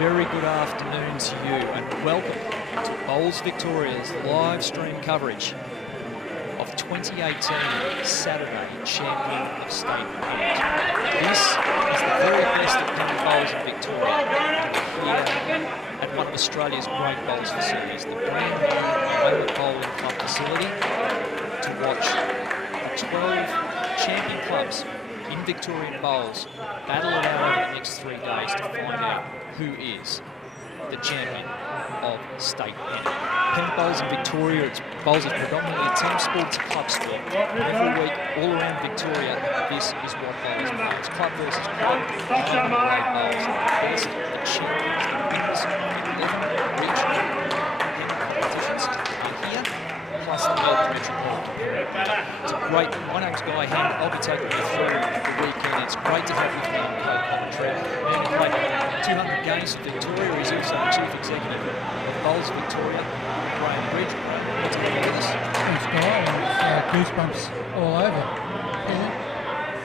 very good afternoon to you and welcome to Bowls Victoria's live stream coverage of 2018 Saturday Champion of State Pennant. This is the very best of Pennant bowls in Victoria here at one of Australia's great bowls facilities, the brand new Moama Bowling Club facility, to watch the 12 champion clubs in Victorian bowls battle it out over the next 3 days to find out who is the champion of State Pennant. Pennant bowls in Victoria, it's bowls is predominantly a team sport, it's a club sport. Every week, all around Victoria, this is what bowls play. It's club versus club, away bowls. These are the champions, the winners of 11 regional competitions are here, plus the Melbourne Metropolitan. It's a great, my name's Guy Hammond. I'll be taking you through the weekend. It's great to have you here on co-commentary. Man who played 200 games for Victoria. He's also the Chief Executive of Bowls Victoria, Graeme. What's going on with us? Thanks, Guy. Goosebumps all over.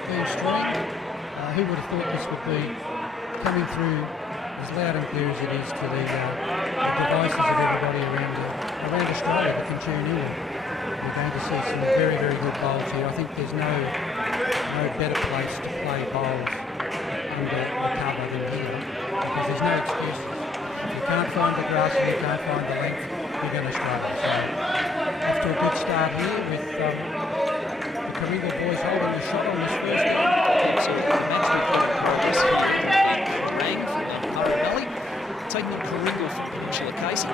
Being streamed. Who would have thought this would be coming through as loud and clear as it is to the devices of everybody around Australia that can tune in. We're going to see some very, very good bowls here. I think there's no better place to play bowls under the cover than here, because there's no excuse. If you can't find the grass and you can't find the length, you're going to struggle. So off to a good start here with the Karingal boys holding the shot on this first game. So the match we've got progress here will be Kerang from Karingal, taking on Karingal from Peninsula Casey.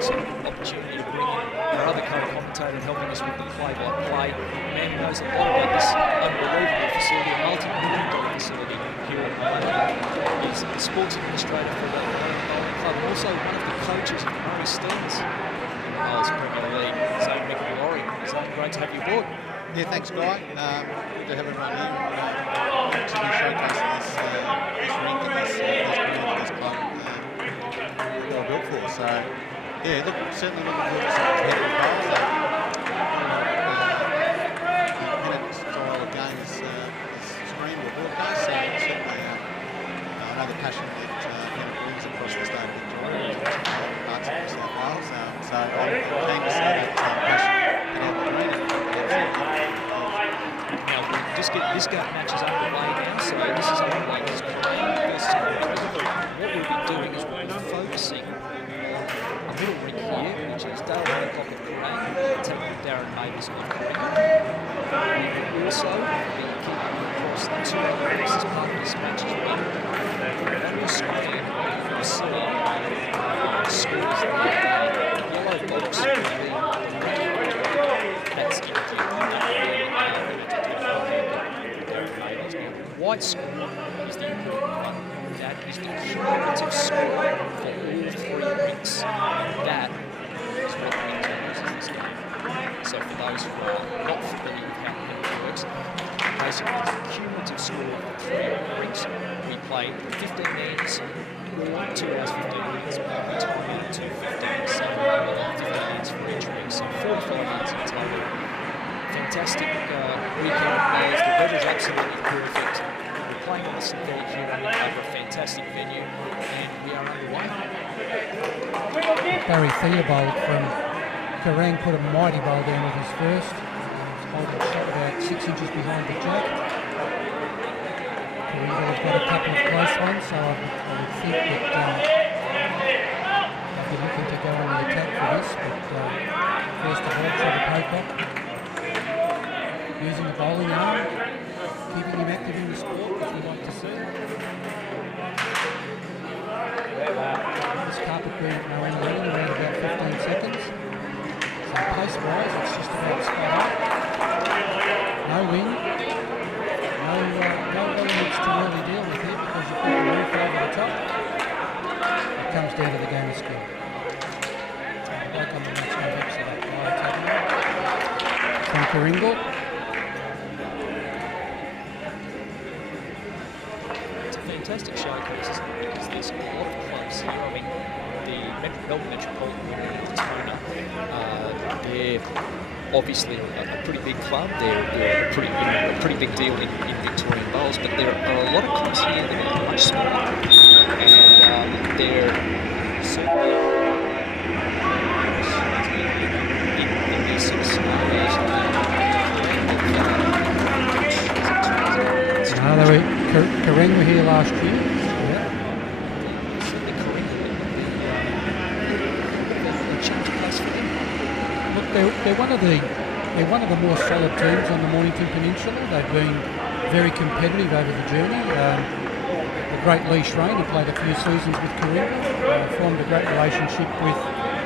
So an opportunity to bring in our other co-commentator helping us with the play-by-play. A man who knows a lot about this unbelievable facility, a multi-million-dollar facility here at Moama. He's the sports administrator for the Bowling Club and also one of the coaches of Murray Stearns in the Bowls Premier League. So Mikin-Laurie, Zane, great to have you aboard. Yeah, thanks, Guy. Good to have everyone here. To be showcasing this rink and this ground, this club we were built for. So, yeah, certainly looking forward to some competitive bowls. The Pennant style of game is screened or broadcast, so certainly I know the passion that Pennant brings across the state of Victoria, parts of New South Wales. So I'm keen to see that passion get out the green. Now, this match is underway now, so this is underway. This is Graeme versus Karingal. What we'll be doing is we'll be focusing on a little rink here, which is Dale Hancock of Kerang, taking Darren Mavis on Karingal. We will also be keeping across the two other rinks as part of this match as well. On your screen, you'll see the scores there. The yellow box will be that's white score is the important one. That is the cumulative score for all three rinks. And that is what Pennant uses this game. So for those who are not familiar with how Pennant works, basically it's the cumulative score of the three rinks. We play 15 minutes, 2 hours 15 minutes, we time out 2:15, so 15 minutes for each ring, so 45 minutes in total. Fantastic weekend of players. The weather's absolutely perfect. We're playing on the synthetic here over a fantastic venue, and we are underway. Barry Theobald from Kerang put a mighty bowl down with his first. He's holding the shot about 6 inches behind the jack. Karingal have got a couple of close ones, so I would think that they'll be looking to go on the attack for this. But first of all, Trevor Pocock using the bowling arm, keeping him active in the sport, which we like to see. This carpet being at no end leading around about 15 seconds. So pace-wise, it's just about spot up. No wind. No elements to really deal with here because you've got the roof over the top. It comes down to the game of skill. Welcome to the next episode of from Karingal. Fantastic showcase, isn't it? Because there's a lot of clubs here. I mean, the Melbourne Metropolitan Tona, they're obviously a pretty big club. They're a pretty big deal in Victorian bowls, but there are a lot of clubs here that are much smaller. And they're certainly in these sort of scenarios. Kerang were here last year. Yeah. Look, they're one of the more solid teams on the Mornington Peninsula. They've been very competitive over the journey. The great Lee Schrain, who played a few seasons with Karingal, formed a great relationship with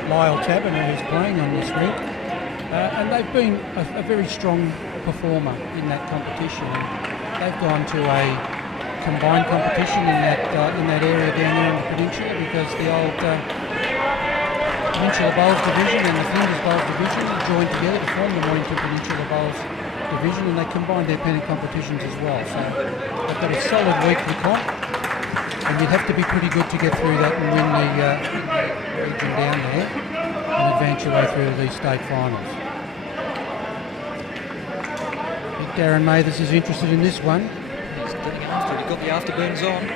Lyle Taberner, who's playing on this rink. And they've been a very strong performer in that competition. They've gone to a combined competition in that area down there in the peninsula, because the old Peninsula Bowls division and the Flinders Bowls division joined together to form the Mornington Peninsula Bowls division, and they combined their Pennant competitions as well. So they've got a solid weekly comp, and you'd have to be pretty good to get through that and win the region down there and advance your way through to these state finals. Darren Mathers is interested in this one. He's getting after it. He got the afterburners on.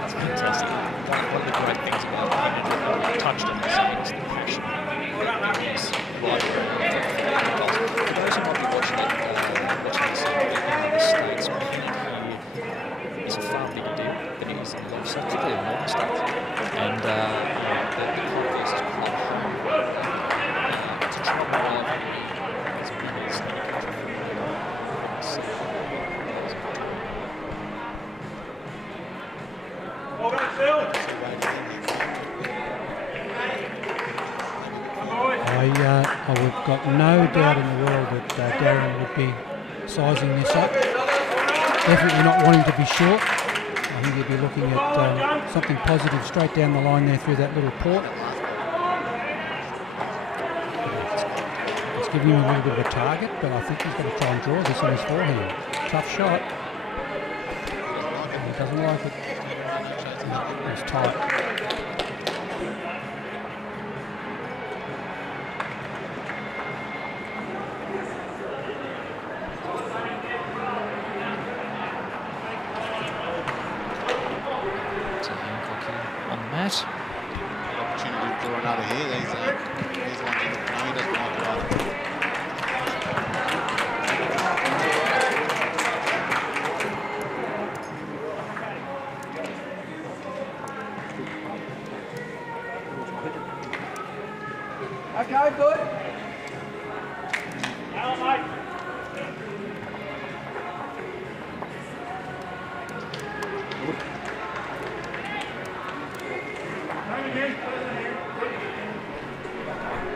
That's fantastic. One of the great things about him, and I touched on this, is the passion in his rivalry. For those who might be watching this in the States, Pennant here is a far bigger deal than it is in the North, particularly in the Northern States. And the contest is quite hard to try and arrive as big as the I've got no doubt in the world that Darren would be sizing this up. Definitely not wanting to be short. I think he'd be looking at something positive straight down the line there through that little port. It's giving him a little bit of a target, but I think he's going to try and draw this on his forehand. Tough shot. He doesn't like it. It's tight. Opportunity to draw another here. These ones in the plane doesn't like it either. Okay, good. Hello, mate.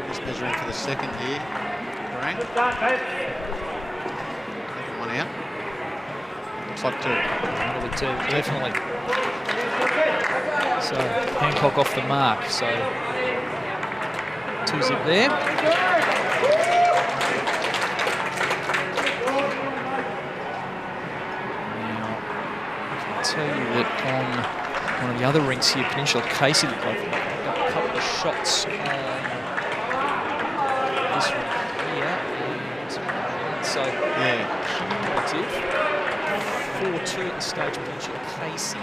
Just measuring for the second here. Kerang. Taking one out. Looks like two. Another two, definitely. So Hancock off the mark. So 2-zip there. Now, I can tell you that on one of the other rinks here, Peninsula Casey, they've got a couple of shots on this one here. And so, cumulative 4-2 at the stage of Peninsula Casey.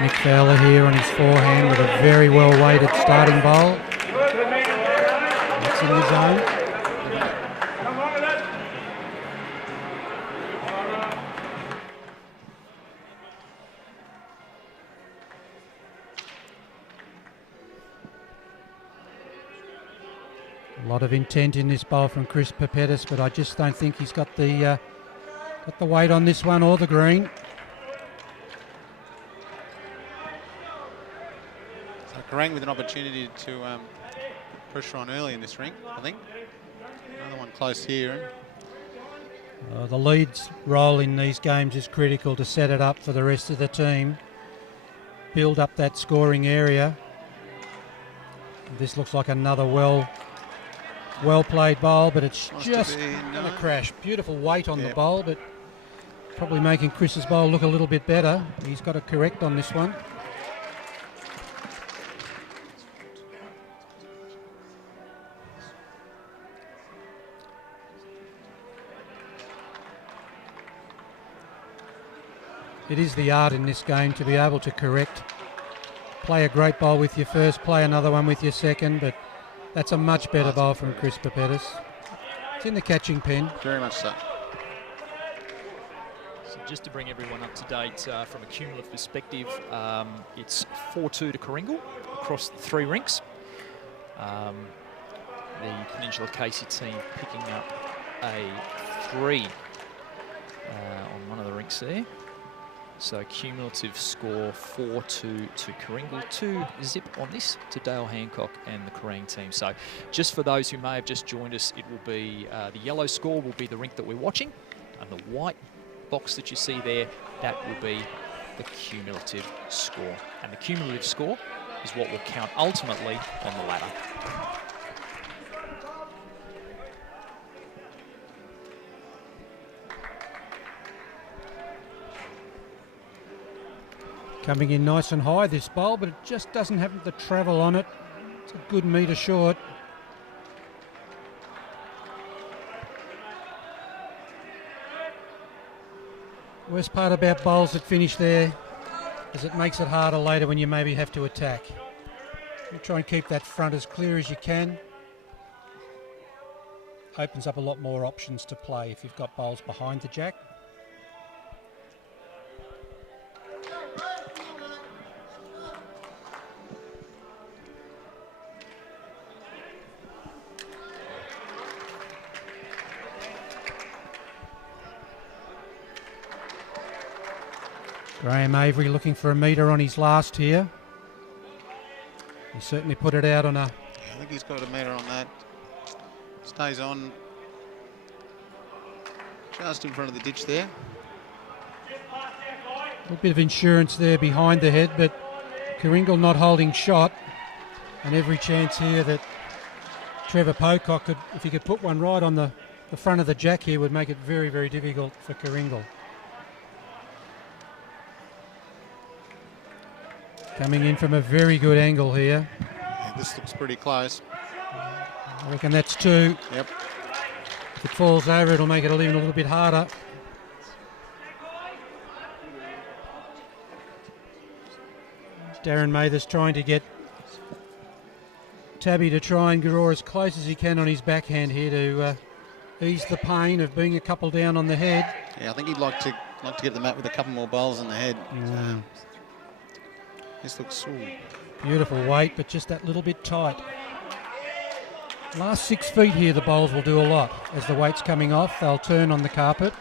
Nick Fowler here on his forehand with a very well weighted starting bowl. That's in the zone. A lot of intent in this bowl from Chris Papetis, but I just don't think he's got the weight on this one or the green. Kerang with an opportunity to pressure on early in this ring, I think. Another one close here. The lead's role in these games is critical to set it up for the rest of the team. Build up that scoring area. This looks like another well played bowl, but it's just going to crash. Beautiful weight on the bowl, but probably making Chris's bowl look a little bit better. He's got to correct on this one. It is the art in this game to be able to correct. Play a great bowl with your first, play another one with your second, but that's a much better bowl from Chris Papetis. It's in the catching pen. Very much so. So just to bring everyone up to date from a cumulative perspective, it's 4-2 to Karingal across the 3 rinks. The Peninsula Casey team picking up a 3 on one of the rinks there. So cumulative score 4-2 to Karingal, 2-0 on this to Dale Hancock and the Kerang team. So just for those who may have just joined us, it will be the yellow score will be the rink that we're watching, and the white box that you see there, that will be the cumulative score. And the cumulative score is what will count ultimately on the ladder. Coming in nice and high, this bowl, but it just doesn't have the travel on it. It's a good metre short. Worst part about bowls that finish there is it makes it harder later when you maybe have to attack. You try and keep that front as clear as you can. Opens up a lot more options to play if you've got bowls behind the jack. Graham Avery looking for a metre on his last here. He certainly put it out on a... I think he's got a metre on that. Stays on just in front of the ditch there. A little bit of insurance there behind the head, but Karingal not holding shot. And every chance here that Trevor Pocock could, if he could put one right on the front of the jack here, would make it very, very difficult for Karingal. Coming in from a very good angle here. Yeah, this looks pretty close. I reckon that's 2. Yep. If it falls over, it'll make it even a little bit harder. Darren Mathers trying to get Tabby to try and draw as close as he can on his backhand here to ease the pain of being a couple down on the head. Yeah, I think he'd like to get the mat with a couple more bowls in the head. This looks beautiful weight, but just that little bit tight. Last 6 feet here, the bowls will do a lot. As the weight's coming off, they'll turn on the carpet.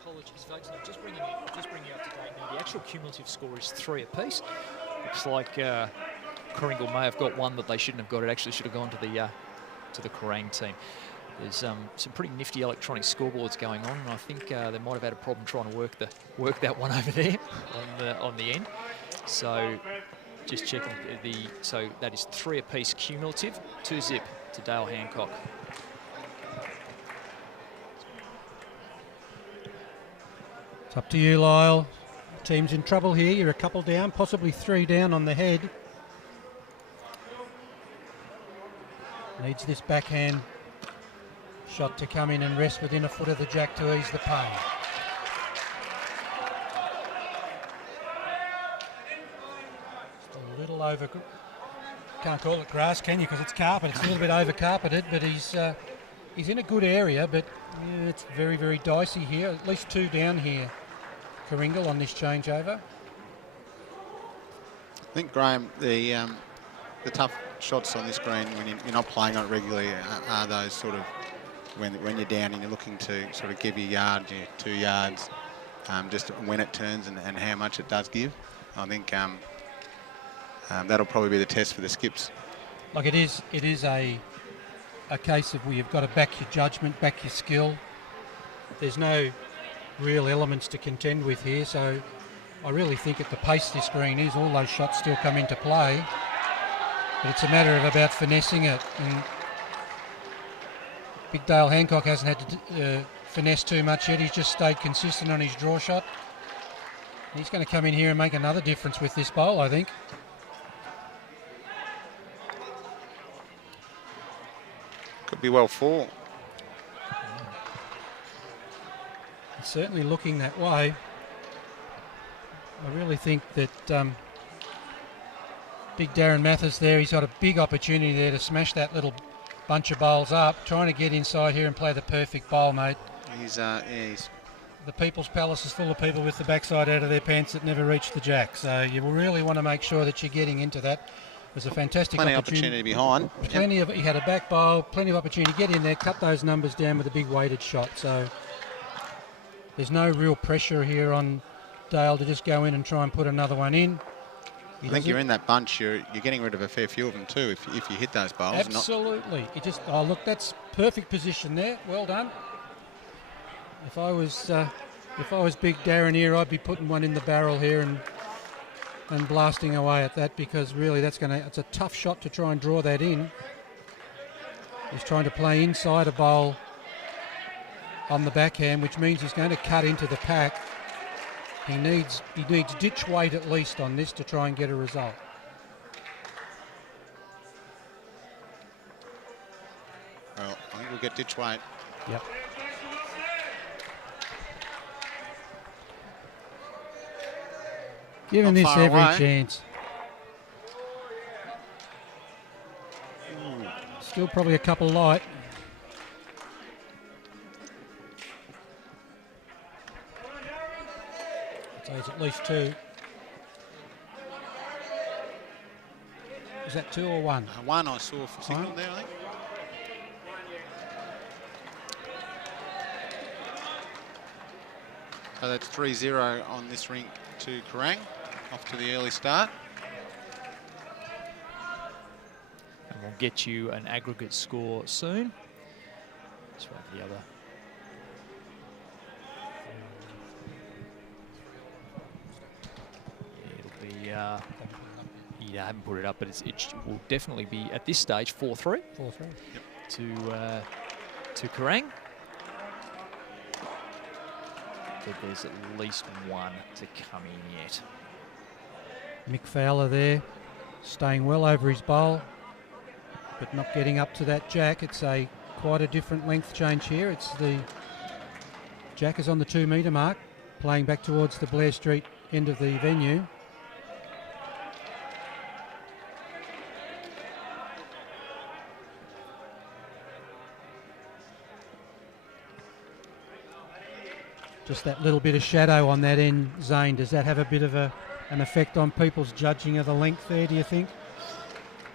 Apologies, folks. No, just bringing you up to date now. The actual cumulative score is 3 apiece. Looks like Karingal may have got one that they shouldn't have got. It actually should have gone to the Kerang team. There's some pretty nifty electronic scoreboards going on, and I think they might have had a problem trying to work that one over there on the end. So just checking so that is 3 apiece cumulative, 2-0 to Dale Hancock. It's up to you, Lyle. Team's in trouble here. You're a couple down, possibly 3 down on the head. Needs this backhand shot to come in and rest within a foot of the jack to ease the pain. Just a little over... Can't call it grass, can you? Because it's carpet. It's a little bit over carpeted, but he's in a good area, but yeah, it's very, very dicey here. At least 2 down here, Karingal, on this changeover. I think, Graeme, the tough shots on this green when you're not playing on it regularly are those sort of when you're down and you're looking to sort of give you a yard, 2 yards, just when it turns and how much it does give. I think that'll probably be the test for the skips. Like it is a case of where you've got to back your judgment, back your skill. There's no real elements to contend with here, so I really think at the pace this green is, all those shots still come into play. But it's a matter of about finessing it. And Big Dale Hancock hasn't had to finesse too much yet. He's just stayed consistent on his draw shot. He's going to come in here and make another difference with this bowl, I think. Could be well full. It's certainly looking that way. I really think that Big Darren Mathers there, he's got a big opportunity there to smash that little bunch of bowls up, trying to get inside here and play the perfect bowl, mate. He's The People's Palace is full of people with the backside out of their pants that never reach the jack, so you really want to make sure that you're getting into that. There's a fantastic opportunity behind. He had a back bowl, plenty of opportunity to get in there, cut those numbers down with a big weighted shot. So there's no real pressure here on Dale to just go in and try and put another one in. I think you're in that bunch. You're getting rid of a fair few of them too if you hit those bowls. Absolutely. Oh look, that's perfect position there. Well done. If I was Big Darren here, I'd be putting one in the barrel here and blasting away at that, because really it's a tough shot to try and draw that in. He's trying to play inside a bowl on the backhand, which means he's going to cut into the pack. He needs ditch weight at least on this to try and get a result. Well, I think we'll get ditch weight. Yep. Giving this every chance. Still probably a couple light. So it's at least two. Is that two or one? One I saw signal there, I think. So that's 3-0 on this rink to Kerang, off to the early start. And we'll get you an aggregate score soon. Let's wait for the other. Yeah, it'll be, I haven't put it up, but it will definitely be, at this stage, 4-3. 4-3. Yep. To Kerang. But there's at least one to come in yet. Mick Fowler there, staying well over his bowl, but not getting up to that jack. It's quite a different length change here. It's the jack is on the 2 metre mark, playing back towards the Blair Street end of the venue. Just that little bit of shadow on that end, Zane, does that have a bit of an effect on people's judging of the length there, do you think?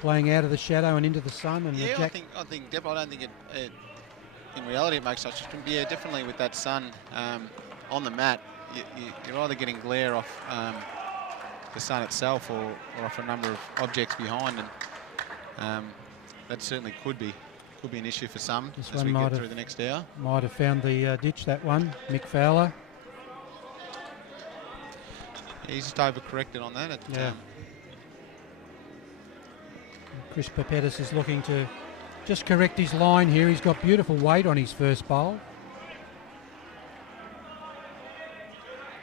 Playing out of the shadow and into the sun? And yeah, the jack. I think I don't think it in reality it makes such a difference. Yeah, definitely with that sun on the mat, you're either getting glare off the sun itself or off a number of objects behind, and that certainly could be an issue for some as we get through the next hour. Might have found the ditch, that one, Mick Fowler. He's just overcorrected on that. Yeah. Chris Papetis is looking to just correct his line here. He's got beautiful weight on his first bowl.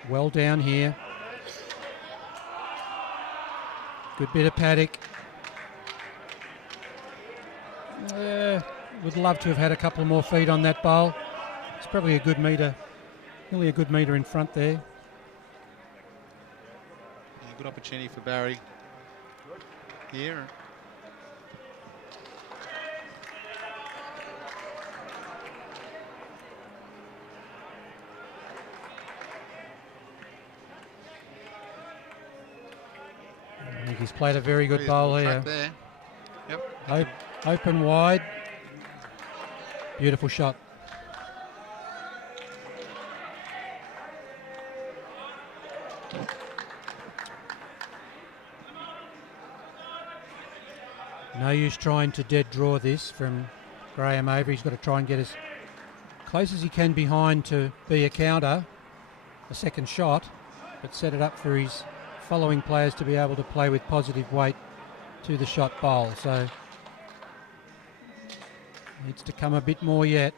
Well down here. Good bit of paddock. Would love to have had a couple more feet on that bowl. It's probably a good metre, nearly a good metre in front there. Yeah, good opportunity for Barry here. I think he's played a very good bowl here. There. Yep. Open wide. Beautiful shot. No use trying to dead draw this from Graeme Avery. He's got to try and get as close as he can behind to be a counter, a second shot. but set it up for his following players to be able to play with positive weight to the shot bowl. So needs to come a bit more yet.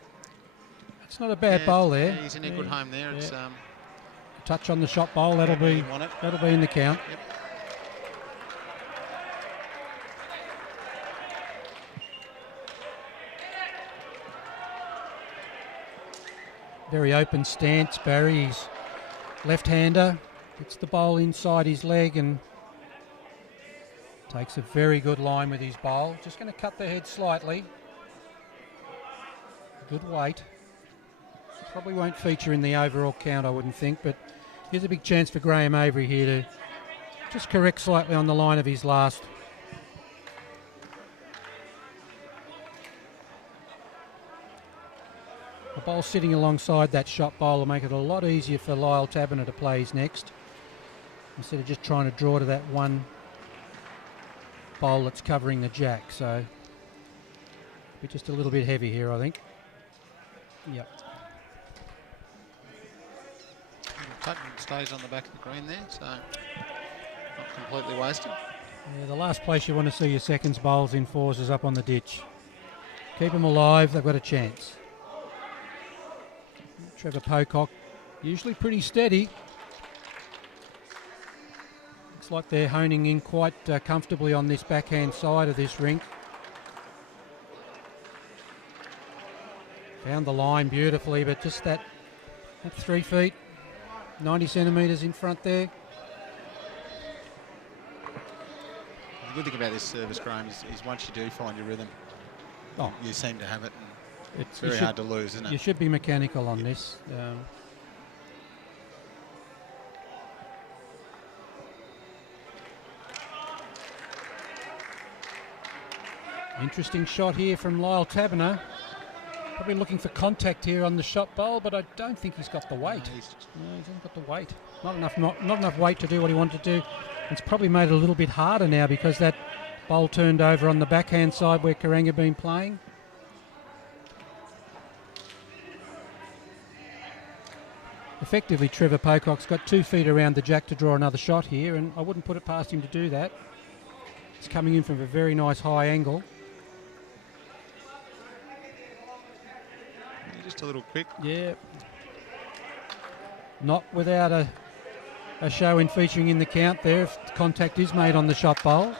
It's not a bad bowl there. Yeah, he's in a good home there. Yeah. It's Touch on the shot bowl. That'll be in the count. Yep. Very open stance, Barry. He's left-hander. Gets the bowl inside his leg and takes a very good line with his bowl. Just going to cut the head slightly. Good weight. Probably won't feature in the overall count, I wouldn't think, but here's a big chance for Graeme Avery here to just correct slightly on the line of his last. The bowl sitting alongside that shot bowl will make it a lot easier for Lyle Taberner to play his next, instead of just trying to draw to that one bowl that's covering the jack. So be just a little bit heavy here, I think. Yep. Tutton stays on the back of the green there, so not completely wasted. Yeah, the last place you want to see your seconds bowls in fours is up on the ditch. Keep them alive, they've got a chance. Trevor Pocock, usually pretty steady. Looks like they're honing in quite comfortably on this backhand side of this rink. Found the line beautifully, but just that 3 feet, 90 centimetres in front there. The good thing about this service, Graeme, is once you do find your rhythm, you seem to have it. And it's very hard to lose, isn't it? You should be mechanical on this. Interesting shot here from Lyle Taberner. Probably looking for contact here on the shot bowl, but I don't think he's got the weight. No, he hasn't got the weight. Not enough weight to do what he wanted to do. It's probably made it a little bit harder now because that bowl turned over on the backhand side where Kerang had been playing. Effectively, Trevor Pocock's got 2 feet around the jack to draw another shot here, and I wouldn't put it past him to do that. It's coming in from a very nice high angle. Just a little quick. Yeah. Not without a show in featuring in the count there if contact is made on the shot bowl.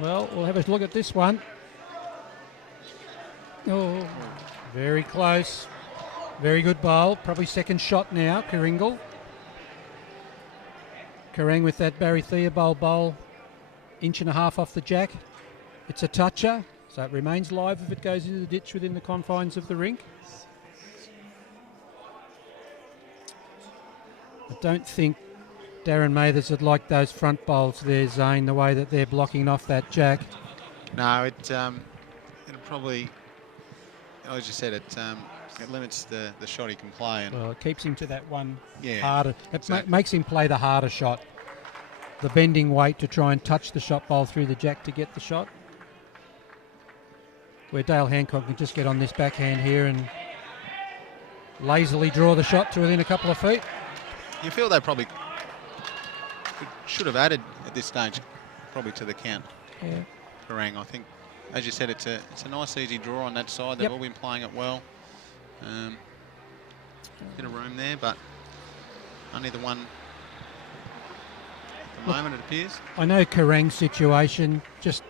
Well, we'll have a look at this one. Oh, very close. Very good bowl. Probably second shot now, Karingal. Kerang with that Barry Theobald bowl, 1.5 inches off the jack. It's a toucher, so it remains live if it goes into the ditch within the confines of the rink. I don't think Darren Mathers would like those front bowls there, Zane, the way that they're blocking off that jack. No, it'll probably, as you said, it limits the shot he can play. And well, it keeps him to that one harder. It makes him play the harder shot. The bending weight to try and touch the shot bowl through the jack to get the shot. Where Dale Hancock can just get on this backhand here and lazily draw the shot to within a couple of feet. You feel they probably should have added at this stage, probably to the count. Yeah. Kerang, I think, as you said, it's a nice easy draw on that side. They've all been playing it well. Bit of room there, but only the one at the moment, it appears. I know Kerang's situation, just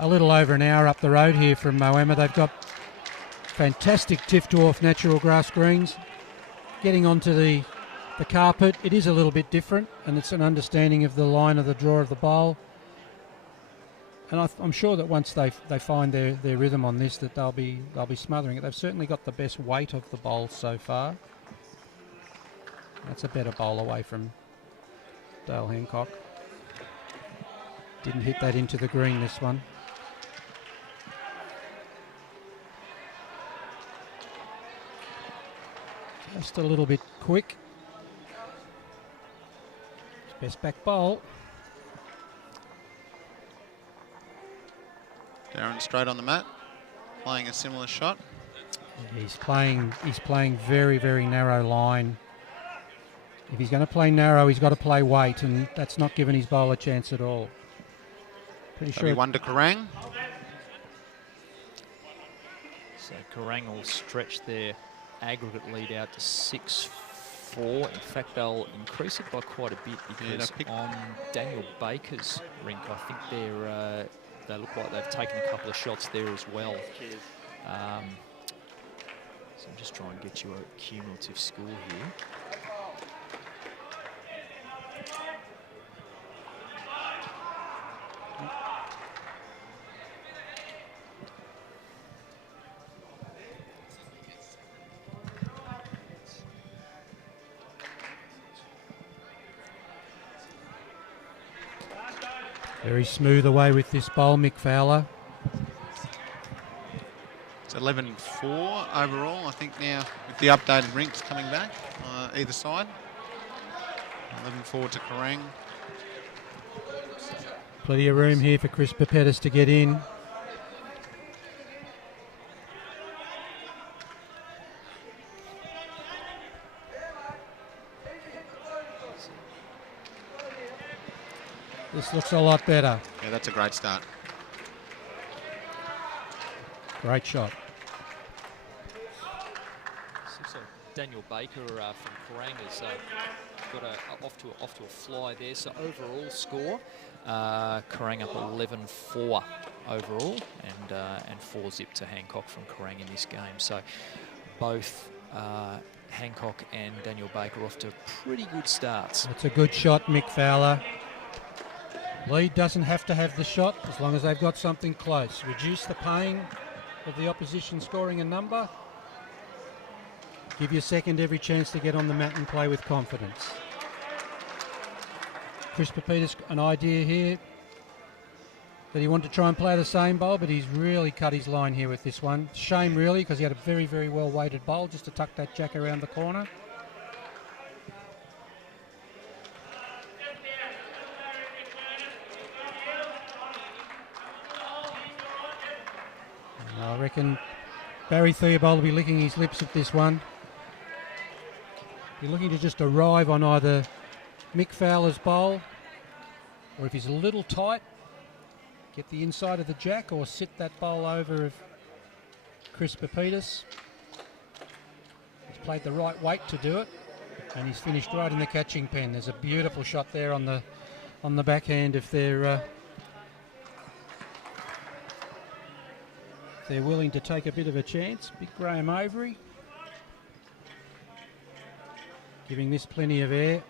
a little over an hour up the road here from Moama. They've got fantastic Tiff Dwarf natural grass greens. Getting onto the carpet, it is a little bit different, and it's an understanding of the line of the draw of the bowl. And I'm sure that once they find their rhythm on this, that they'll be smothering it. They've certainly got the best weight of the bowl so far. That's a better bowl away from Dale Hancock. Didn't hit that into the green, this one. Just a little bit quick. Best back bowl. Darren straight on the mat, playing a similar shot. He's playing very, very narrow line. If he's going to play narrow, he's got to play weight, and that's not giving his bowler a chance at all. Pretty sure. One to Kerang. So Kerang will stretch their aggregate lead out to 6-4. In fact, they'll increase it by quite a bit because on Daniel Baker's rink, I think they look like they've taken a couple of shots there as well. So I'm just trying to get you a cumulative score here. Very smooth away with this bowl, Mick Fowler. It's 11-4 overall, I think now, with the updated rinks coming back, either side. 11-4 to Kerang. Plenty of room here for Chris Pettis to get in. This looks a lot better. Yeah, that's a great start. Great shot. So Daniel Baker from Kerang has got off to a fly there. So overall score, Kerang up 11-4 overall, and 4-zip to Hancock from Kerang in this game. So both Hancock and Daniel Baker off to pretty good starts. That's a good shot, Mick Fowler. Lead doesn't have to have the shot as long as they've got something close. Reduce the pain of the opposition scoring a number. Give your second every chance to get on the mat and play with confidence. Chris Pettis, an idea here that he wanted to try and play the same bowl, but he's really cut his line here with this one. Shame really, because he had a very, very well weighted bowl just to tuck that jack around the corner. I reckon Barry Theobald will be licking his lips at this one. You're looking to just arrive on either Mick Fowler's bowl, or if he's a little tight, get the inside of the jack or sit that bowl over of Chris Pettis. He's played the right weight to do it, and he's finished right in the catching pen. There's a beautiful shot there on the backhand if they're willing to take a bit of a chance. Big Graeme Avery giving this plenty of air.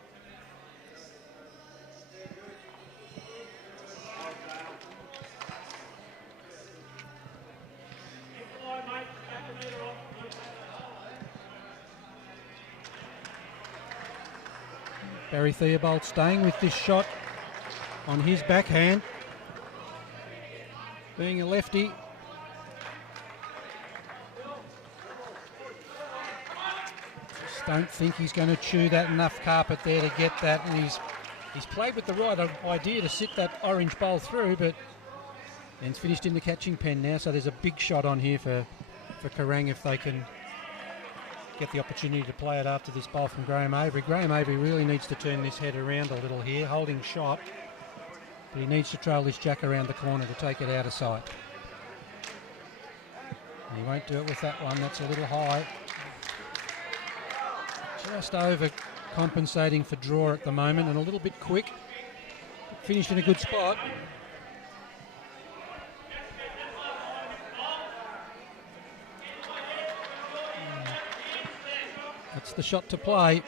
Barry Theobald staying with this shot on his backhand. Being a lefty, don't think he's going to chew that enough carpet there to get that, and he's played with the right idea to sit that orange bowl through, but and it's finished in the catching pen now, so there's a big shot on here for Kerang if they can get the opportunity to play it after this bowl from Graeme Avery. Graeme Avery really needs to turn this head around a little here, holding shot, but he needs to trail this jack around the corner to take it out of sight. And he won't do it with that one, that's a little high. Just over compensating for draw at the moment and a little bit quick. Finished in a good spot. That's the shot to play.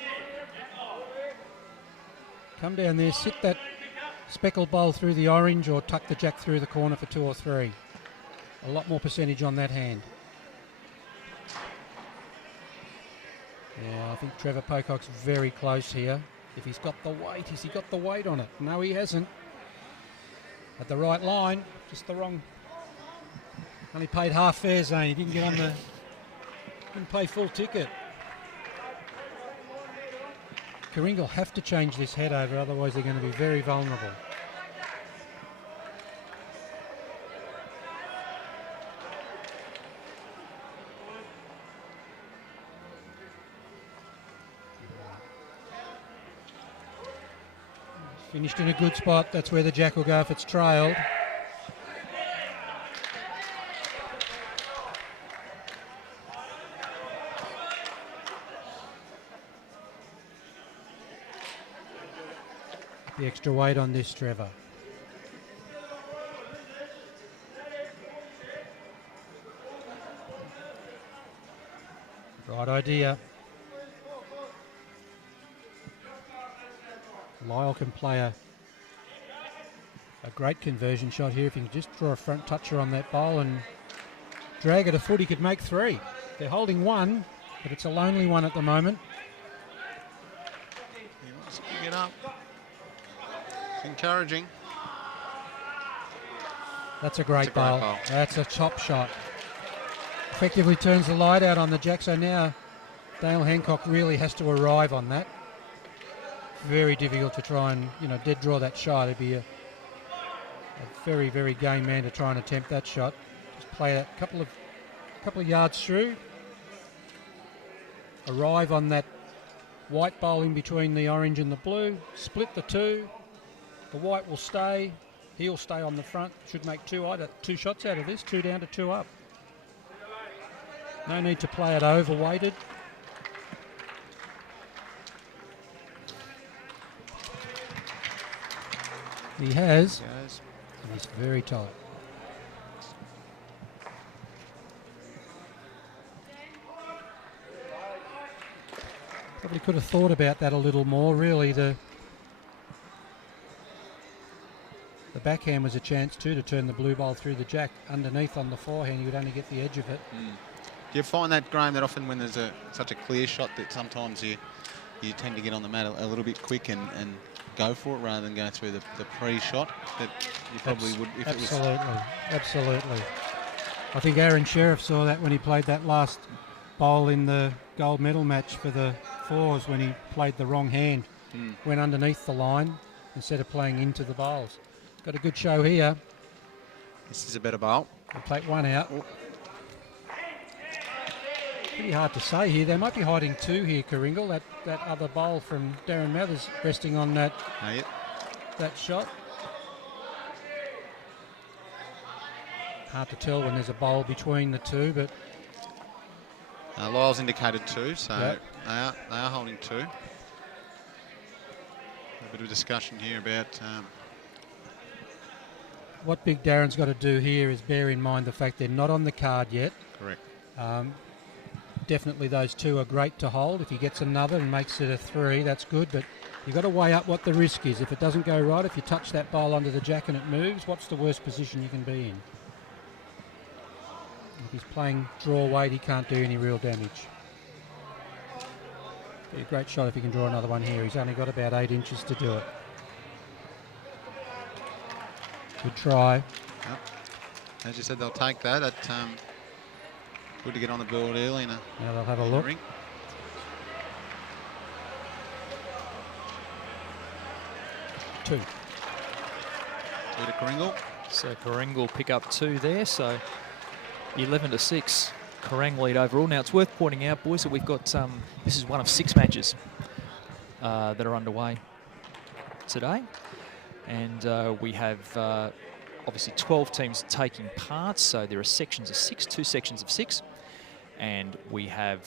Come down there, sit that speckled bowl through the orange or tuck the jack through the corner for 2 or 3. A lot more percentage on that hand. Yeah, I think Trevor Pocock's very close here. If he's got the weight, has he got the weight on it? No, he hasn't. At the right line, just the wrong. Only paid half fare, Zane. He didn't get on the. Didn't pay full ticket. Karingal have to change this head over, otherwise they're going to be very vulnerable. Finished in a good spot. That's where the jack will go if it's trailed. The extra weight on this, Trevor. Right idea. Lyle can play a great conversion shot here. If he can just draw a front toucher on that bowl and drag it a foot, he could make 3. They're holding 1, but it's a lonely one at the moment. He wants to pick it up. It's encouraging. That's a great bowl. That's a top shot. Effectively turns the light out on the jack, so now Dale Hancock really has to arrive on that. Very difficult to try and, dead draw that shot. It'd be a very, very game man to try and attempt that shot. Just play a couple of yards through. Arrive on that white bowl in between the orange and the blue. Split the 2. The white will stay. He'll stay on the front. Should make 2 shots out of this. 2 down to 2 up. No need to play it overweighted. He has. And he's very tight. Probably could have thought about that a little more, really. The backhand was a chance too to turn the blue bowl through the jack. Underneath on the forehand, you would only get the edge of it. Do you find that, Graeme, that often when there's such a clear shot that sometimes you tend to get on the mat a little bit quick and go for it rather than go through the pre-shot that you probably would if absolutely, it was... Absolutely. I think Aaron Sheriff saw that when he played that last bowl in the gold medal match for the fours when he played the wrong hand. Went underneath the line instead of playing into the bowls. Got a good show here. This is a better bowl. They'll take 1 out. Pretty hard to say here. They might be hiding 2 here, Karingal. That other bowl from Darren Mathers resting on that shot. Hard to tell when there's a bowl between the 2, but Lyle's indicated 2, so they are holding 2. A bit of discussion here about what Big Darren's got to do here is bear in mind the fact they're not on the card yet. Correct. Definitely those 2 are great to hold. If he gets another and makes it a 3, that's good, but you've got to weigh up what the risk is. If it doesn't go right, if you touch that bowl under the jack and it moves, what's the worst position you can be in? If he's playing draw weight, he can't do any real damage. Be a great shot if he can draw another one here. He's only got about 8 inches to do it. Good try. Yep. As you said, they'll take that. Good to get on the board early. Now they'll have a look. Ring. 2. 2 to Karingal. So Karingal pick up 2 there. So 11-6. Kerang lead overall. Now it's worth pointing out, boys, that we've got this is one of 6 matches that are underway today, and we have obviously 12 teams taking part. So there are sections of 6, 2 sections of 6, and we have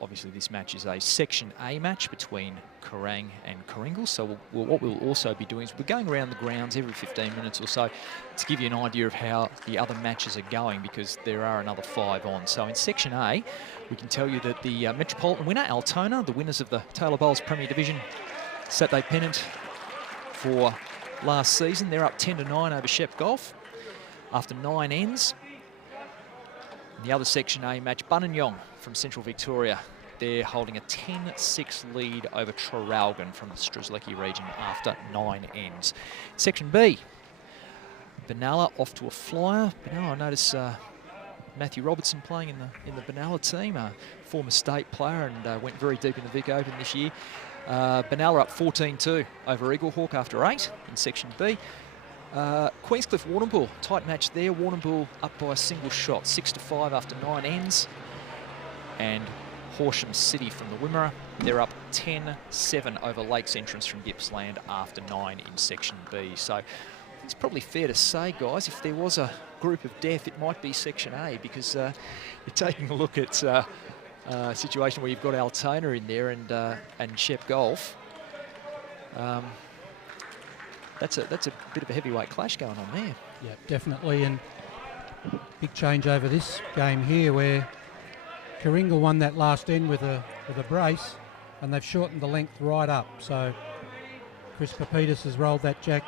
obviously this match is a Section A match between Kerang and Karingal. So what we'll also be doing is we're going around the grounds every 15 minutes or so to give you an idea of how the other matches are going, because there are another 5 on. So in Section A, we can tell you that the Metropolitan winner, Altona, the winners of the Taylor Bowls Premier Division Saturday Pennant for last season, they're up 10-9 over Shep Golf after 9 ends. The other Section A match, Bunanyong from Central Victoria, they're holding a 10-6 lead over Traralgon from the Strzelecki region after 9 ends. Section B, Benalla off to a flyer. Benalla, I notice Matthew Robertson playing in the Benalla team, a former state player, and went very deep in the Vic Open this year. Benalla up 14-2 over Eaglehawk after 8 in Section B. Queenscliff Warrnambool, tight match there. Warrnambool up by a single shot, 6-5 after 9 ends. And Horsham City from the Wimmera, they're up 10-7 over Lakes Entrance from Gippsland after 9 in Section B. So it's probably fair to say, guys, if there was a group of death, it might be Section A, because you're taking a look at a situation where you've got Altona in there and Shep Golf. That's a bit of a heavyweight clash going on there. Yeah, definitely, and big change over this game here, where Karingal won that last end with a brace, and they've shortened the length right up. So Chris Papitas has rolled that jack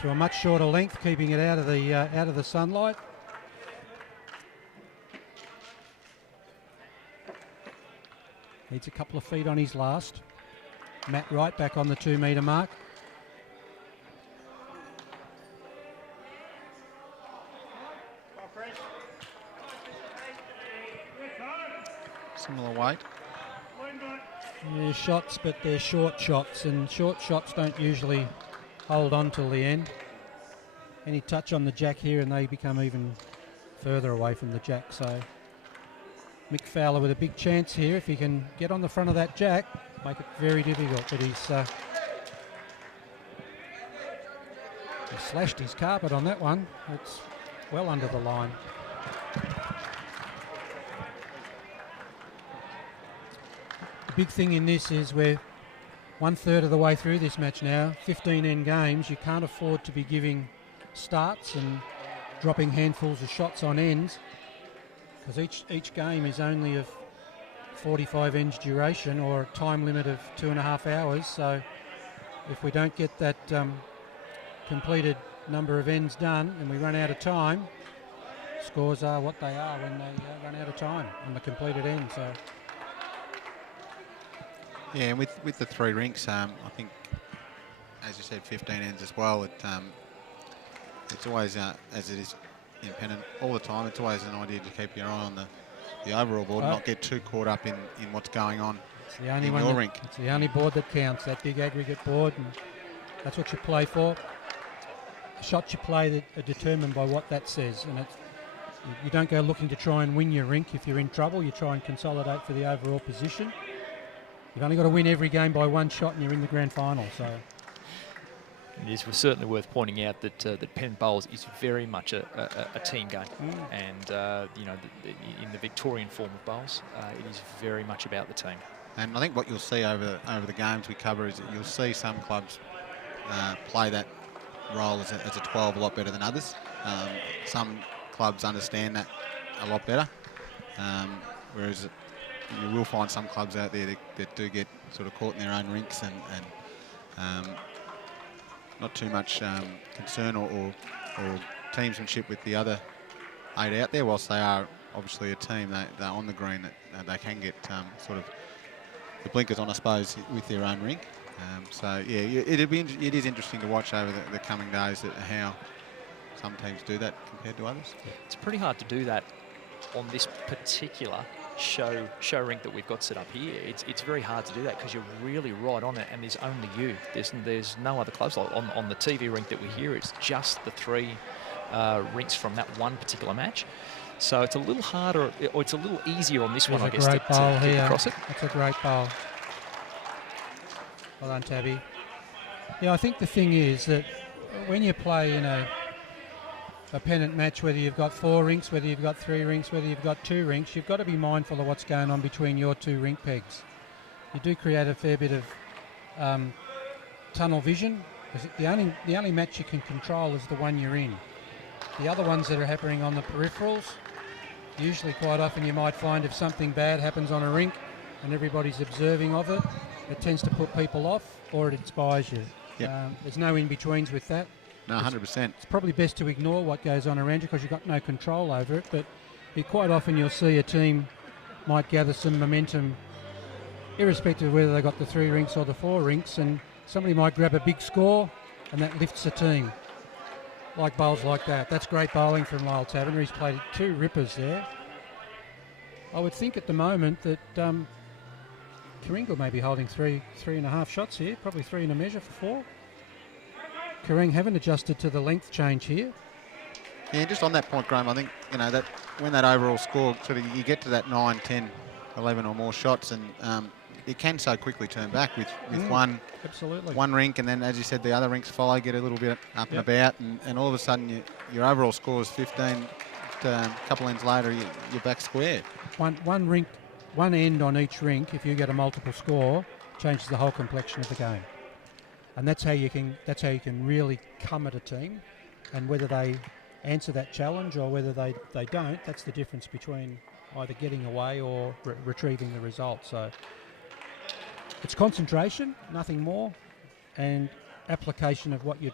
to a much shorter length, keeping it out of the sunlight. Needs a couple of feet on his last. Matt Wright back on the 2 metre mark. Similar weight. Yeah, shots, but they're short shots, and short shots don't usually hold on till the end. Any touch on the jack here and they become even further away from the jack. So Mick Fowler with a big chance here. If he can get on the front of that jack, make it very difficult, but he slashed his carpet on that one. It's well under the line. The big thing in this is we're 1/3 of the way through this match now. 15 end games. You can't afford to be giving starts and dropping handfuls of shots on ends, because each game is only of 45 ends duration, or a time limit of 2.5 hours. So if we don't get that completed number of ends done and we run out of time, scores are what they are when they run out of time on the completed end. So yeah, and with the 3 rinks, I think, as you said, 15 ends as well. It's always, as it is in Pennant all the time, it's always an idea to keep your eye on the overall board, and not get too caught up in what's going on in your rink. It's the only board that counts, that big aggregate board, and that's what you play for. The shots you play that are determined by what that says, and you don't go looking to try and win your rink. If you're in trouble, you try and consolidate for the overall position. You've only got to win every game by 1 shot and you're in the grand final. So it is certainly worth pointing out that Pennant Bowls is very much a team game, and you know, in the Victorian form of bowls, it is very much about the team. And I think what you'll see over the games we cover is that you'll see some clubs play that role as a 12 a lot better than others. Some clubs understand that a lot better, whereas you will find some clubs out there that do get sort of caught in their own rinks and not too much concern or teamsmanship with the other 8 out there. Whilst they are obviously a team, they're on the green, that they can get sort of the blinkers on, I suppose, with their own rink. So yeah, it is interesting to watch over the coming days how some teams do that compared to others. It's pretty hard to do that on this particular show rink that we've got set up here. It's very hard to do that because you're really right on it, and there's only you. There's no other clubs like on the TV rink that we're here. It's just the 3 rinks from that one particular match. So it's a little harder, or it's a little easier on this one, I guess, to get across it. That's a great bowl. Well done, Tabby. Yeah, I think the thing is that when you play in a Pennant match, whether you've got 4 rinks, whether you've got 3 rinks, whether you've got 2 rinks, you've got to be mindful of what's going on between your 2 rink pegs. You do create a fair bit of tunnel vision, because the only match you can control is the one you're in. The other ones that are happening on the peripherals, usually quite often you might find if something bad happens on a rink and everybody's observing of it, it tends to put people off or it inspires you. Yep. There's no in-betweens with that. No, 100%. It's probably best to ignore what goes on around you because you've got no control over it, but quite often you'll see a team might gather some momentum irrespective of whether they've got the 3 rinks or the 4 rinks, and somebody might grab a big score and that lifts the team. Like bowls like that. That's great bowling from Lyle Taverner. He's played 2 rippers there. I would think at the moment that Karingal may be holding three and a half shots here, probably 3 in a measure for 4. Kerang haven't adjusted to the length change here. Yeah, just on that point, Graeme, I think, you know, that when that overall score, sort of you get to that 9, 10, 11 or more shots, and it can so quickly turn back with one rink, and then, as you said, the other rinks follow, get a little bit up and about, and all of a sudden your overall score is 15. A couple ends later, you're back square. One rink, one end on each rink, if you get a multiple score, changes the whole complexion of the game. And that's how you can really come at a team, and whether they answer that challenge or whether they don't, that's the difference between either getting away or retrieving the result. So it's concentration, nothing more, and application of what you're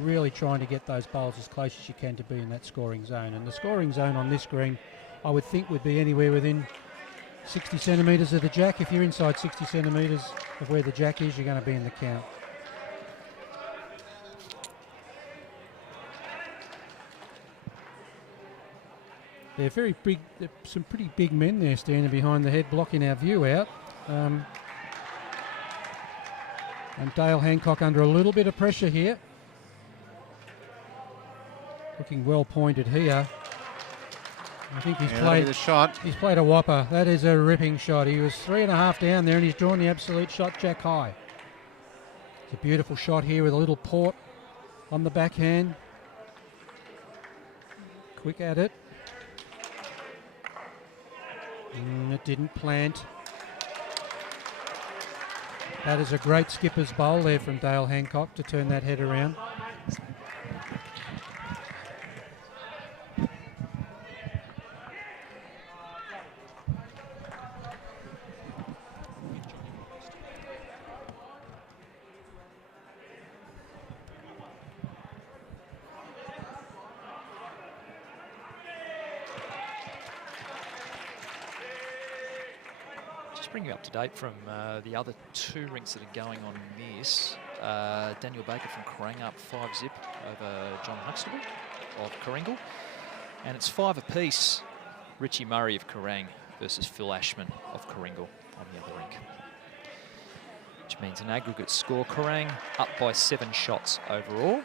really trying to get those bowls as close as you can to be in that scoring zone. And the scoring zone on this green, I would think, would be anywhere within 60 centimetres of the jack. If you're inside 60 centimetres of where the jack is, you're going to be in the count. They're very big, some pretty big men there standing behind the head, blocking our view out. And Dale Hancock under a little bit of pressure here. Looking well pointed here. I think he's played a shot. He's played a whopper. That is a ripping shot. He was 3.5 down there, and he's drawn the absolute shot jack high. It's a beautiful shot here with a little port on the backhand. Quick at it. It didn't plant. That is a great skipper's bowl there from Dale Hancock to turn that head around. Bring you up to date from the other 2 rinks that are going on in this. Daniel Baker from Kerang up 5-zip over John Huxtable of Karingal. And it's 5 apiece. Richie Murray of Kerang versus Phil Ashman of Karingal on the other rink. Which means an aggregate score. Kerang up by 7 shots overall.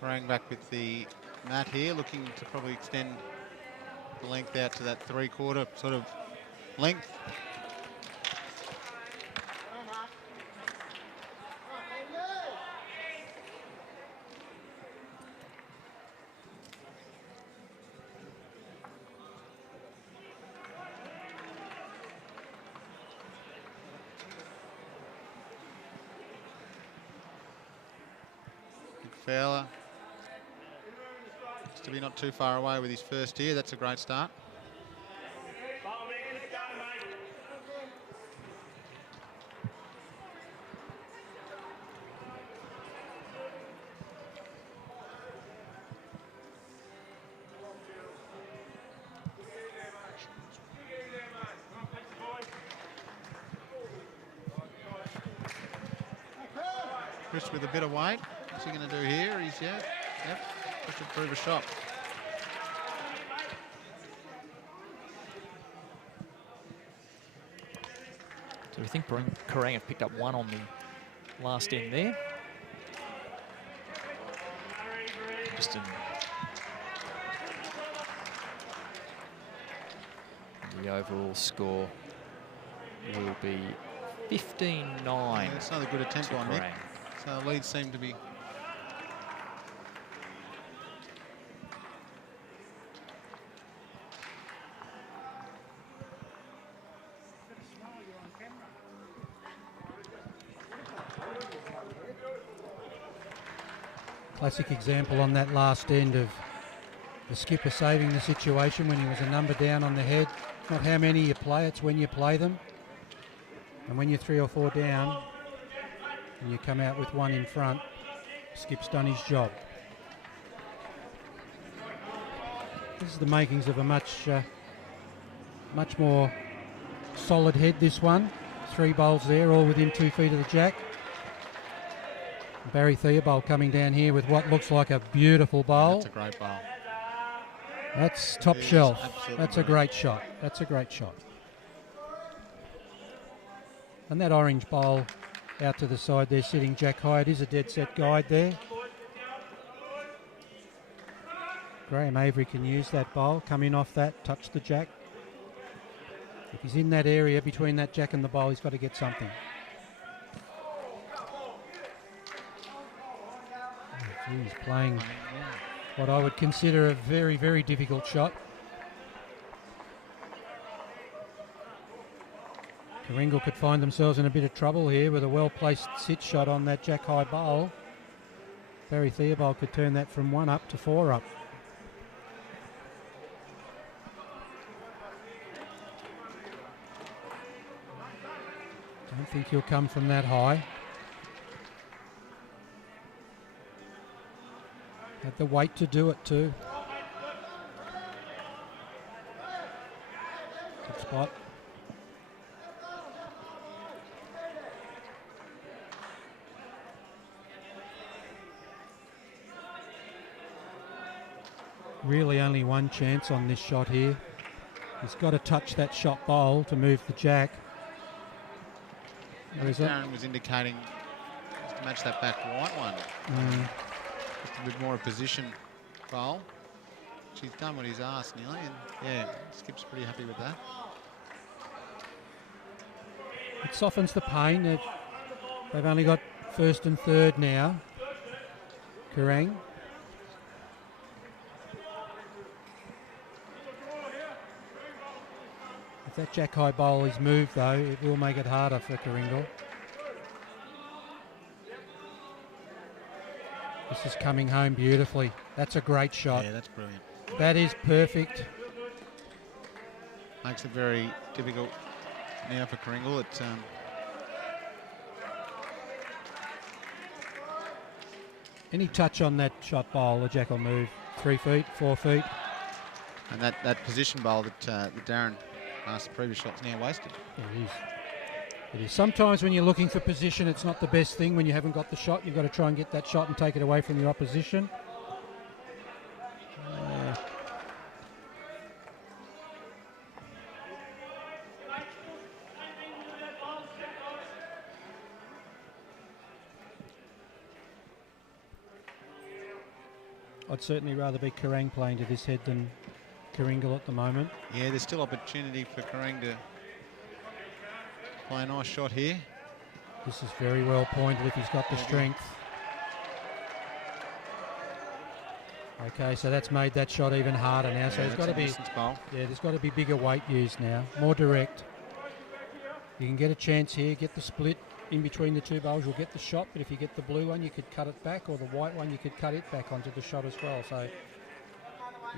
Kerang back with the mat here, looking to probably extend the length out to that 3/4 sort of length. Fowler to be not too far away with his first here. That's a great start. Chris with a bit of weight. What's he going to do here? He's, yep, just improve a shot. So we think Kerang have picked up 1 on the last end there. Just the overall score will be 15-9. Yeah, it's another good attempt by Mick. So the leads seem to be classic example on that last end of the skipper saving the situation when he was a number down on the head. Not how many you play, it's when you play them. And when you're 3 or 4 down and you come out with 1 in front, Skip's done his job. This is the makings of a much more solid head, this one. 3 bowls there, all within 2 feet of the jack. Barry Theobald coming down here with what looks like a beautiful bowl. That's a great bowl. That's top shelf. That's a brilliant. great shot. That's a great shot. And that orange bowl out to the side there, sitting Jack high. It is a dead set guide there. Graeme Avery can use that bowl, come in off that, touch the jack. If he's in that area between that jack and the bowl, he's got to get something. He's playing what I would consider a very, very difficult shot. Karingal could find themselves in a bit of trouble here with a well-placed sit shot on that jack high bowl. Barry Theobald could turn that from 1 up to 4 up. Don't think he'll come from that high. Had the weight to do it too. Good spot. Really only one chance on this shot here. He's got to touch that shot bowl to move the jack. Kerang was indicating just to match that back white one. Just a bit more of position bowl. She's done what he's asked nearly, and yeah, Skip's pretty happy with that. It softens the pain. They've only got first and third now. Kerang. If that jack high bowl is moved though, it will make it harder for Karingal. This is coming home beautifully. That's a great shot. Yeah, that's brilliant. That is perfect. Makes it very difficult now for Karingal. Any touch on that shot bowl, the jack will move 3 feet, 4 feet. And that position bowl that Darren asked the previous shot's now wasted. It is. It is. Sometimes when you're looking for position, it's not the best thing when you haven't got the shot. You've got to try and get that shot and take it away from your opposition. I'd certainly rather be Kerang playing to this head than Karingal at the moment. Yeah, there's still opportunity for Kerang to play a nice shot here. This is very well pointed if he's got the strength. Okay, so that's made that shot even harder now. So there's got to be, there's got to be bigger weight used now, more direct. You can get a chance here, get the split in between the two bowls, you'll get the shot, but if you get the blue one, you could cut it back, or the white one, you could cut it back onto the shot as well. So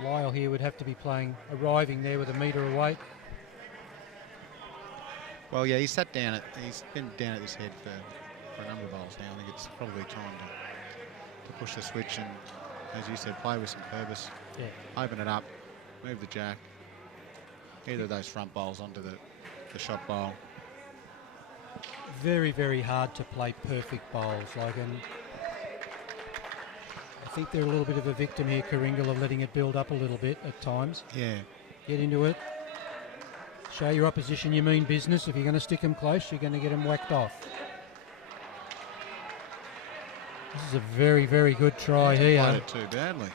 Lyle here would have to be arriving there with a metre of weight. Well, yeah, he's been down at this head for a number of bowls now. I think it's probably time to push the switch and, as you said, play with some purpose. Yeah. Open it up, move the jack. Either of those front bowls onto the shot bowl. Very, very hard to play perfect bowls. I think they're a little bit of a victim here, Karingal, of letting it build up a little bit at times. Yeah. Get into it. Show your opposition you mean business. If you're going to stick them close, you're going to get them whacked off. This is a very, very good try here. Played it too badly.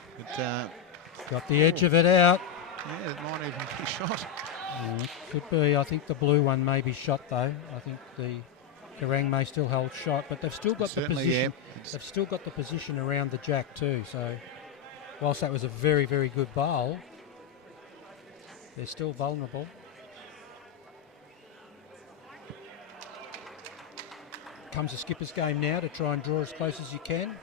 Got the edge of it out. Yeah, it might even be shot. It could be. I think the blue one may be shot though. I think the Kerang may still hold shot, but they've still got the position. Yeah, they've still got the position around the jack too. So whilst that was a very, very good bowl, they're still vulnerable. Comes a skipper's game now to try and draw as close as you can.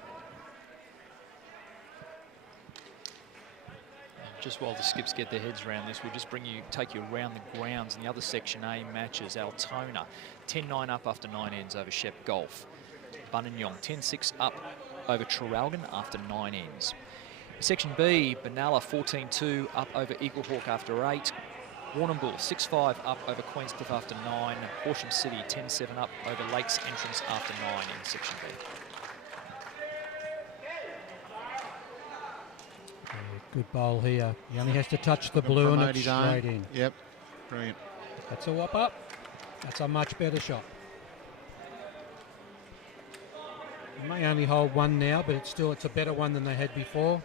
Just while the skips get their heads around this, we'll just take you around the grounds in the other Section A matches. Altona, 10-9 up after 9 ends over Shep Golf. Buninyong, 10-6 up over Traralgon after 9 ends. Section B, Benalla, 14-2 up over Eaglehawk after 8. Warrnambool 6-5 up over Queenscliff after 9. Horsham City 10-7 up over Lakes Entrance after 9 in Section B. Good bowl here. He only has to touch the blue and it's straight in. Yep, brilliant. That's a whopper. That's a much better shot. He may only hold one now, but it's a better one than they had before.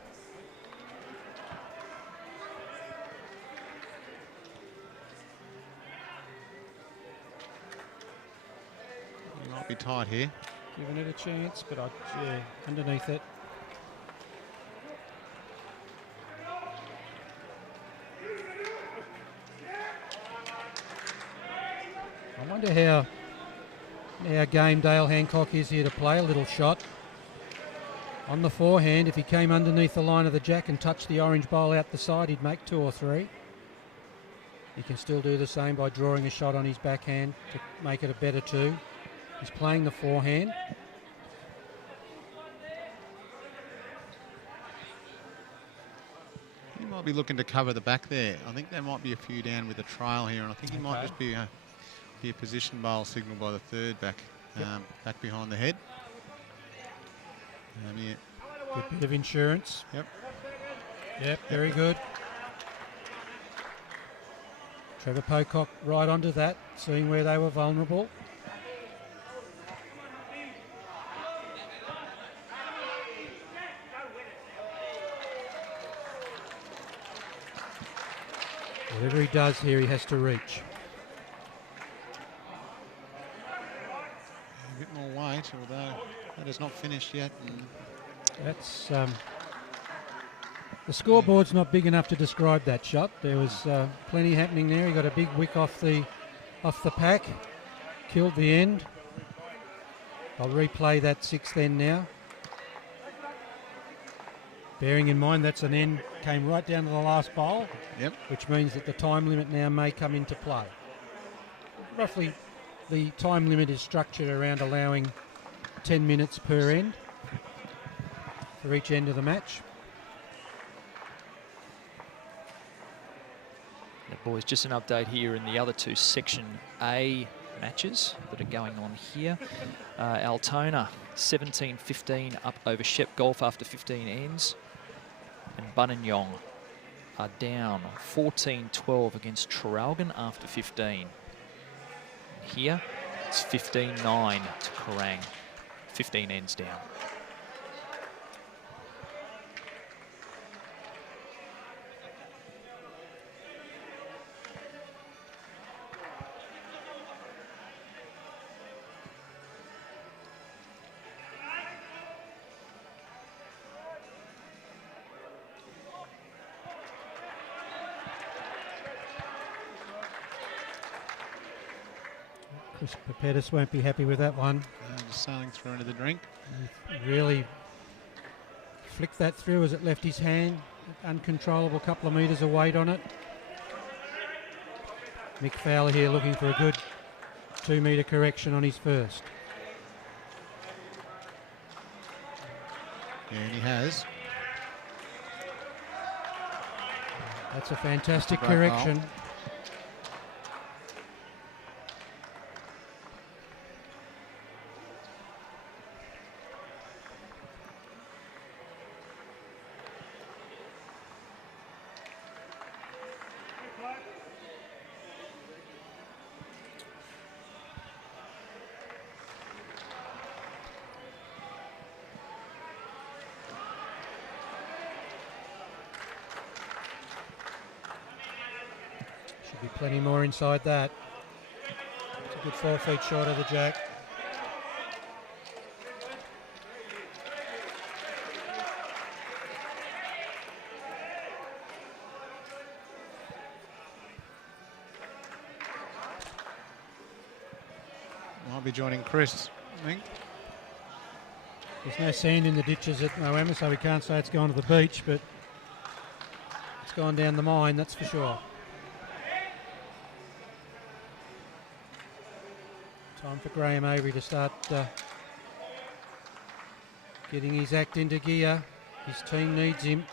He might be tight here. Giving it a chance, but underneath it. I wonder how game Dale Hancock is here to play. A little shot on the forehand. If he came underneath the line of the jack and touched the orange bowl out the side, he'd make 2 or 3. He can still do the same by drawing a shot on his backhand to make it a better 2. He's playing the forehand. He might be looking to cover the back there. I think there might be a few down with a trail here, and I think he might just be a position bowl signal by the third back, back behind the head. Yeah. Good bit of insurance. Yep, very good. Trevor Pocock right onto that, seeing where they were vulnerable. Whatever he does here, he has to reach. A bit more weight, although that is not finished yet. And that's the scoreboard's not big enough to describe that shot. There was plenty happening there. He got a big wick off the pack, killed the end. I'll replay that 6th end now. Bearing in mind that's an end, came right down to the last bowl, which means that the time limit now may come into play. Roughly, the time limit is structured around allowing 10 minutes per end for each end of the match. Now, boys, just an update here in the other 2 Section A matches that are going on here. Altona 17-15 up over Shep Golf after 15 ends. And Buninyong are down 14-12 against Traralgon after 15. Here, it's 15-9 to Kerang. 15 ends down. Chris Papetis won't be happy with that one. Just sailing through into the drink. He really flicked that through as it left his hand. Uncontrollable, couple of metres of weight on it. Mick Fowler here looking for a good 2 metre correction on his first. Yeah, and he has. That's a fantastic correction. Bowl. Be plenty more inside that. It's a good 4 feet short of the jack. Might be joining Chris, I think. There's no sand in the ditches at Moama, so we can't say it's gone to the beach, but it's gone down the mine, that's for sure. Time for Graeme Avery to start getting his act into gear. His team needs him.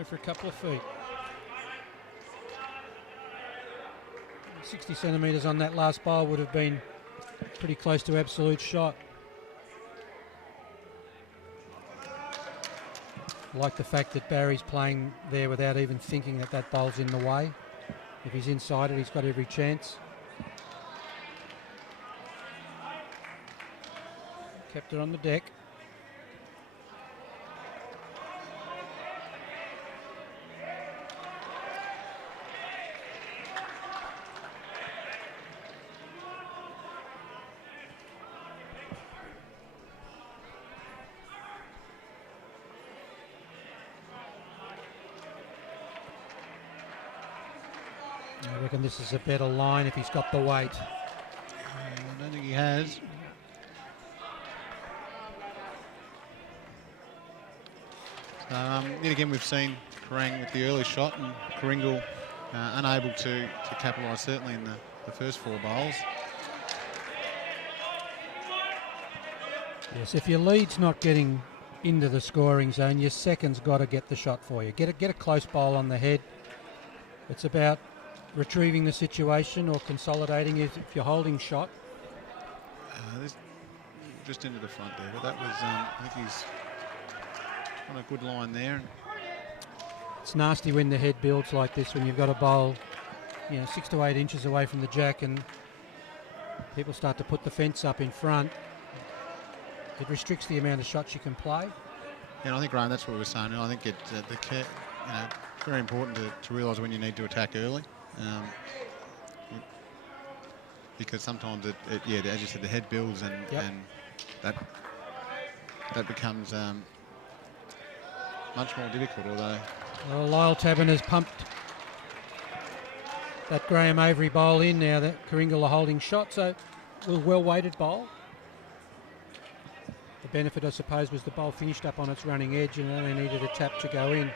Go for a couple of feet. 60 centimetres on that last bowl would have been pretty close to absolute shot. I like the fact that Barry's playing there without even thinking that that bowl's in the way. If he's inside it, he's got every chance. Kept it on the deck. I reckon this is a better line if he's got the weight. I don't think he has. Yet again, we've seen Kerang with the early shot and Karingal unable to capitalise, certainly in the first 4 bowls. Yes, if your lead's not getting into the scoring zone, your second's got to get the shot for you. Get a close bowl on the head. It's about retrieving the situation or consolidating if you're holding shot. Just into the front there, but that was, I think he's on a good line there. It's nasty when the head builds like this, when you've got a bowl, 6 to 8 inches away from the jack and people start to put the fence up in front. It restricts the amount of shots you can play. And I think, Graeme, that's what we were saying. I think it's very important to realise when you need to attack early. Because sometimes as you said, the head builds and that becomes much more difficult. Although, well, Lyle Tabin has pumped that Graeme Avery bowl in now that Karingal are holding shot, so it was a well-weighted bowl. The benefit, I suppose, was the bowl finished up on its running edge and only needed a tap to go in.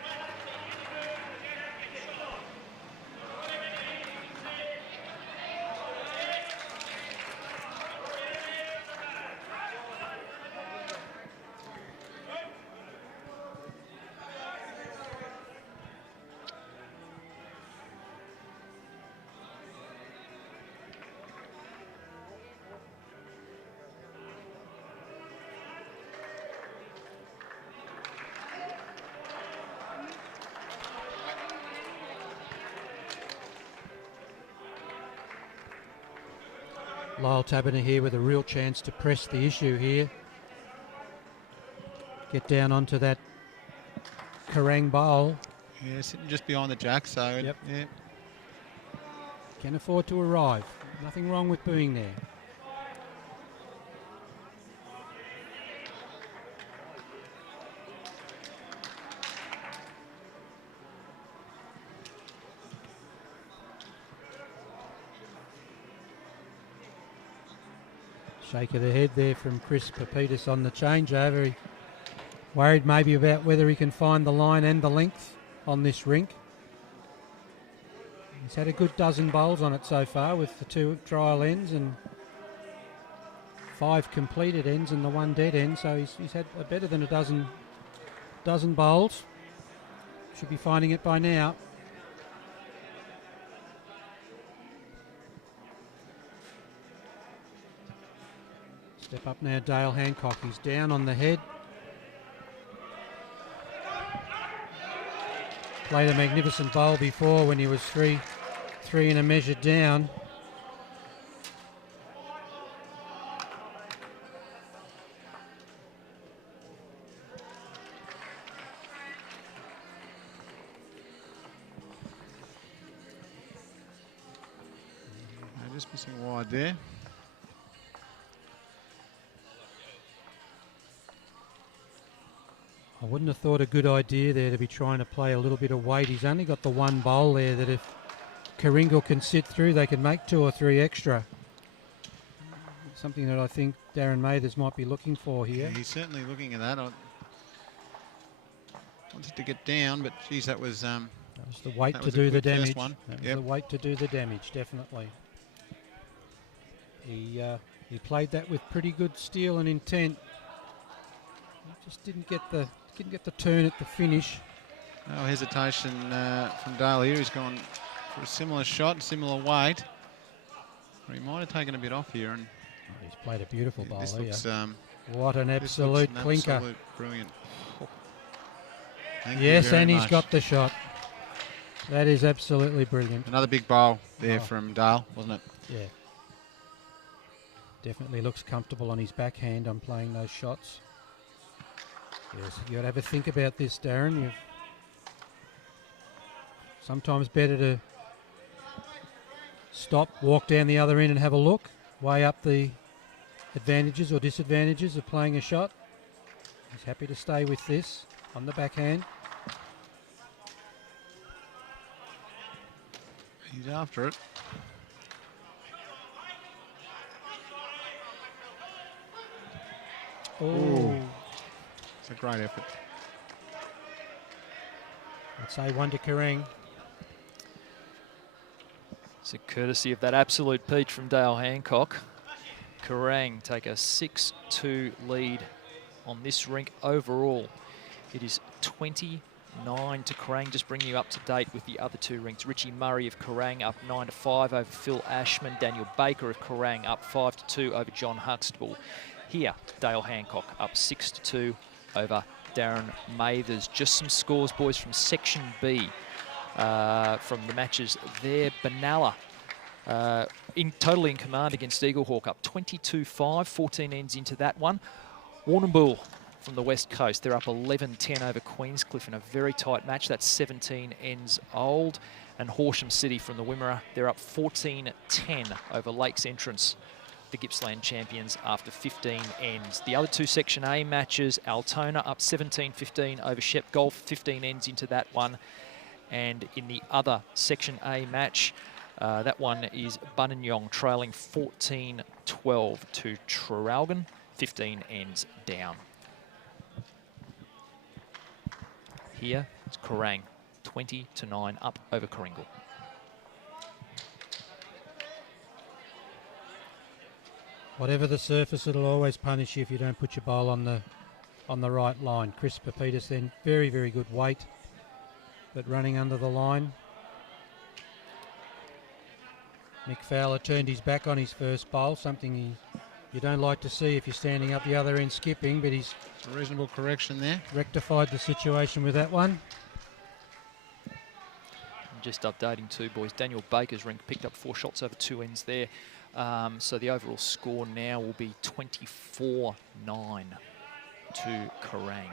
Lyle Tabiner here with a real chance to press the issue here. Get down onto that Kerang bowl. yeah, sitting just behind the jack, so Yep. yeah. Can afford to arrive. Nothing wrong with being there. Shake of the head there from Chris Papitas on the changeover. He worried maybe about whether he can find the line and the length on this rink. He's had a good dozen bowls on it so far with the 2 trial ends and 5 completed ends and the 1 dead end. So he's had a better than a dozen bowls. Should be finding it by now. Step up now, Dale Hancock. He's down on the head. Played a magnificent bowl before when he was three and a measure down. Just missing wide there. I wouldn't have thought a good idea there to be trying to play a little bit of weight. He's only got the 1 bowl there that if Karingal can sit through, they can make 2 or 3 extra. Something that I think Darren Mathers might be looking for here. Yeah, he's certainly looking at that. I wanted to get down, but geez, that was That was the weight that to was a do the good first damage. one. That was Yep. the weight to do the damage, definitely. He played that with pretty good steel and intent. He just didn't get the turn at the finish. No hesitation from Dale here. He's gone for a similar shot, similar weight. He might have taken a bit off here. And He's played a beautiful bowl this here. looks, What an this looks absolute an clinker. absolute brilliant. Thank you Yes, very and he's much. got the shot. That is absolutely brilliant. Another big bowl there from Dale, wasn't it? Yeah. Definitely looks comfortable on his backhand on playing those shots. Yes, you got to have a think about this, Darren. You've sometimes better to stop, walk down the other end and have a look, weigh up the advantages or disadvantages of playing a shot. He's happy to stay with this on the backhand. He's after it. Oh, It's a great effort. I'd say one to Kerang. It's a courtesy of that absolute peach from Dale Hancock. Kerang take a 6-2 lead on this rink overall. It is 29 to Kerang, just bringing you up to date with the other two rinks. Richie Murray of Kerang up 9-5 over Phil Ashman. Daniel Baker of Kerang up 5-2 over John Huxtable. Here, Dale Hancock up 6-2 over Darren Mathers. Just some scores, boys, from Section B. From the matches there. Benalla totally in command against Eaglehawk, up 22-5, 14 ends into that one. Warrnambool from the West Coast, they're up 11-10 over Queenscliff in a very tight match. That's 17 ends old. And Horsham City from the Wimmera, they're up 14-10 over Lakes Entrance, the Gippsland champions, after 15 ends. The other two Section A matches, Altona up 17-15 over Shep Golf, 15 ends into that one. And in the other Section A match, that one is Buninyong trailing 14-12 to Traralgon, 15 ends down. Here, it's Kerang, 20-9 up over Karingal. Whatever the surface, it'll always punish you if you don't put your bowl on the right line. Chris Papitas then, very, very good weight, but running under the line. Mick Fowler turned his back on his first bowl, something you don't like to see if you're standing up the other end skipping, but he's It's a reasonable correction there. rectified the situation with that one. I'm just updating too, boys. Daniel Baker's rink picked up 4 shots over 2 ends there. So the overall score now will be 24-9 to Kerang.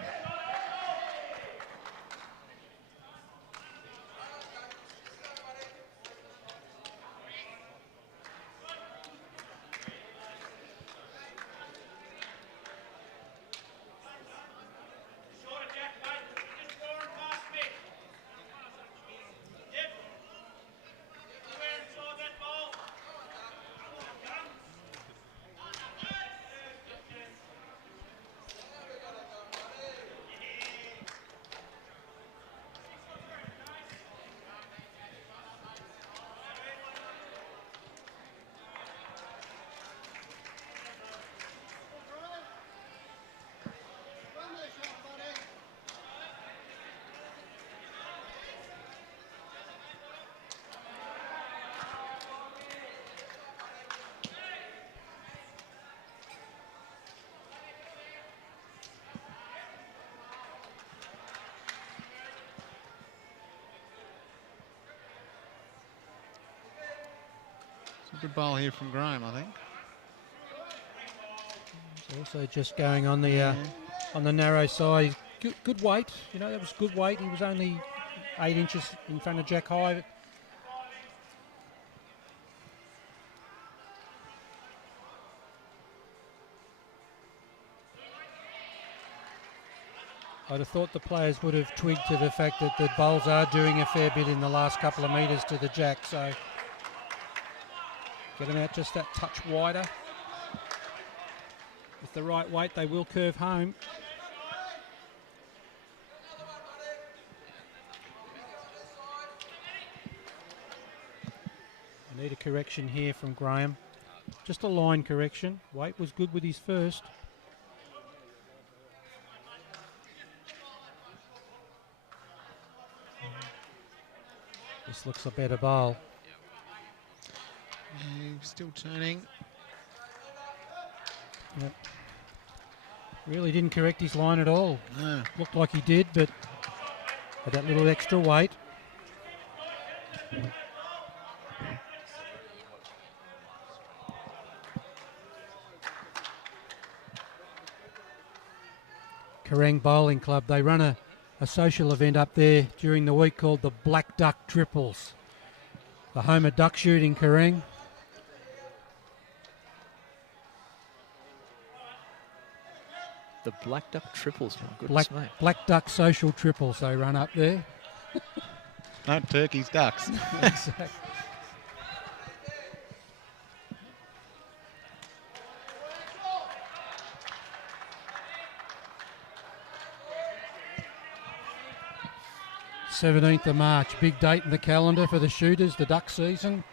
Good bowl here from Graeme, I think. It's also just going on the narrow side. Good weight, you know, that was good weight. He was only 8 inches in front of Jack High. I'd have thought the players would have twigged to the fact that the bowls are doing a fair bit in the last couple of metres to the jack, so get them out just that touch wider. With the right weight, they will curve home. I need a correction here from Graeme. Just a line correction. Weight was good with his first. This looks a better bowl. Still turning. Yep. Really didn't correct his line at all. No. Looked like he did, but with that little extra weight. Kerang Bowling Club, they run a social event up there during the week called the Black Duck Triples. The home of duck shooting, Kerang. The Black Duck Triples, my goodness me. Black Duck Social Triples they run up there. No turkeys, ducks. Exactly. (17th of March), big date in the calendar for the shooters, the duck season.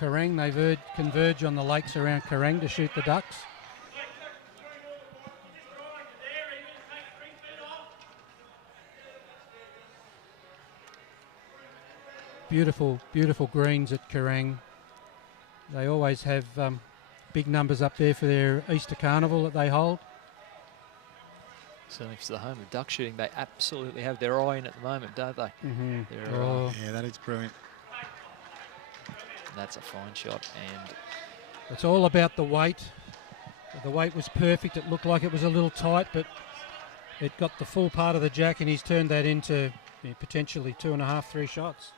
Kerang, they converge on the lakes around Kerang to shoot the ducks. Beautiful, beautiful greens at Kerang. They always have big numbers up there for their Easter Carnival that they hold. Certainly for the home of duck shooting, they absolutely have their eye in at the moment, don't they? Mm-hmm. Yeah, that is brilliant. That's a fine shot, and it's all about the weight. The weight was perfect. It looked like it was a little tight, but it got the full part of the jack, and he's turned that into potentially 2.5, 3 shots.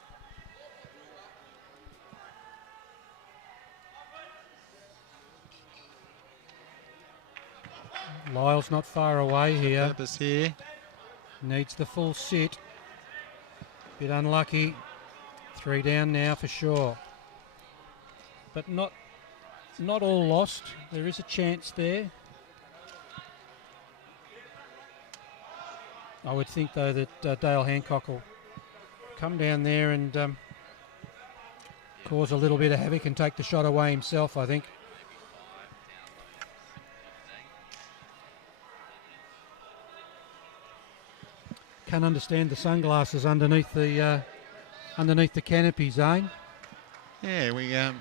Lyle's not far away here. Purpose here. Needs the full sit. Bit unlucky. 3 down now for sure. But not all lost. There is a chance there. I would think though that Dale Hancock will come down there and cause a little bit of havoc and take the shot away himself, I think. Can't understand the sunglasses underneath the canopy, Zane. Yeah, I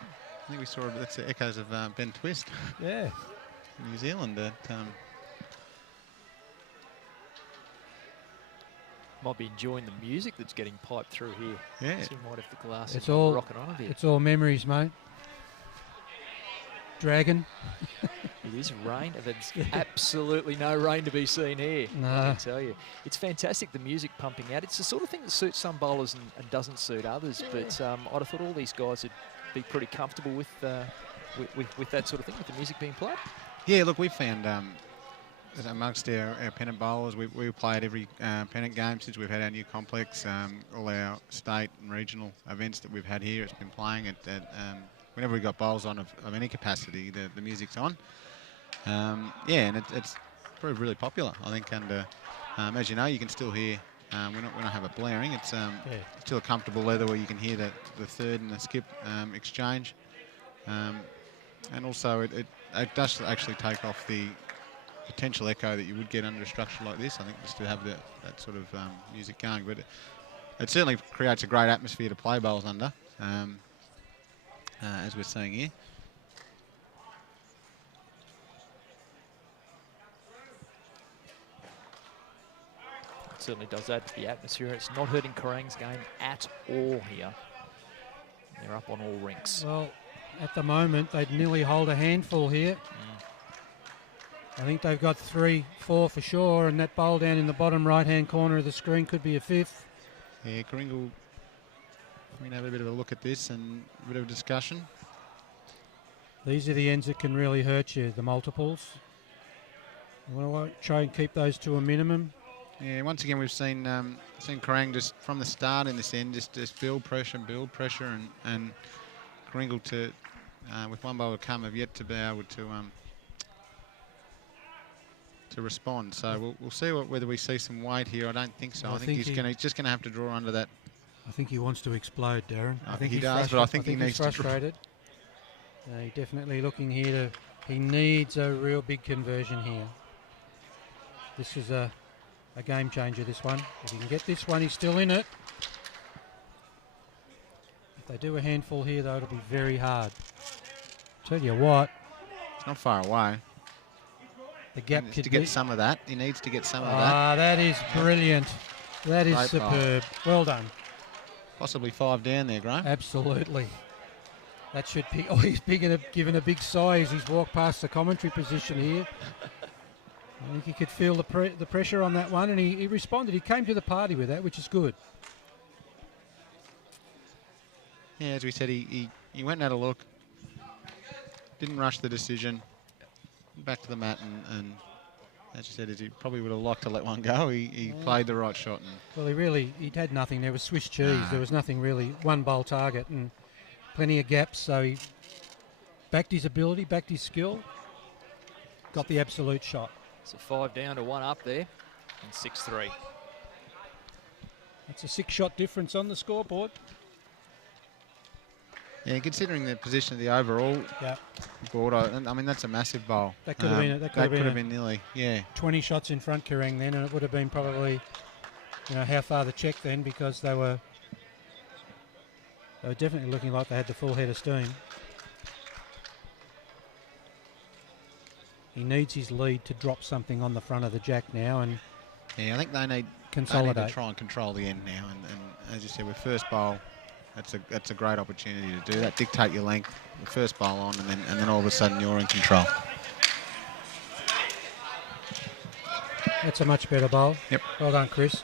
think we saw that's the echoes of Ben Twist. Yeah. New Zealand. might be enjoying the music that's getting piped through here. Yeah. So you might have the glasses It's all rocking on a bit. It's all memories, mate. Dragon. It is rain. There's absolutely no rain to be seen here. No. I can tell you. It's fantastic, the music pumping out. It's the sort of thing that suits some bowlers and doesn't suit others. But I'd have thought all these guys would be pretty comfortable with that sort of thing, with the music being played. Yeah, look, we found amongst our Pennant bowlers, we played every Pennant game since we've had our new complex. All our state and regional events that we've had here, it's been playing. Whenever we got bowls on of any capacity, the music's on. Yeah, and it's proved really popular, I think. And as you know, you can still hear. We don't have it blaring. It's still a comfortable leather where you can hear the third and the skip exchange. And also, it does actually take off the potential echo that you would get under a structure like this. I think just to have that sort of music going, but it certainly creates a great atmosphere to play bowls under, as we're seeing here. It certainly does add to the atmosphere. It's not hurting Kerang's game at all here. They're up on all rinks. Well, at the moment, they'd nearly hold a handful here. I think they've got 3, 4 for sure, and that bowl down in the bottom right-hand corner of the screen could be a 5th. Yeah, Karingal, we can have a bit of a look at this and a bit of a discussion. These are the ends that can really hurt you, the multiples. You want to try and keep those to a minimum. Yeah, once again, we've seen Kerang just from the start in this end, just build pressure, and Karingal with one bowl to come, have yet to be able to respond. So we'll see whether we see some weight here. I don't think so. I think he's just going to have to draw under that. I think he wants to explode, Darren. I think he does, but I think he needs he's frustrated. He's definitely looking here he needs a real big conversion here. This is a game changer, this one. If he can get this one, he's still in it. If they do a handful here, though, it'll be very hard. Tell you what. It's not far away. The gap He needs could to get be. some of that. He needs to get some of that. Ah, that is brilliant. That is Great ball. superb. Well done. Possibly 5 down there, Graeme. Absolutely. That should be. Oh, he's given a big sigh as he's walked past the commentary position here. I think he could feel the pressure on that one, and he responded. He came to the party with that, which is good. Yeah, as we said, he went and had a look. Didn't rush the decision. Back to the mat, and as you said, he probably would have liked to let one go. He played the right shot. And Well, he'd had nothing. There was Swiss cheese. There was nothing really. One bowl target and plenty of gaps. So he backed his ability, backed his skill, got the absolute shot. So 5 down to 1 up there, and 6-3. That's a 6-shot difference on the scoreboard. yeah, considering the position of the overall board, I mean that's a massive bowl. That could have been. That could have been nearly 20 shots in front, Kerang, then, and it would have been probably, how far the check then, because they were definitely looking like they had the full head of steam. He needs his lead to drop something on the front of the jack now, and I think they need consolidate. to try and control the end now. And as you said, with first bowl, that's a great opportunity to do that. Dictate your length, the first bowl on, and then all of a sudden you're in control. That's a much better bowl. Yep. Well done, Chris.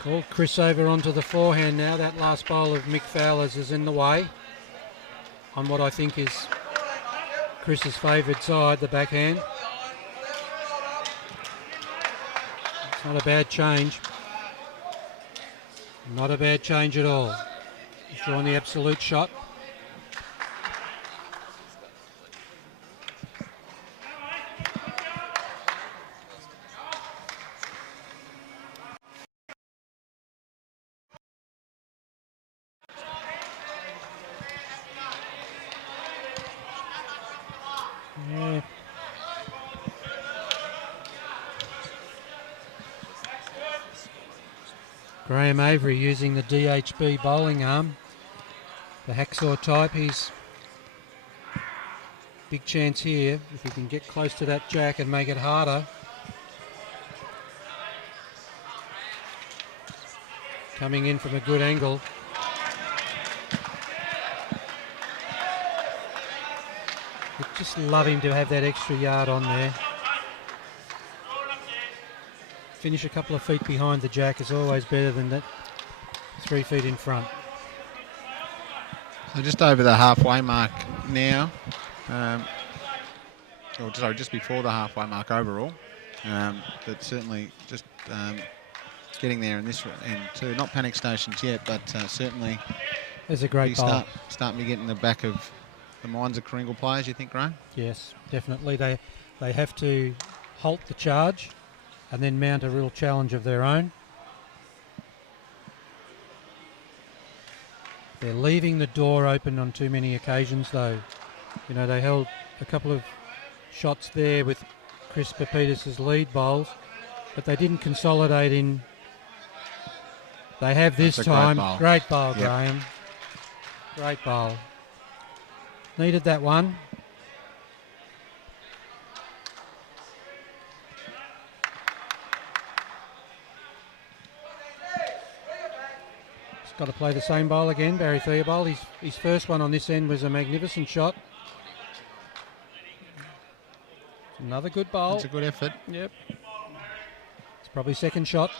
Called Chris over onto the forehand now. That last bowl of Mick Fowler's is in the way on what I think is Chris's favoured side, the backhand. It's not a bad change. Not a bad change at all. He's drawing the absolute shot. Yeah. Graeme Avery using the DHB bowling arm, the hacksaw type. He's big chance here if he can get close to that jack and make it harder. Coming in from a good angle. I'd just love him to have that extra yard on there. Finish a couple of feet behind the jack is always better than that 3 feet in front. So just over the halfway mark now, or sorry, just before the halfway mark overall. But certainly just getting there in this end too. Not panic stations yet, but certainly There's a great bowl. Starting to get in the back of the minds of Karingal players, you think, Graeme? Yes, definitely. They have to halt the charge and then mount a real challenge of their own. They're leaving the door open on too many occasions, though. They held a couple of shots there with Chris Pepetis' lead bowls, but they didn't consolidate in. They have this time. Great bowl, yep. Graeme. Great bowl. Needed that one. He's got to play the same bowl again, Barry Theobald. His first one on this end was a magnificent shot. Another good bowl. It's a good effort. Yep. It's probably second shot.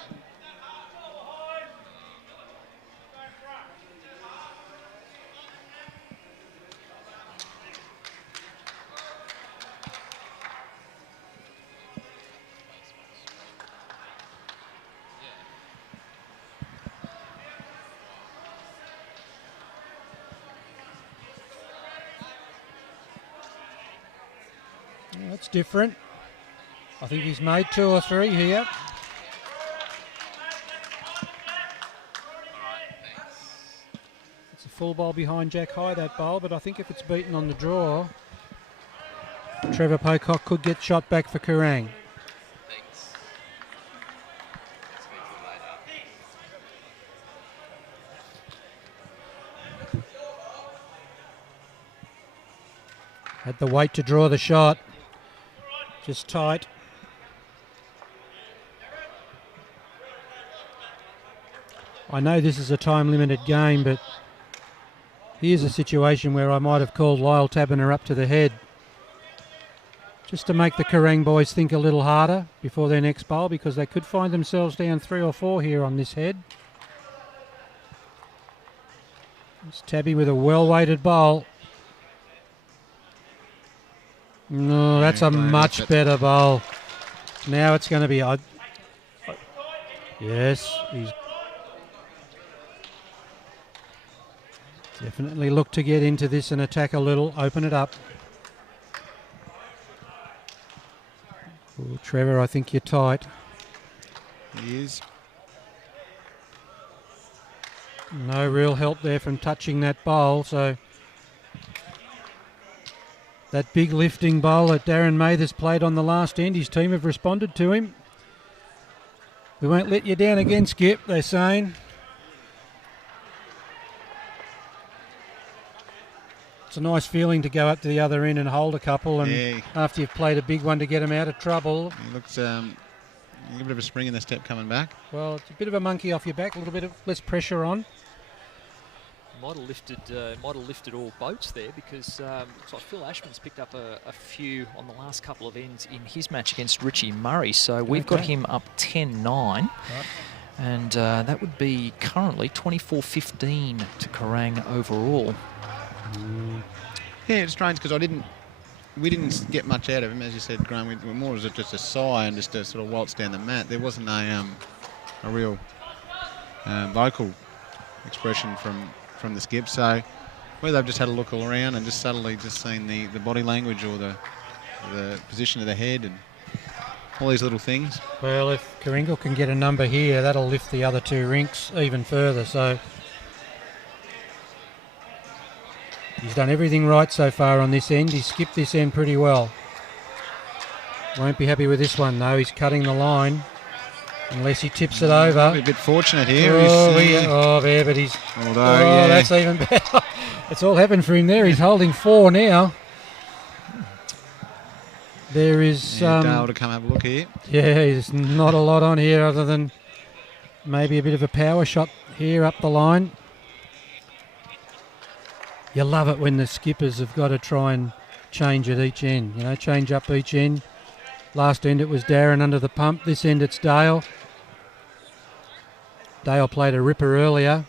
Well, that's different. I think he's made 2 or 3 here. It's a full bowl behind Jack High, that bowl, but I think if it's beaten on the draw, Trevor Pocock could get shot back for Kerang. Had the weight to draw the shot. Just tight. I know this is a time-limited game, but here's a situation where I might have called Lyle Taberner up to the head, just to make the Kerang boys think a little harder before their next bowl, because they could find themselves down 3 or 4 here on this head. It's Tabby with a well-weighted bowl. No, that's a much better bowl. Now it's going to be... yes, he's definitely looked to get into this and attack a little, open it up. Oh, Trevor, I think you're tight. He is. No real help there from touching that bowl, so... that big lifting bowl that Darren Mathers played on the last end, his team have responded to him. We won't let you down again, Skip, they're saying. It's a nice feeling to go up to the other end and hold a couple, and after you've played a big one, to get them out of trouble. He looks a bit of a spring in the step coming back. Well, it's a bit of a monkey off your back, a little bit of less pressure on. Might have lifted all boats there, because looks like Phil Ashman's picked up a few on the last couple of ends in his match against Richie Murray. So we've got him up 10-9. Right. And that would be currently 24-15 to Kerang overall. Yeah, it's strange because we didn't get much out of him, as you said, Graeme. We more as just a sigh and just a sort of waltz down the mat. There wasn't a real vocal expression from the skip. So whether they've just had a look all around and just subtly just seen the body language or the position of the head and all these little things. Well, if Karingal can get a number here, that'll lift the other 2 rinks even further. So he's done everything right so far on this end. He's skipped this end pretty well. Won't be happy with this one though. He's cutting the line. Unless he tips it over. A bit fortunate here. There, but he's... that's even better. It's all happened for him there. He's holding 4 now. There is... Dale to come have a look here. Yeah, there's not a lot on here other than maybe a bit of a power shot here up the line. You love it when the skippers have got to try and change at each end. You know, change up each end. Last end it was Darren under the pump. This end it's Dale. Dale played a ripper earlier.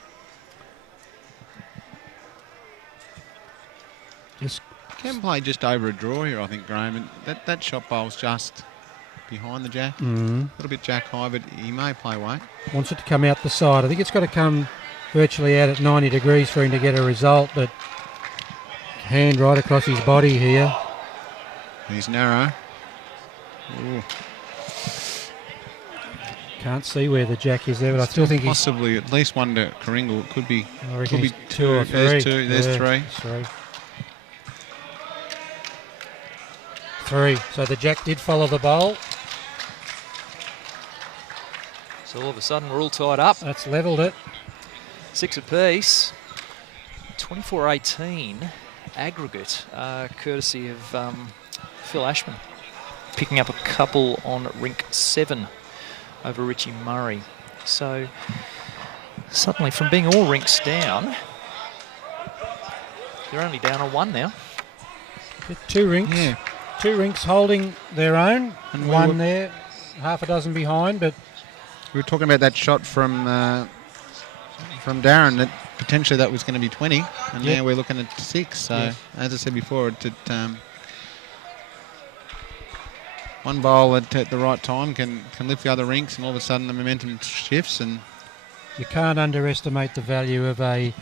Can play just over a draw here, I think, Graeme. And that shot bowl's just behind the jack. A little bit jack high, but he may play weight. Wants it to come out the side. I think it's got to come virtually out at 90 degrees for him to get a result, but hand right across his body here. He's narrow. Ooh. Can't see where the jack is there, but I still think possibly at least one to Karingal. It could be 2 or 3. There's 2. There's 3. 3. So the jack did follow the bowl. So all of a sudden we're all tied up. That's levelled it. 6 apiece. 24-18 aggregate, courtesy of Phil Ashman. Picking up a couple on rink 7 over Richie Murray. So suddenly from being all rinks down, they're only down on 1 now. 2 rinks. Yeah. 2 rinks holding their own, and 1 there, half a dozen behind. But we were talking about that shot from Darren, that potentially that was going to be 20, and now we're looking at 6. So as I said before, one bowl at the right time can lift the other rinks, and all of a sudden the momentum shifts. And you can't underestimate the value of a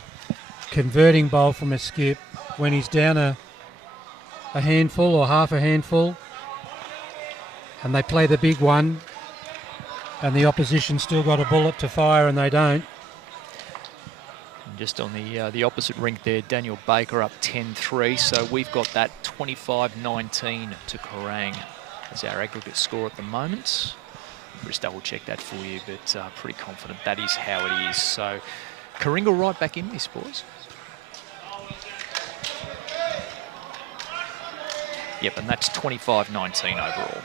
converting bowl from a skip when he's down a handful or half a handful. and they play the big one, and the opposition still got a bullet to fire and they don't. Just on the opposite rink there, Daniel Baker up 10-3, so we've got that 25-19 to Kerang as our aggregate score at the moment. We'll just double check that for you, but pretty confident that is how it is. So Karingal right back in this, boys. Yep, and that's 25-19 overall.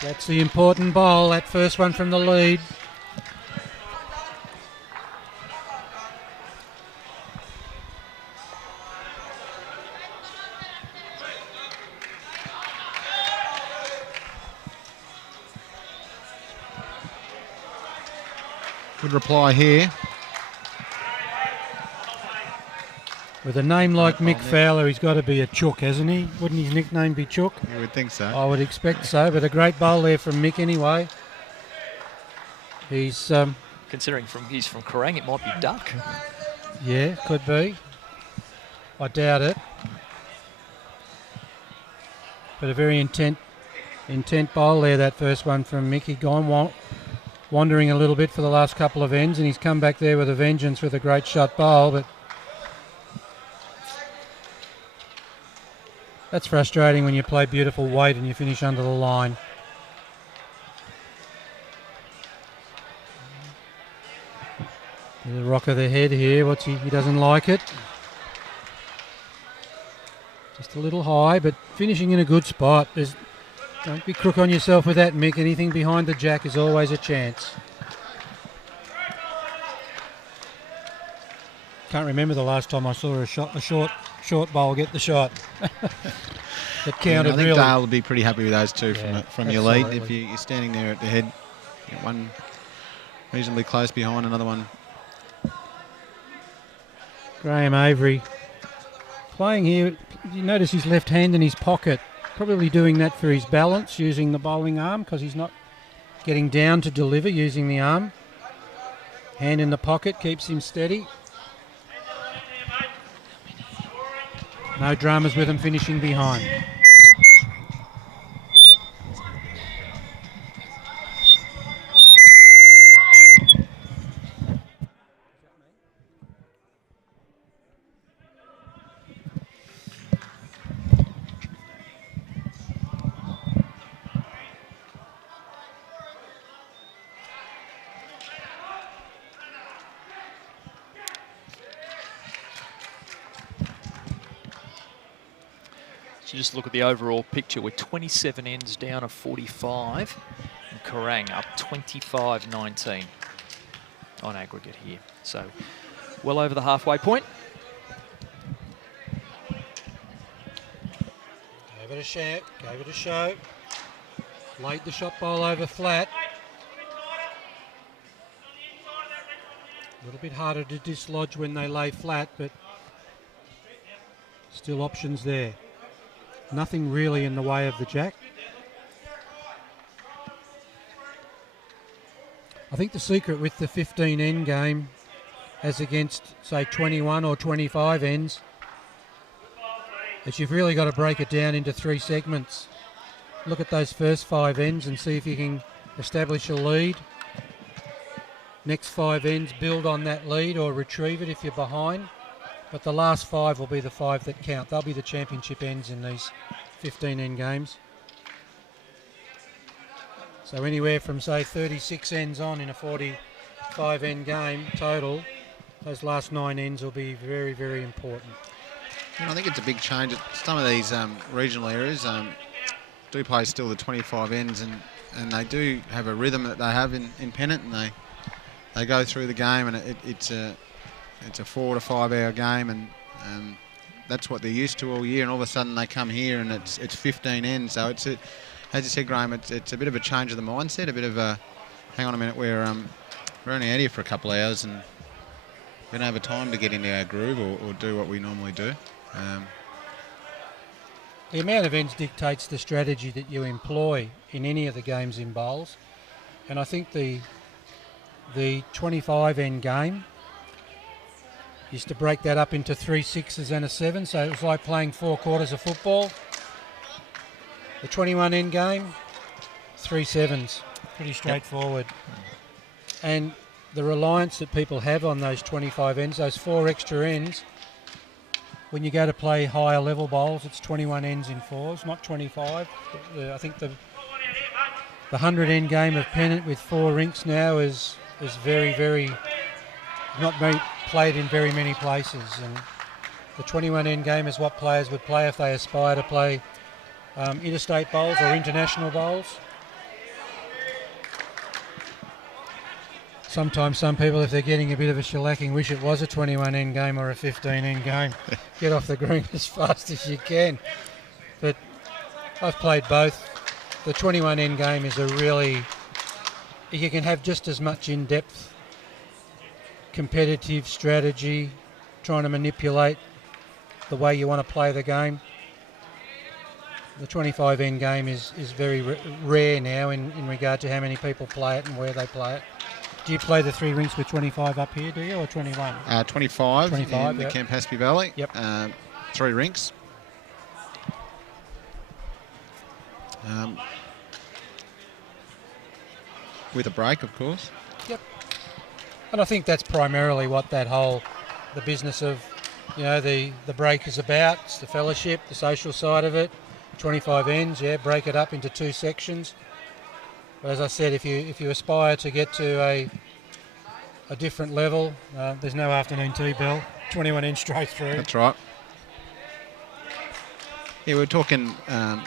That's the important bowl, that first one from the lead. Good reply here. With a name like Mick Fowler, he's got to be a chook, hasn't he? Wouldn't his nickname be Chook? You would think so. I would expect so, but a great bowl there from Mick anyway. He's... Considering he's from Kerang, it might be Duck. Yeah, could be. I doubt it. But a very intent bowl there, that first one from Mick. He'd gone wandering a little bit for the last couple of ends, and he's come back there with a vengeance with a great shot bowl, but that's frustrating when you play beautiful weight and you finish under the line. The rock of the head here, he doesn't like it. Just a little high, but finishing in a good spot. Don't be crook on yourself with that, Mick. Anything behind the jack is always a chance. Can't remember the last time I saw a short bowl get the shot. That counted, I think really. Dale would be pretty happy with those two from your lead. Absolutely. If you're standing there at the head, you get one reasonably close behind, another one. Graeme Avery playing here. You notice his left hand in his pocket. Probably doing that for his balance, using the bowling arm, because he's not getting down to deliver using the arm. Hand in the pocket keeps him steady. No dramas with him finishing behind. So just look at the overall picture. We're 27 ends down of 45. And Kerang up 25-19 on aggregate here. So well over the halfway point. Gave it a shout, gave it a show. Laid the shot bowl over flat. A little bit harder to dislodge when they lay flat, but still options there. Nothing really in the way of the jack. I think the secret with the 15 end game as against, say, 21 or 25 ends is you've really got to break it down into 3 segments. Look at those first 5 ends and see if you can establish a lead. Next 5 ends, build on that lead or retrieve it if you're behind. But the last 5 will be the 5 that count. They'll be the championship ends in these 15 end games. So anywhere from, say, 36 ends on in a 45 end game total, those last 9 ends will be very, very important. And I think it's a big change. Some of these regional areas do play still the 25 ends, and they do have a rhythm that they have in Pennant, and they go through the game, and it's a 4 to 5 hour game, and that's what they're used to all year. And all of a sudden they come here and it's 15 ends. So it's as you said, Graeme, it's a bit of a change of the mindset. A bit of a hang on a minute, we're only out here for a couple of hours and we don't have a time to get into our groove or do what we normally do. The amount of ends dictates the strategy that you employ in any of the games in bowls, and I think the 25 end game used to break that up into 3 6s and a 7, so it was like playing 4 quarters of football. The 21 end game, 3 sevens. Pretty straightforward. And the reliance that people have on those 25 ends, those 4 extra ends, when you go to play higher level bowls, it's 21 ends in 4s, not 25. I think the 100 end game of Pennant with 4 rinks now is very, very, not very played in very many places. And the 21 end game is what players would play if they aspire to play interstate bowls or international bowls. Sometimes some people, if they're getting a bit of a shellacking, wish it was a 21 end game or a 15 end game. Get off the green as fast as you can. But I've played both. The 21 end game is a really, you can have just as much in-depth competitive strategy, trying to manipulate the way you want to play the game. The 25 end game is very rare now in regard to how many people play it and where they play it. Do you play the 3 rinks with 25 up here, do you, or 21? 25 in the yep. Camp Haspi Valley. Yep. 3 rinks. With a break, of course. Yep. And I think that's primarily what the business of, the break is about. It's the fellowship, the social side of it. 25 ends, break it up into 2 sections. But as I said, if you aspire to get to a different level, there's no afternoon tea bell. 21 ends straight through. That's right. Yeah, we were talking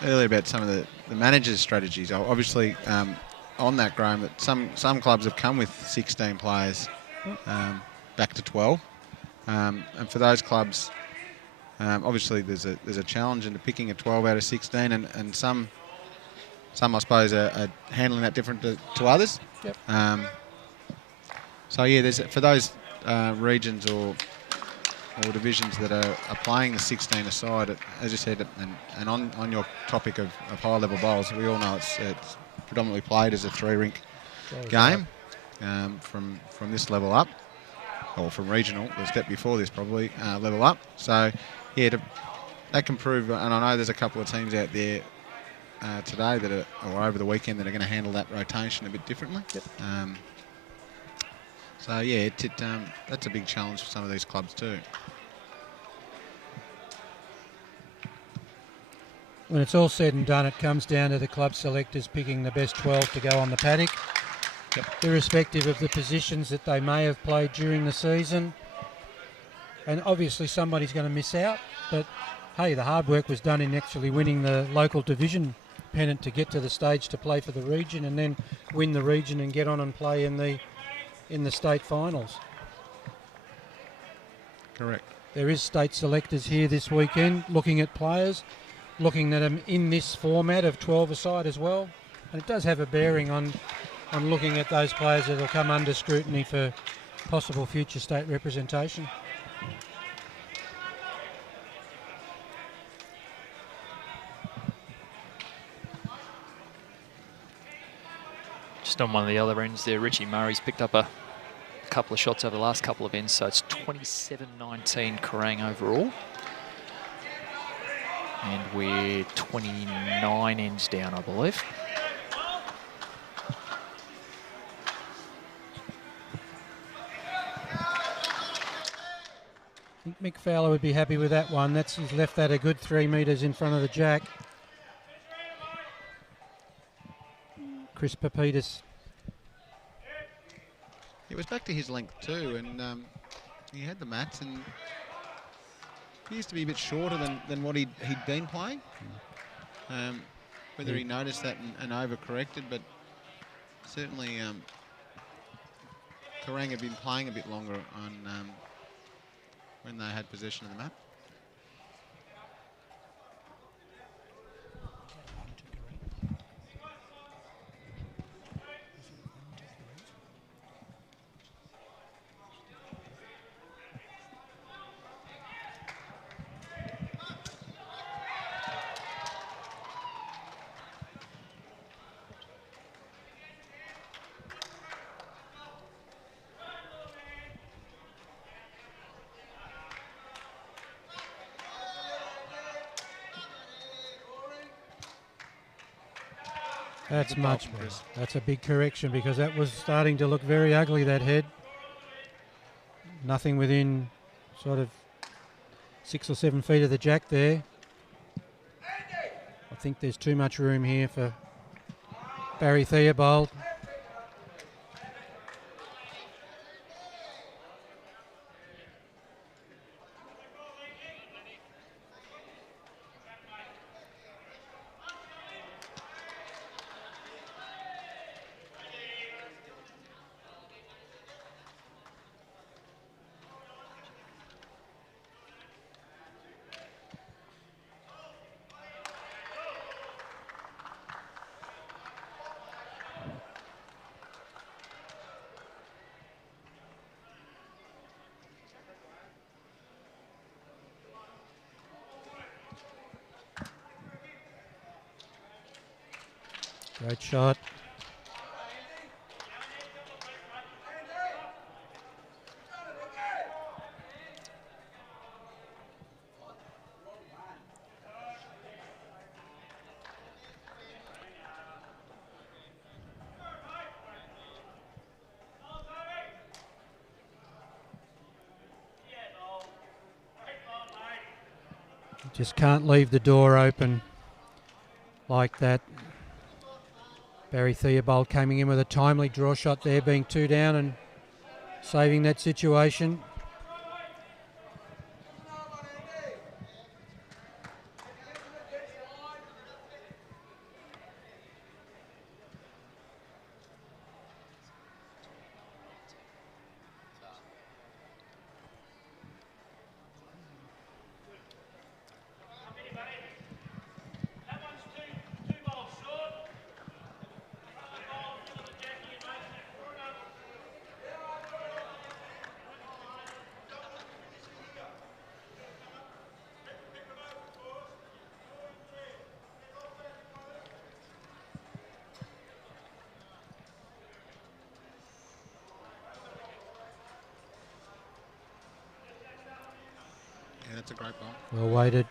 earlier about some of the managers' strategies. Obviously, on that, Graeme, that some clubs have come with 16 players back to 12, and for those clubs, obviously there's a challenge into picking a 12 out of 16, and some I suppose are handling that different to others. Yep. So yeah, there's for those regions or divisions that are playing the 16 aside, as you said, and on your topic of high level bowls, we all know it's predominantly played as a 3 rink game from this level up, or from regional, the step before this probably, level up. So yeah, that can prove, and I know there's a couple of teams out there today or over the weekend that are going to handle that rotation a bit differently. Yep. So yeah, that's a big challenge for some of these clubs too. When it's all said and done, it comes down to the club selectors picking the best 12 to go on the paddock, irrespective of the positions that they may have played during the season. And obviously somebody's going to miss out, but hey, the hard work was done in actually winning the local division pennant to get to the stage to play for the region, and then win the region and get on and play in the state finals. Correct. There is state selectors here this weekend looking at players, looking at them in this format of 12 aside as well, and it does have a bearing on looking at those players that will come under scrutiny for possible future state representation. Just on one of the other ends there, Richie Murray's picked up a couple of shots over the last couple of ends, so it's 27-19 Kerang overall. And we're 29 ends down, I believe. I think Mick Fowler would be happy with that one. He's left that a good 3 metres in front of the jack. Chris Papitas. It was back to his length too, and he had the mats, and he used to be a bit shorter than what he'd been playing. Whether he noticed that and overcorrected, but certainly Kerang had been playing a bit longer on when they had possession of the map. That's Good ball much from better. Chris. That's a big correction because that was starting to look very ugly, that head. Nothing within sort of 6 or 7 feet of the jack there. I think there's too much room here for Barry Theobald. Great shot. Just can't leave the door open like that. Barry Theobald coming in with a timely draw shot there, being 2 down and saving that situation. Yeah, that's a great ball. Well weighted.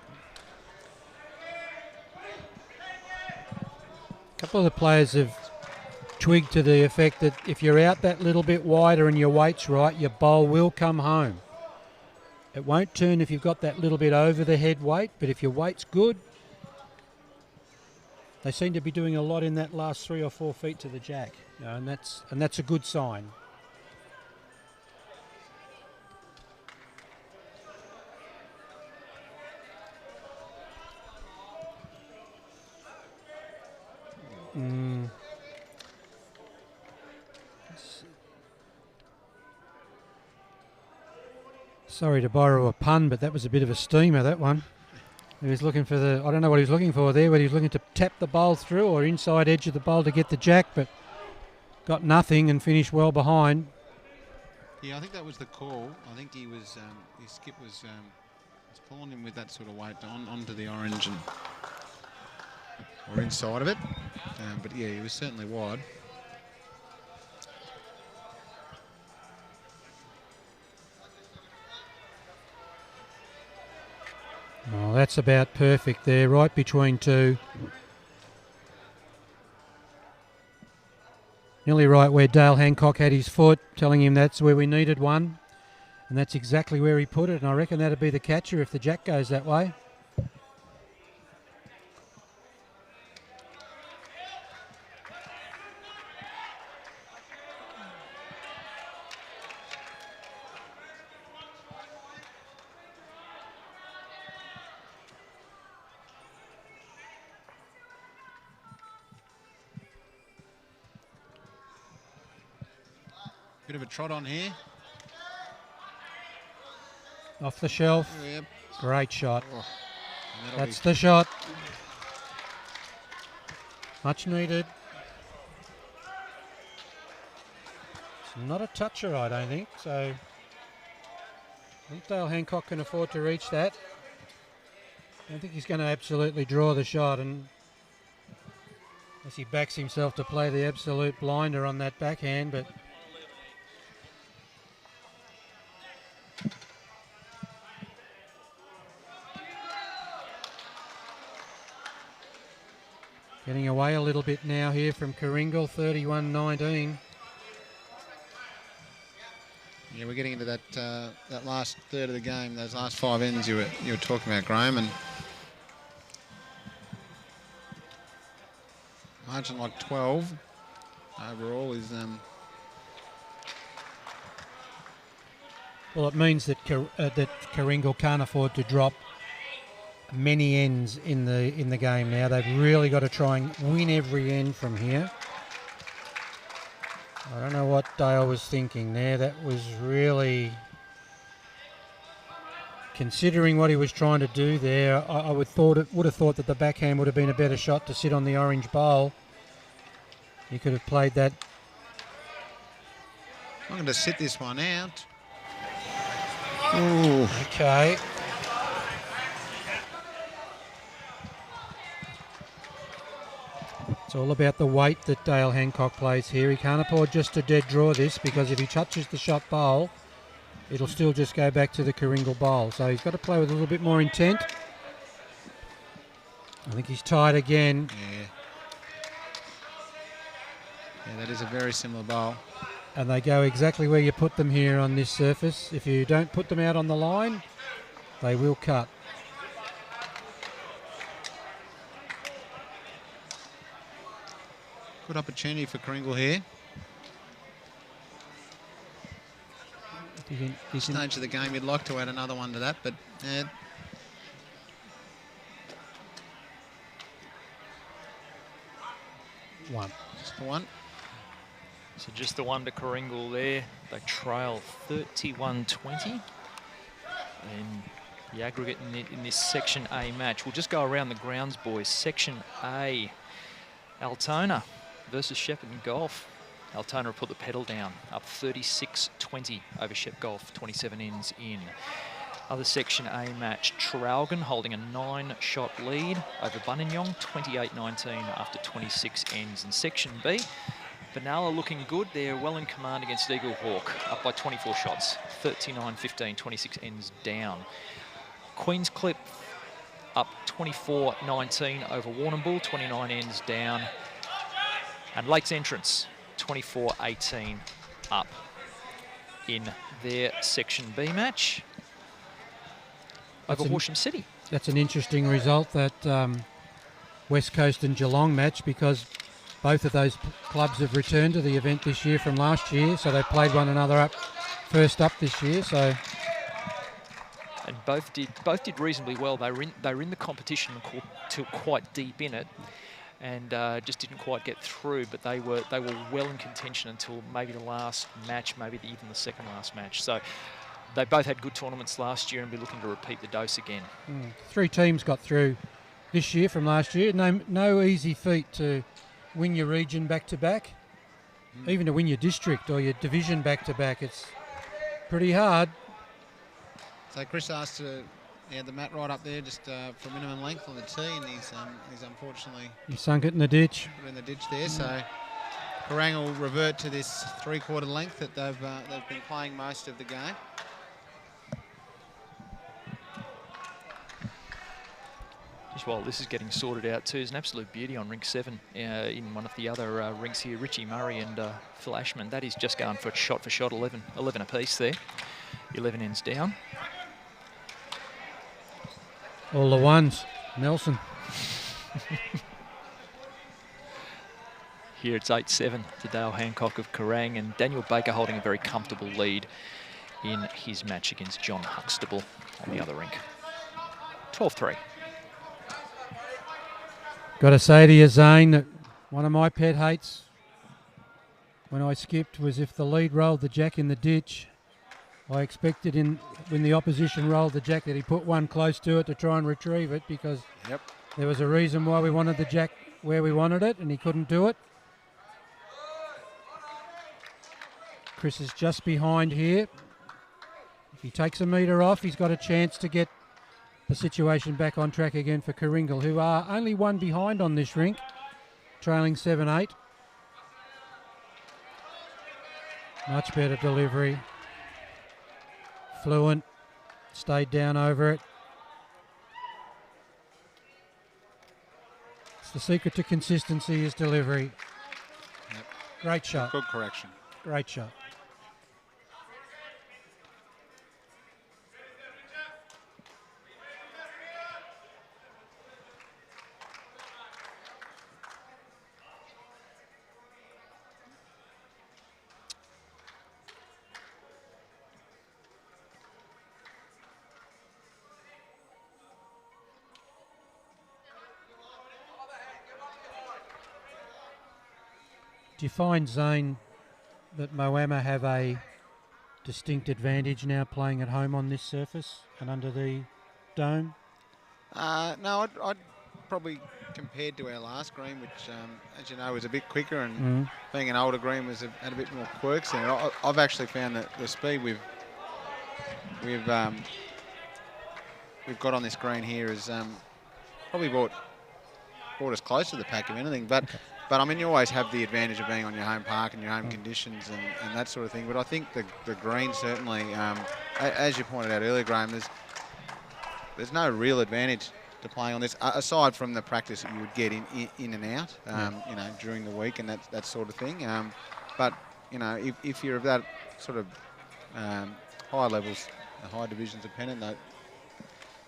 A couple of the players have twigged to the effect that if you're out that little bit wider and your weight's right, your bowl will come home. It won't turn if you've got that little bit over the head weight, but if your weight's good, they seem to be doing a lot in that last 3 or 4 feet to the jack, you know, and that's a good sign. Sorry to borrow a pun, but that was a bit of a steamer, that one. He was looking for I don't know what he was looking for there, whether he was looking to tap the bowl through or inside edge of the bowl to get the jack, but got nothing and finished well behind. Yeah, I think that was the call. I think he was, his skip was pulling him with that sort of weight onto the orange or inside of it. But yeah, he was certainly wide. Oh, that's about perfect there, right between two. Nearly right where Dale Hancock had his foot, telling him that's where we needed one. And that's exactly where he put it, and I reckon that'd be the catcher if the jack goes that way. Bit of a trot on here. Off the shelf. Yep. Great shot. Oh, That's the shot. Much needed. It's not a toucher, I don't think. So I think Dale Hancock can afford to reach that. I think he's going to absolutely draw the shot, and as he backs himself to play the absolute blinder on that backhand, but Getting away a little bit now here from Karingal, 31-19. Yeah, we're getting into that that last third of the game, those last 5 ends you were talking about, Graeme, and margin like 12 overall is Well, it means that that Karingal can't afford to drop many ends in the game now. They've really got to try and win every end from here. I don't know what Dale was thinking there. That was really, considering what he was trying to do there, I would have thought that the backhand would have been a better shot to sit on the orange bowl. He could have played that. I'm going to sit this one out. Ooh. Okay. It's all about the weight that Dale Hancock plays here. He can't afford just to dead draw this, because if he touches the shot bowl, it'll still just go back to the Karingal bowl. So he's got to play with a little bit more intent. I think he's tied again. Yeah, that is a very similar bowl. And they go exactly where you put them here on this surface. If you don't put them out on the line, they will cut. Good opportunity for Karingal here. Stage of the game, you'd like to add another one to that, but one. Just the one. So just the one to Karingal there. They trail 31-20. And the aggregate in this Section A match. We'll just go around the grounds, boys. Section A, Altona versus Shepherd and Golf. Altona put the pedal down, up 36-20 over Shep Golf, 27 ends in. Other Section A match, Traralgon holding a 9-shot lead over Buninyong, 28-19 after 26 ends. In Section B, Benalla looking good. They're well in command against Eagle Hawk, up by 24 shots, 39-15, 26 ends down. Queen's Clip up 24-19 over Warrnambool, 29 ends down. And Lakes Entrance, 24-18 up in their Section B match over Horsham City. That's an interesting result, that West Coast and Geelong match, because both of those clubs have returned to the event this year from last year, so they played one another up first up this year. So, and both did reasonably well. They were in the competition till quite deep in it, and just didn't quite get through. But they were well in contention until maybe the last match, maybe even the second last match. So they both had good tournaments last year, and be looking to repeat the dose again. 3 teams got through this year from last year. No easy feat to win your region back to back, even to win your district or your division back to back. It's pretty hard. So Chris asked to the mat right up there just for minimum length on the tee, and he's unfortunately He sunk it in the ditch. put in the ditch there. So Kerang will revert to this 3/4 length that they've been playing most of the game. Just while this is getting sorted out too, there's an absolute beauty on rink 7 in one of the other rinks here. Richie Murray and Phil Ashman. That is just going for shot 11 apiece there. 11 ends down. All the ones. Nelson. Here it's 8-7 to Dale Hancock of Kerang, and Daniel Baker holding a very comfortable lead in his match against John Huxtable on the other rink. 12-3. Got to say to you, Zane, that one of my pet hates when I skipped was if the lead rolled the jack in the ditch. I expected when the opposition rolled the jack that he put one close to it to try and retrieve it, because there was a reason why we wanted the jack where we wanted it, and he couldn't do it. Chris is just behind here. If he takes a metre off, he's got a chance to get the situation back on track again for Karingal, who are only one behind on this rink, trailing 7-8. Much better delivery. Fluent, stayed down over it. The secret to consistency is delivery. Yep. Great shot. Good correction. Great shot. Do you find, Zane, that Moama have a distinct advantage now playing at home on this surface and under the dome? No, I'd probably compared to our last green, which, as you know, was a bit quicker, and being an older green had a bit more quirks in it. I've actually found that the speed we've got on this green here is probably brought us close to the pack, if anything. But I mean, you always have the advantage of being on your home park and your home conditions and that sort of thing. But I think the green certainly, as you pointed out earlier, Graeme, there's no real advantage to playing on this, aside from the practice that you would get in and out, you know, during the week and that sort of thing. But, you know, if you're of that sort of high levels, the high divisions of Pennant,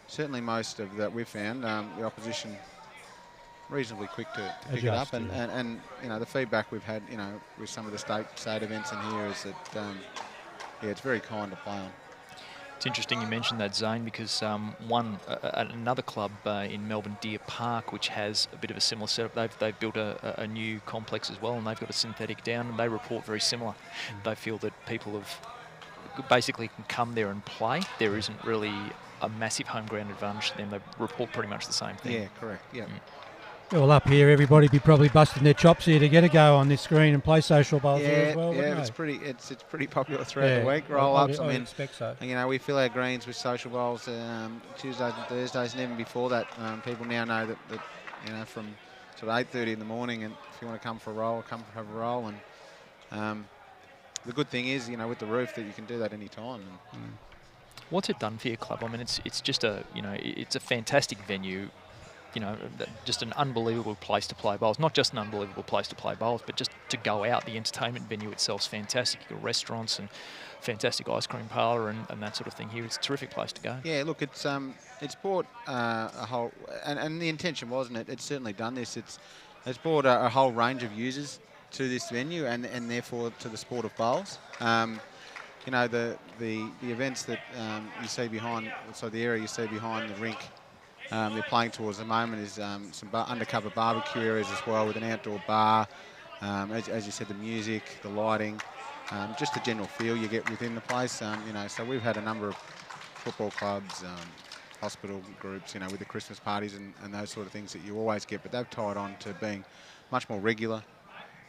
certainly most of that we've found, the opposition reasonably quick to pick it up, and you know, the feedback we've had, you know, with some of the state events in here is that yeah, it's very kind to play on. It's interesting you mentioned that, Zane, because another club in Melbourne, Deer Park, which has a bit of a similar setup, they've built a new complex as well, and they've got a synthetic down, and they report very similar. They feel that people have basically can come there and play. There isn't really a massive home ground advantage to them. They report pretty much the same thing. Yeah, correct. Yeah. Well, up here, everybody be probably busting their chops here to get a go on this screen and play social bowls here as well. Yeah, it's pretty popular throughout the week. Roll-ups. I mean, expect so. You know, we fill our greens with social bowls Tuesdays and Thursdays, and even before that, people now know that you know, from sort of 8:30 in the morning, and if you want to come for a roll, come for have a roll. And the good thing is, you know, with the roof, that you can do that any time. What's it done for your club? I mean, it's just it's a fantastic venue. You know, just an unbelievable place to play bowls. Not just an unbelievable place to play bowls, but just to go out. The entertainment venue itself is fantastic. You've got restaurants and fantastic ice cream parlour and that sort of thing here. It's a terrific place to go. Yeah, look, it's brought a whole, and the intention wasn't it. It's certainly done this. It's brought a whole range of users to this venue and therefore to the sport of bowls. You know, the events that you see behind, so the area you see behind the rink, they're playing towards at the moment is some undercover barbecue areas as well, with an outdoor bar, as you said, the music, the lighting, just the general feel you get within the place. You know, so we've had a number of football clubs, hospital groups, you know, with the Christmas parties and those sort of things that you always get, but they've tied on to being much more regular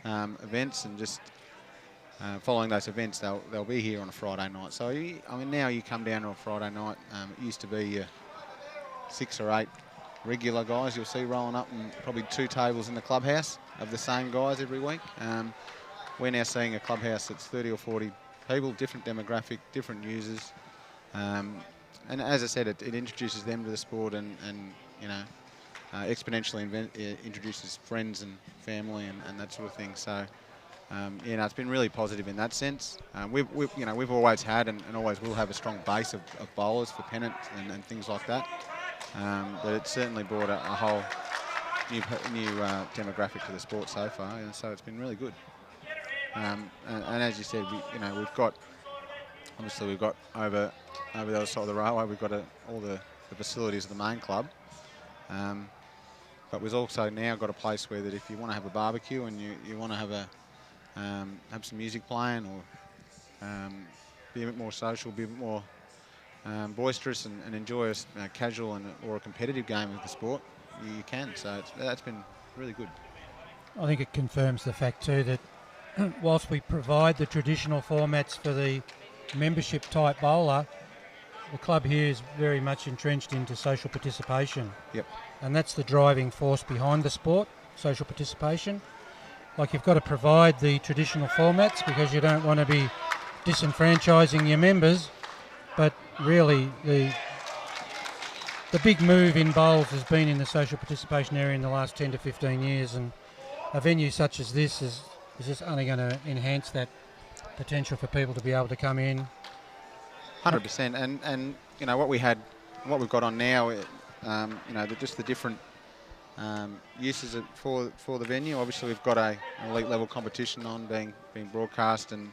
events, and just following those events, they'll be here on a Friday night. So, I mean, now you come down to a Friday night, it used to be 6 or 8 regular guys you'll see rolling up, and probably 2 tables in the clubhouse of the same guys every week. We're now seeing a clubhouse that's 30 or 40 people, different demographic, different users. And as I said, it introduces them to the sport and you know, exponentially introduces friends and family and that sort of thing. So, you know, it's been really positive in that sense. We've always had and always will have a strong base of bowlers for Pennant and things like that. But it's certainly brought a whole new demographic to the sport so far, and so it's been really good. And as you said, we've got over the other side of the railway, we've got all the facilities of the main club. But we've also now got a place where that if you want to have a barbecue and you want to have some music playing, or be a bit more social, be a bit more boisterous and enjoy a casual or a competitive game of the sport, you can. So that's been really good. I think it confirms the fact too that whilst we provide the traditional formats for the membership type bowler, the club here is very much entrenched into social participation. Yep. And that's the driving force behind the sport, social participation. Like, you've got to provide the traditional formats because you don't want to be disenfranchising your members, but really the the big move in bowls has been in the social participation area in the last 10 to 15 years, and a venue such as this is just only going to enhance that potential for people to be able to come in. 100%, and you know what we've got on now, you know, just the different uses for the venue. Obviously, we've got an elite level competition on being broadcast, and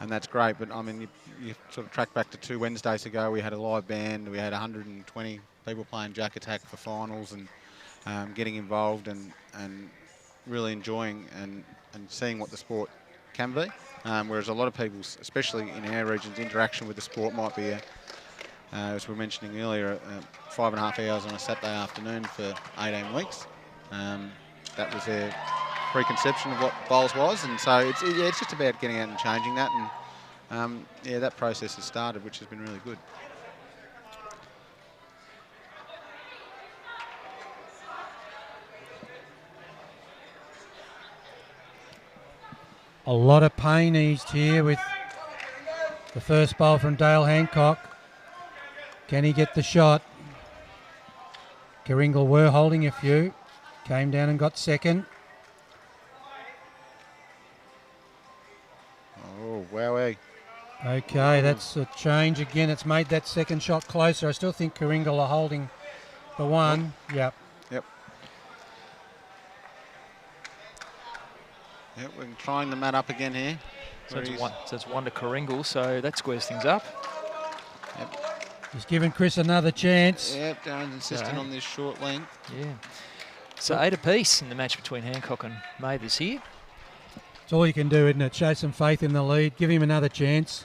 that's great. But I mean, you sort of track back to 2 Wednesdays ago, we had a live band, we had 120 people playing Jack Attack for finals, and getting involved and really enjoying and seeing what the sport can be. Whereas a lot of people, especially in our regions, interaction with the sport might be, as we were mentioning earlier, 5.5 hours on a Saturday afternoon for 18 weeks. That was their preconception of what bowls was, and so it's just about getting out and changing that, and yeah, that process has started, which has been really good. A lot of pain eased here with the first bowl from Dale Hancock. Can he get the shot? Karingal were holding a few. Came down and got second. Oh, wowee. Okay, that's a change again. It's made that second shot closer. I still think Karingal are holding the one. Yep. Yep, we're trying the mat up again here. So it's one to Karingal, so that squares things up. Yep. He's giving Chris another chance. Yep, Darren's insisting on this short length. Yeah. So 8 apiece in the match between Hancock and Mathers here. It's all you can do, isn't it? Show some faith in the lead. Give him another chance.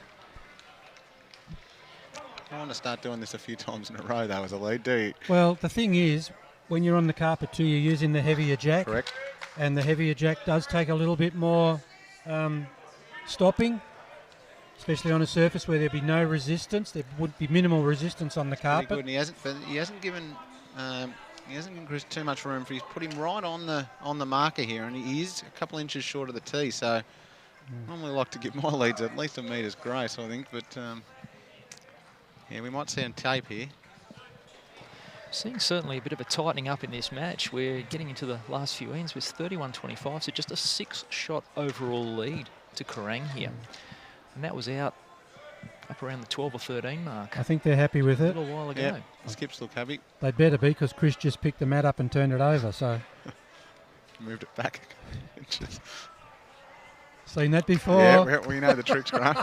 I want to start doing this a few times in a row, though, as a lead, do you? Well, the thing is, when you're on the carpet too, you're using the heavier jack. Correct. And the heavier jack does take a little bit more stopping, especially on a surface where there'd be no resistance. There would be minimal resistance on the carpet. Pretty good. And he hasn't given Chris too much room. He's put him right on the marker here, and he is a couple inches short of the tee. So I normally like to give my leads at least a meter's grace, I think. But yeah, we might see on tape here. Seeing certainly a bit of a tightening up in this match. We're getting into the last few ends with 31-25, so just a 6-shot overall lead to Kerang here. And that was up around the 12 or 13 mark. I think they're happy with it. A little while ago. Yep. Skips look happy. They'd better be, because Chris just picked the mat up and turned it over. So Moved it back a couple inches. Seen that before? Yeah, we know the tricks, Graeme.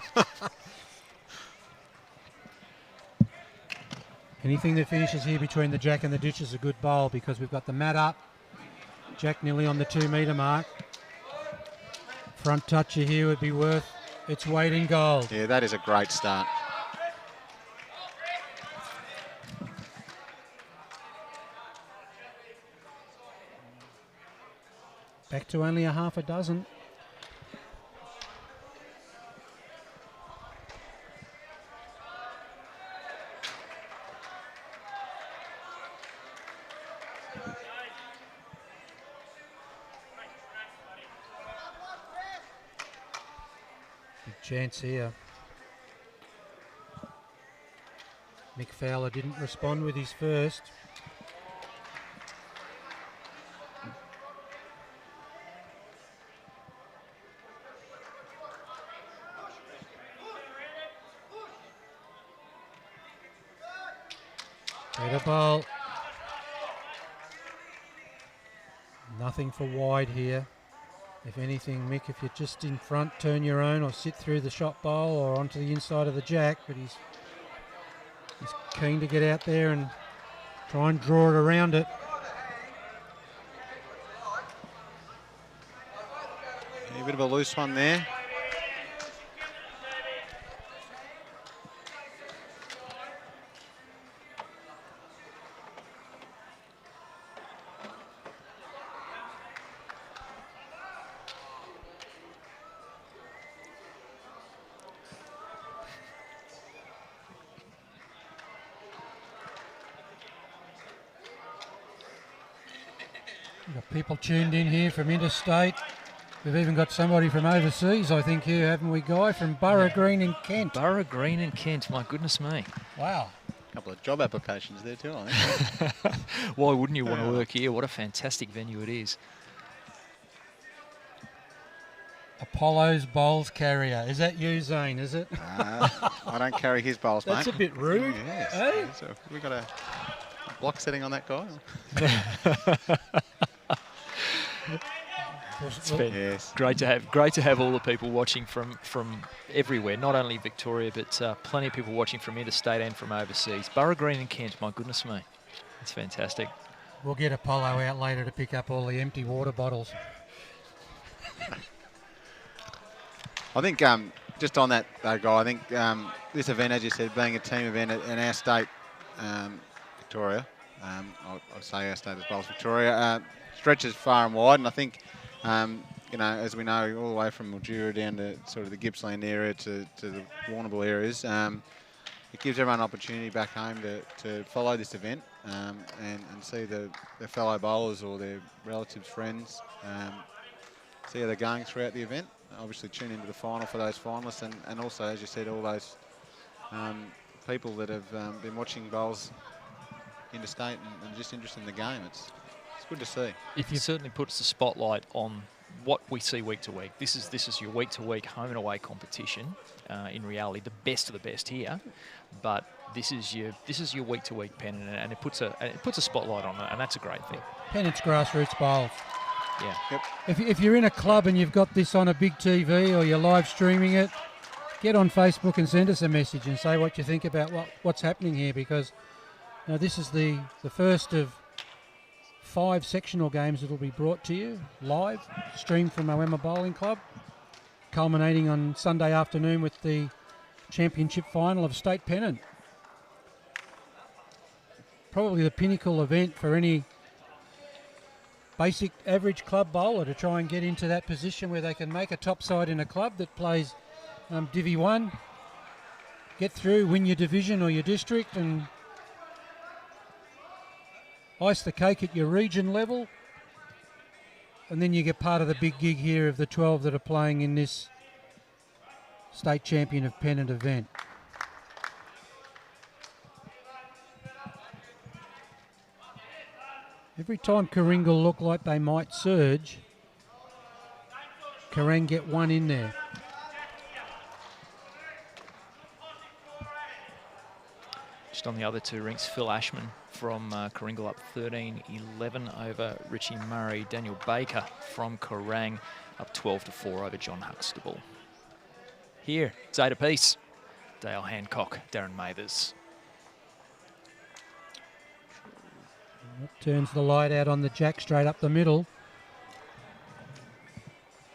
Anything that finishes here between the jack and the ditch is a good bowl, because we've got the mat up. Jack nearly on the 2 metre mark. Front toucher here would be worth its weight in gold. Yeah, that is a great start. Back to only a half a dozen. Big chance here. Mick Fowler didn't respond with his first. Better bowl. Nothing for wide here. If anything, Mick, if you're just in front, turn your own or sit through the shot bowl or onto the inside of the jack, but he's keen to get out there and try and draw it around it. Yeah, a bit of a loose one there. We've got people tuned in here from interstate. We've even got somebody from overseas, I think, here, haven't we, Guy, from Borough Green in Kent. Borough Green in Kent, my goodness me. Wow. couple of job applications there too, I think. Why wouldn't you want to work here? What a fantastic venue it is. Apollo's bowls carrier. Is that you, Zane, is it? I don't carry his bowls, mate. That's a bit rude. Yes. Eh? So we got a block setting on that guy. It's been Yes. great to have all the people watching from everywhere, not only Victoria, but plenty of people watching from interstate and from overseas. Borough Green and Kent, my goodness me, it's fantastic. We'll get Apollo out later to pick up all the empty water bottles. I think just on that guy, I think this event, as you said, being a team event in our state, Victoria, I'll say our state as well as Victoria, stretches far and wide, and I think, you know, as we know, all the way from Mildura down to sort of the Gippsland area to the Warrnambool areas, it gives everyone an opportunity back home to follow this event and see their fellow bowlers or their relatives, friends, see how they're going throughout the event. Obviously tune into the final for those finalists and also, as you said, all those people that have been watching bowls interstate and just interested in the game. It's good to see. It certainly puts the spotlight on what we see week to week. This is your week to week home and away competition. In reality, the best of the best here, but this is your week to week Pennant, and it puts a spotlight on it, and that's a great thing. Pennant's grassroots bowls. Yeah. Yep. If you're in a club and you've got this on a big TV or you're live streaming it, get on Facebook and send us a message and say what you think about what's happening here, because you know, this is the first of 5 sectional games that will be brought to you live, streamed from Moama Bowling Club, culminating on Sunday afternoon with the championship final of State Pennant. Probably the pinnacle event for any basic average club bowler to try and get into that position where they can make a top side in a club that plays Divi 1, get through, win your division or your district and ice the cake at your region level, and then you get part of the big gig here of the 12 that are playing in this state champion of Pennant event. Every time Karingal look like they might surge, Kerang get one in there. Just on the other two rinks, Phil Ashman from Karingal up 13-11 over Richie Murray. Daniel Baker from Kerang up 12-4 over John Huxtable. Here, it's 8 apiece. Dale Hancock, Darren Mathers. Turns the light out on the jack straight up the middle.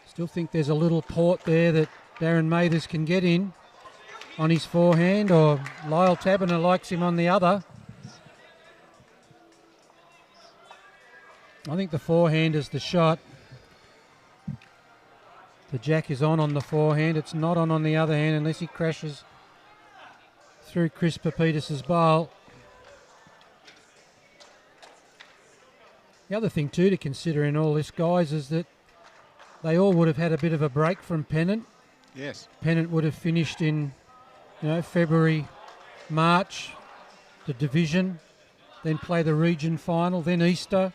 Still think there's a little port there that Darren Mathers can get in on his forehand, or Lyle Taberner likes him on the other. I think the forehand is the shot. The jack is on the forehand. It's not on the other hand unless he crashes through Chris Papitas' bowl. The other thing too to consider in all this, guys, is that they all would have had a bit of a break from Pennant. Yes. Pennant would have finished in, February, March, the division, then play the region final, then Easter.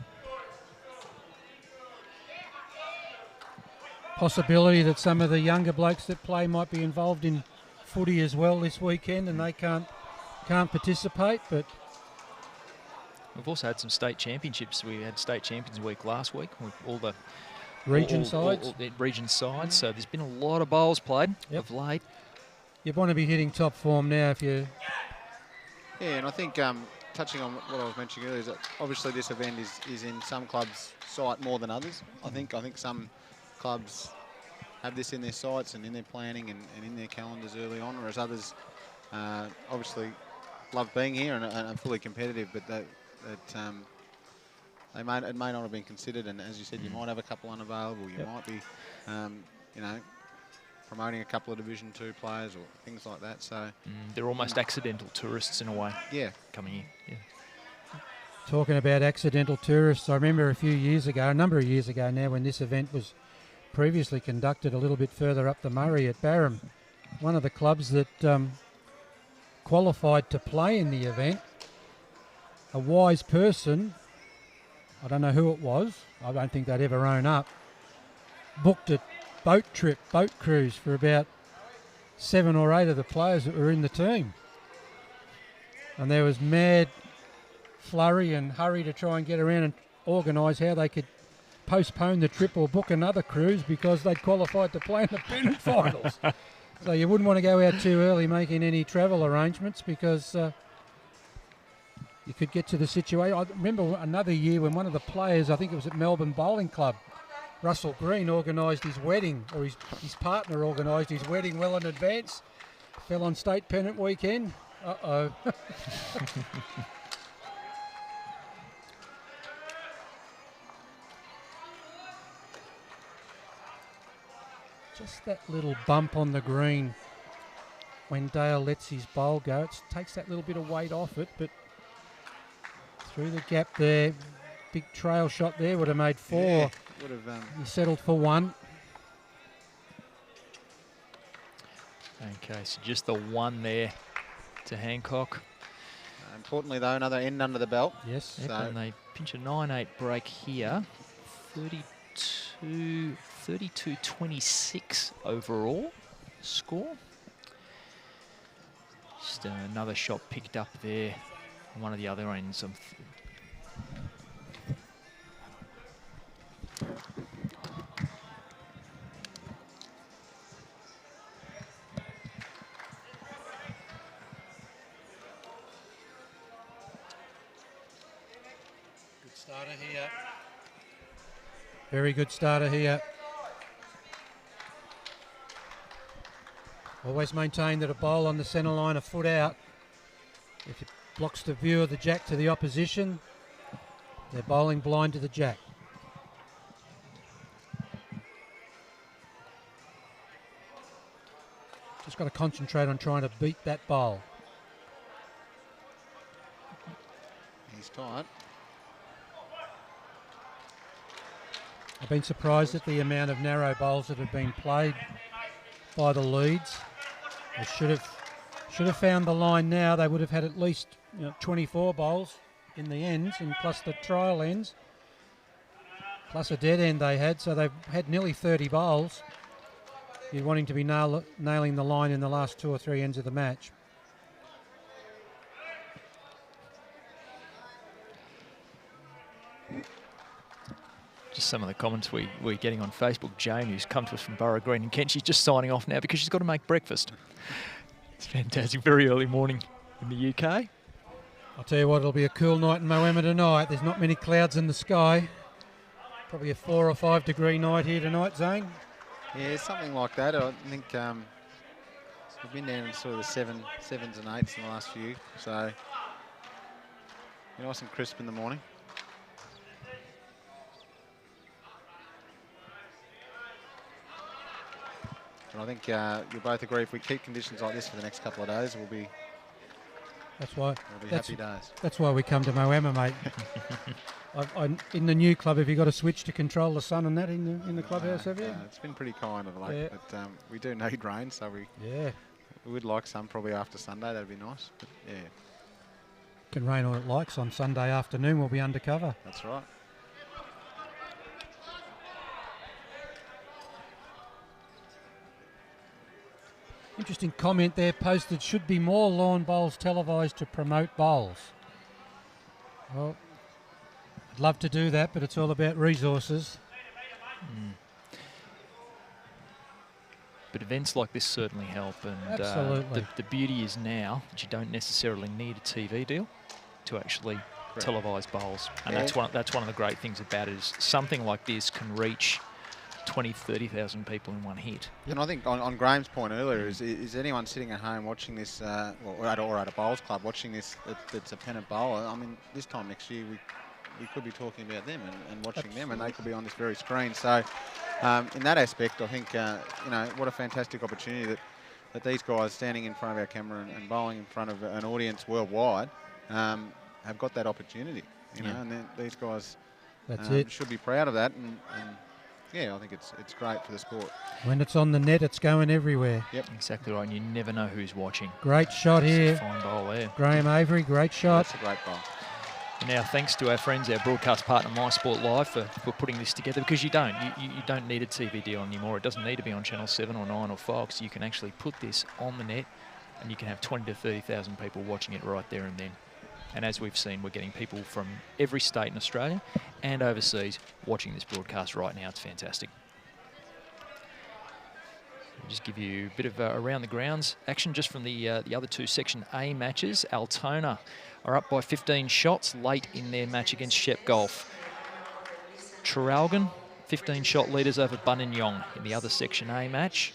Possibility that some of the younger blokes that play might be involved in footy as well this weekend, and they can't participate, but We've also had some state championships. We had State Champions Week last week with all the region sides. All the region sides. So there's been a lot of bowls played of late. You want to be hitting top form now if you... Yeah, and I think touching on what I was mentioning earlier, is that obviously this event is in some clubs' sight more than others. I think some clubs have this in their sights and in their planning and in their calendars early on, whereas others obviously love being here and are fully competitive, but it may not have been considered. And as you said, you might have a couple unavailable. You might be, promoting a couple of Division 2 players or things like that. So they're almost accidental tourists in a way. Yeah, coming here. Yeah. Talking about accidental tourists, I remember a number of years ago now, when this event was previously conducted a little bit further up the Murray at Barham. One of the clubs that qualified to play in the event, a wise person, I don't know who it was, I don't think they'd ever own up, booked a boat cruise for about 7 or 8 of the players that were in the team. And there was mad flurry and hurry to try and get around and organise how they could postpone the trip or book another cruise because they'd qualified to play in the Pennant finals. So you wouldn't want to go out too early making any travel arrangements because you could get to the situation. I remember another year when one of the players, I think it was at Melbourne Bowling Club, Russell Green, organised his wedding, or his partner organised his wedding well in advance. Fell on state pennant weekend. Uh-oh. Just that little bump on the green when Dale lets his bowl go. It takes that little bit of weight off it, but through the gap there, big trail shot there would have made 4. Yeah, would have. He settled for 1. Okay, so just the 1 there to Hancock. Importantly, though, another end under the belt. Yes. Yep, So and they pinch a 9-8 break here. 32-26 overall score. Just another shot picked up there on one of the other ends. Good starter here. Very good starter here. Always maintain that a bowl on the centre line a foot out. If it blocks the view of the jack to the opposition, they're bowling blind to the jack. Just got to concentrate on trying to beat that bowl. he's tight. I've been surprised at the amount of narrow bowls that have been played by the leads. They should have found the line now. They would have had at least 24 bowls in the ends, and plus the trial ends, plus a dead end they had. So they've had nearly 30 bowls. You're wanting to be nailing the line in the last 2 or 3 ends of the match. Just some of the comments we're getting on Facebook. Jane, who's come to us from Borough Green in Kent, she's just signing off now because she's got to make breakfast. It's fantastic. Very early morning in the UK. I'll tell you what, it'll be a cool night in Moama tonight. There's not many clouds in the sky. Probably a 4 or 5 degree night here tonight, Zane. Yeah, something like that. I think we've been down in sort of the sevens and 8s in the last few, so nice and crisp in the morning. And I think you'll both agree if we keep conditions like this for the next couple of days, we'll be happy days. That's why we come to Moama, mate. In the new club, have you got a switch to control the sun and that in the clubhouse, have you? It's been pretty kind of late, but we do need rain, so we would like some probably after Sunday. That'd be nice. But yeah, can rain all it likes on Sunday afternoon. We'll be undercover. That's right. Interesting comment there posted. Should be more lawn bowls televised to promote bowls. Well, I'd love to do that, but it's all about resources. But events like this certainly help, and absolutely. The beauty is now that you don't necessarily need a TV deal to actually televise bowls, and that's one of the great things about it is something like this can reach 20, 30,000 people in one hit. And I think on Graeme's point earlier, is anyone sitting at home watching this, or at a bowls club watching this, that's a Pennant bowler, I mean, this time next year we could be talking about them and watching them, and they could be on this very screen. So in that aspect, I think, what a fantastic opportunity that these guys standing in front of our camera and bowling in front of an audience worldwide have got that opportunity, and then these guys should be proud of that. And yeah, I think it's great for the sport. When it's on the net, it's going everywhere. Yep. Exactly right, and you never know who's watching. Great shot It's a here. fine bowl there. Graeme Avery, great shot. That's a great bowl. And now, thanks to our friends, our broadcast partner, My Sport Live, for putting this together, because you don't need a TV deal anymore. It doesn't need to be on Channel 7 or 9 or Fox. You can actually put this on the net, and you can have 20 to 30,000 people watching it right there and then. And as we've seen, we're getting people from every state in Australia and overseas watching this broadcast right now. It's fantastic. I'll just give you a bit of around the grounds action just from the other two Section A matches. Altona are up by 15 shots late in their match against Shep Golf. Traralgon, 15-shot leaders over Buninyong in the other Section A match.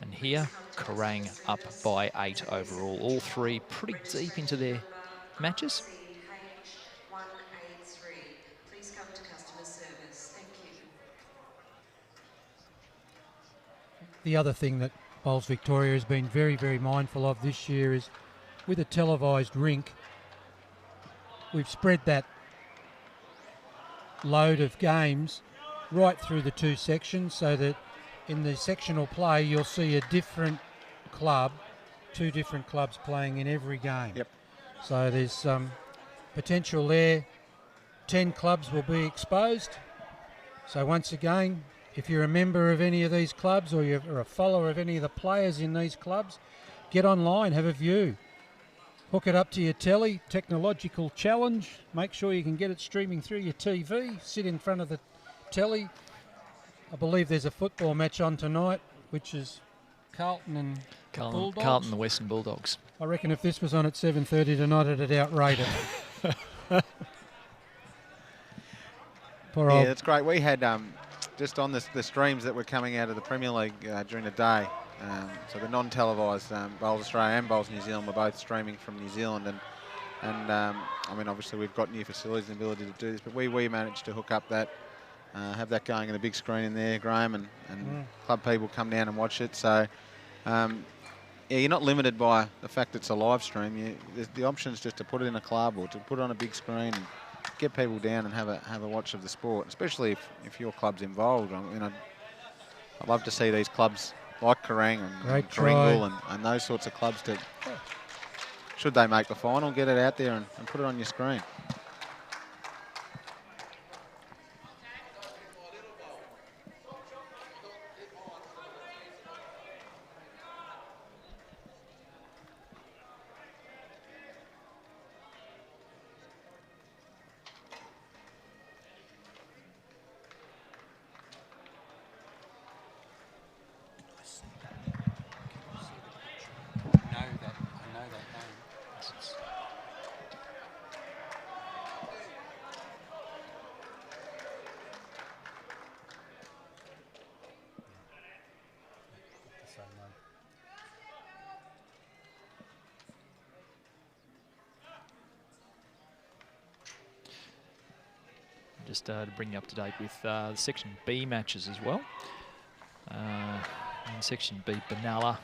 And here, Kerang up by 8 overall. All three pretty deep into their matches. The other thing that Bowls Victoria has been very, very mindful of this year is with a televised rink, we've spread that load of games right through the two sections so that in the sectional play you'll see a different club, two different clubs playing in every game. Yep. So there's potential there. 10 clubs will be exposed. So once again, if you're a member of any of these clubs or you're a follower of any of the players in these clubs, get online, have a view. Hook it up to your telly, technological challenge. Make sure you can get it streaming through your TV. Sit in front of the telly. I believe there's a football match on tonight, which is Carlton and Bulldogs. Carlton, the Western Bulldogs. I reckon if this was on at 7:30 tonight, it'd outrate it. Yeah, that's great. We had just on the streams that were coming out of the Premier League during the day. So the non-televised Bowls Australia and Bowls New Zealand were both streaming from New Zealand, and I mean obviously we've got new facilities and ability to do this, but we managed to hook up that, have that going in a big screen in there, Graeme, and club people come down and watch it. So yeah, you're not limited by the fact it's a live stream. The option is just to put it in a club or to put it on a big screen and get people down and have a watch of the sport, especially if your club's involved. I mean, I'd love to see these clubs like Kerang and Karingal and those sorts of clubs to, should they make the final, get it out there and put it on your screen. Just to bring you up to date with the Section B matches as well. In Section B, Benalla,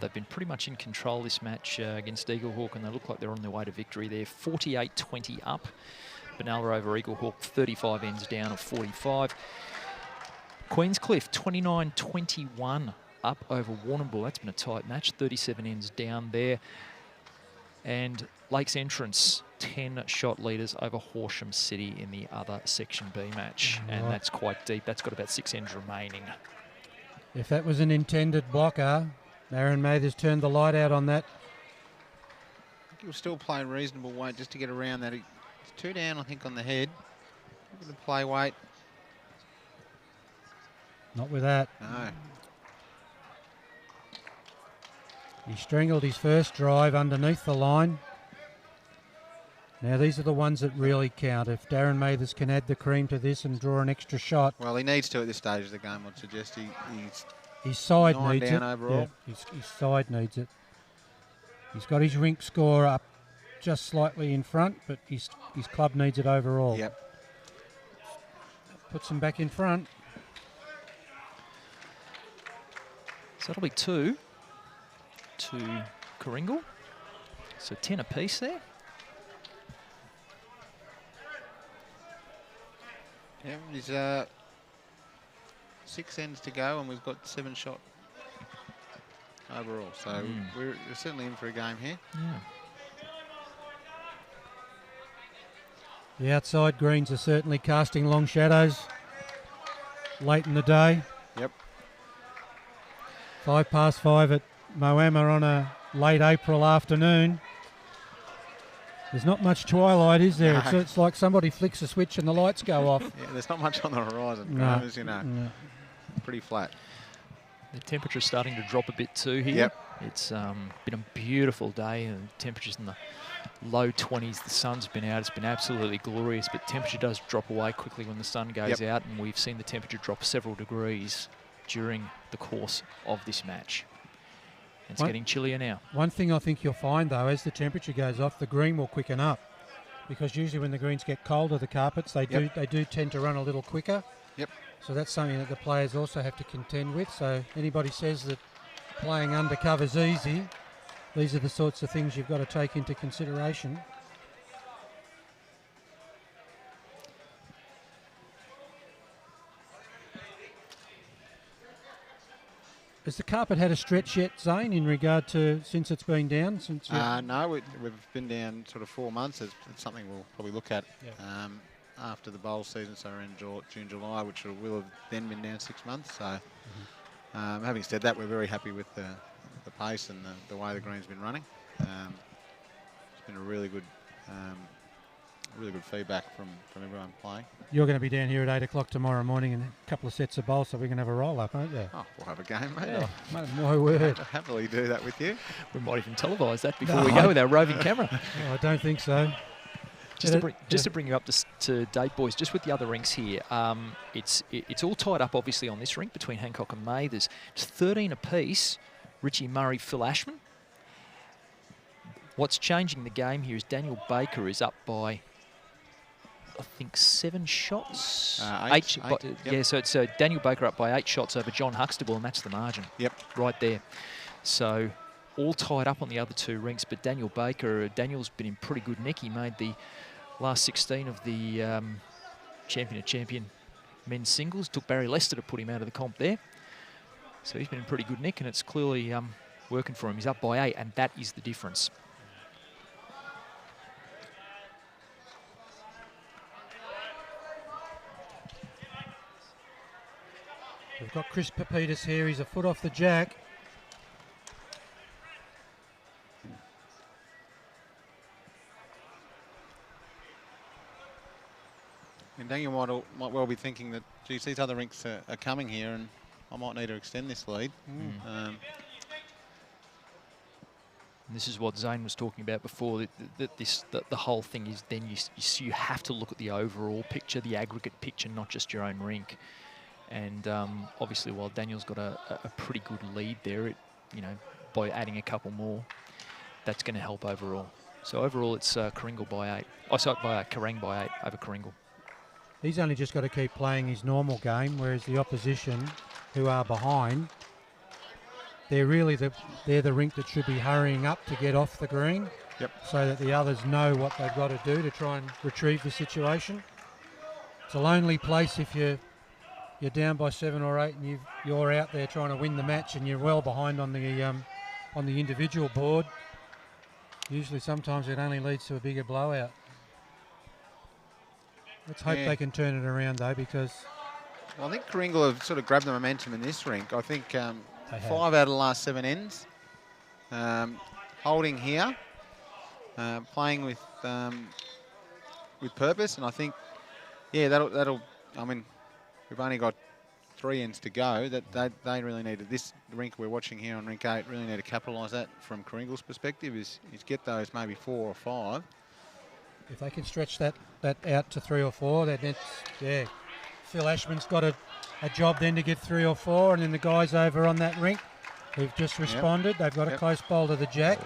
they've been pretty much in control this match against Eaglehawk, and they look like they're on their way to victory there. 48-20 up. Benalla over Eaglehawk, 35 ends down of 45. Queenscliff, 29-21 up over Warrnambool. That's been a tight match, 37 ends down there. And Lakes Entrance, 10-shot leaders over Horsham City in the other Section B match. And that's quite deep. That's got about 6 ends remaining. If that was an intended blocker, Aaron Mathers turned the light out on that. He'll still play reasonable weight just to get around that. It's 2 down, I think, on the head. Look at the play weight. Not with that. No. He strangled his first drive underneath the line. Now these are the ones that really count. If Darren Mathers can add the cream to this and draw an extra shot. Well, he needs to at this stage of the game, I'd suggest. His side 9 needs down it. overall. Yeah, his side needs it. He's got his rink score up just slightly in front, but his club needs it overall. Yep. Puts him back in front. So that'll be 2 to Karingal. So 10 apiece there. Yeah, there's 6 ends to go, and we've got 7 shot overall. So we're certainly in for a game here. Yeah. The outside greens are certainly casting long shadows late in the day. Yep. 5:05 at Moama on a late April afternoon. There's not much twilight, is there? No. It's like somebody flicks a switch and the lights go off. Yeah, there's not much on the horizon, No. as you know. No. Pretty flat. The temperature's starting to drop a bit too here. Yep. It's been a beautiful day, and temperatures in the low 20s. The sun's been out. It's been absolutely glorious, but temperature does drop away quickly when the sun goes out, and we've seen the temperature drop several degrees during the course of this match. It's getting chillier now. One thing I think you'll find, though, as the temperature goes off, the green will quicken up, because usually when the greens get colder, the carpets, they do tend to run a little quicker. Yep. So that's something that the players also have to contend with. So anybody says that playing undercover's easy, these are the sorts of things you've got to take into consideration. Has the carpet had a stretch yet, Zane, in regard to since it's been down? No, we've been down sort of 4 months. It's something we'll probably look at after the bowl season, so around June, July, which will have then been down 6 months. So having said that, we're very happy with the pace and the way the green's been running. It's been a really good feedback from everyone playing. You're going to be down here at 8 o'clock tomorrow morning and a couple of sets of bowls, so we can have a roll-up, aren't you? Oh, we'll have a game, mate. Yeah, my word. I'll happily do that with you. We might even televise that before we go with our roving camera. No, I don't think so. Just to bring you up to date, boys, just with the other rinks here, it's all tied up, obviously, on this rink between Hancock and May. There's 13 apiece. Richie Murray, Phil Ashman. What's changing the game here is Daniel Baker is up by, I think, 7 shots. Eight. Yep. Yeah, so it's Daniel Baker up by 8 shots over John Huxtable, and that's the margin. Yep. Right there. So all tied up on the other 2 rinks, but Daniel's been in pretty good nick. He made the last 16 of the champion men's singles. Took Barry Lester to put him out of the comp there. So he's been in pretty good nick, and it's clearly working for him. He's up by 8, and that is the difference. We've got Chris Papitas here. He's a foot off the jack. And Daniel might well be thinking that, geez, these other rinks are coming here, and I might need to extend this lead. And this is what Zane was talking about before, that the whole thing is then you have to look at the overall picture, the aggregate picture, not just your own rink. And obviously, while Daniel's got a pretty good lead there, by adding a couple more, that's going to help overall. So overall, it's Karingal by 8. Oh, sorry, Kerang by 8 over Karingal. He's only just got to keep playing his normal game, whereas the opposition, who are behind, they're really the rink that should be hurrying up to get off the green. Yep. So that the others know what they've got to do to try and retrieve the situation. It's a lonely place if you're down by 7 or 8 and you're out there trying to win the match and you're well behind on the individual board. Usually, sometimes it only leads to a bigger blowout. Let's hope they can turn it around, though, because... Well, I think Karingal have sort of grabbed the momentum in this rink. I think 5 out of the last 7 ends. Holding here. Playing with purpose. And I think, that'll... I mean, we've only got 3 ends to go. They really needed this rink we're watching here on rink 8. Really need to capitalise that from Karingal's perspective. Is get those maybe 4 or 5. If they can stretch that out to 3 or 4, then Phil Ashman's got a job then to get 3 or 4, and then the guys over on that rink who've just responded, they've got a close bowl to the jack.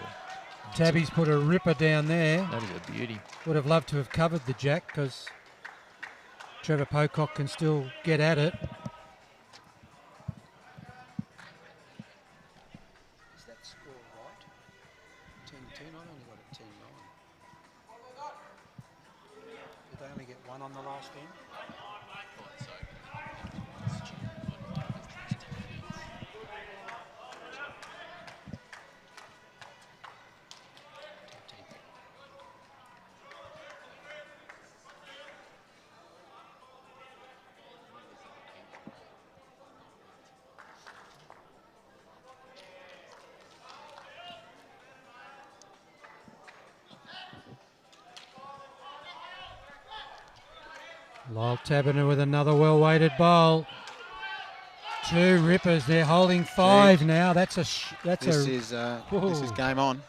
Tabby's put a ripper down there. That is a beauty. Would have loved to have covered the jack because Trevor Pocock can still get at it. Is that score right? 10-10? I only got it 10-9. Did they only get 1 on the last end? Lyle Taberner with another well-weighted bowl. 2 rippers. They're holding 5 now. This is game on.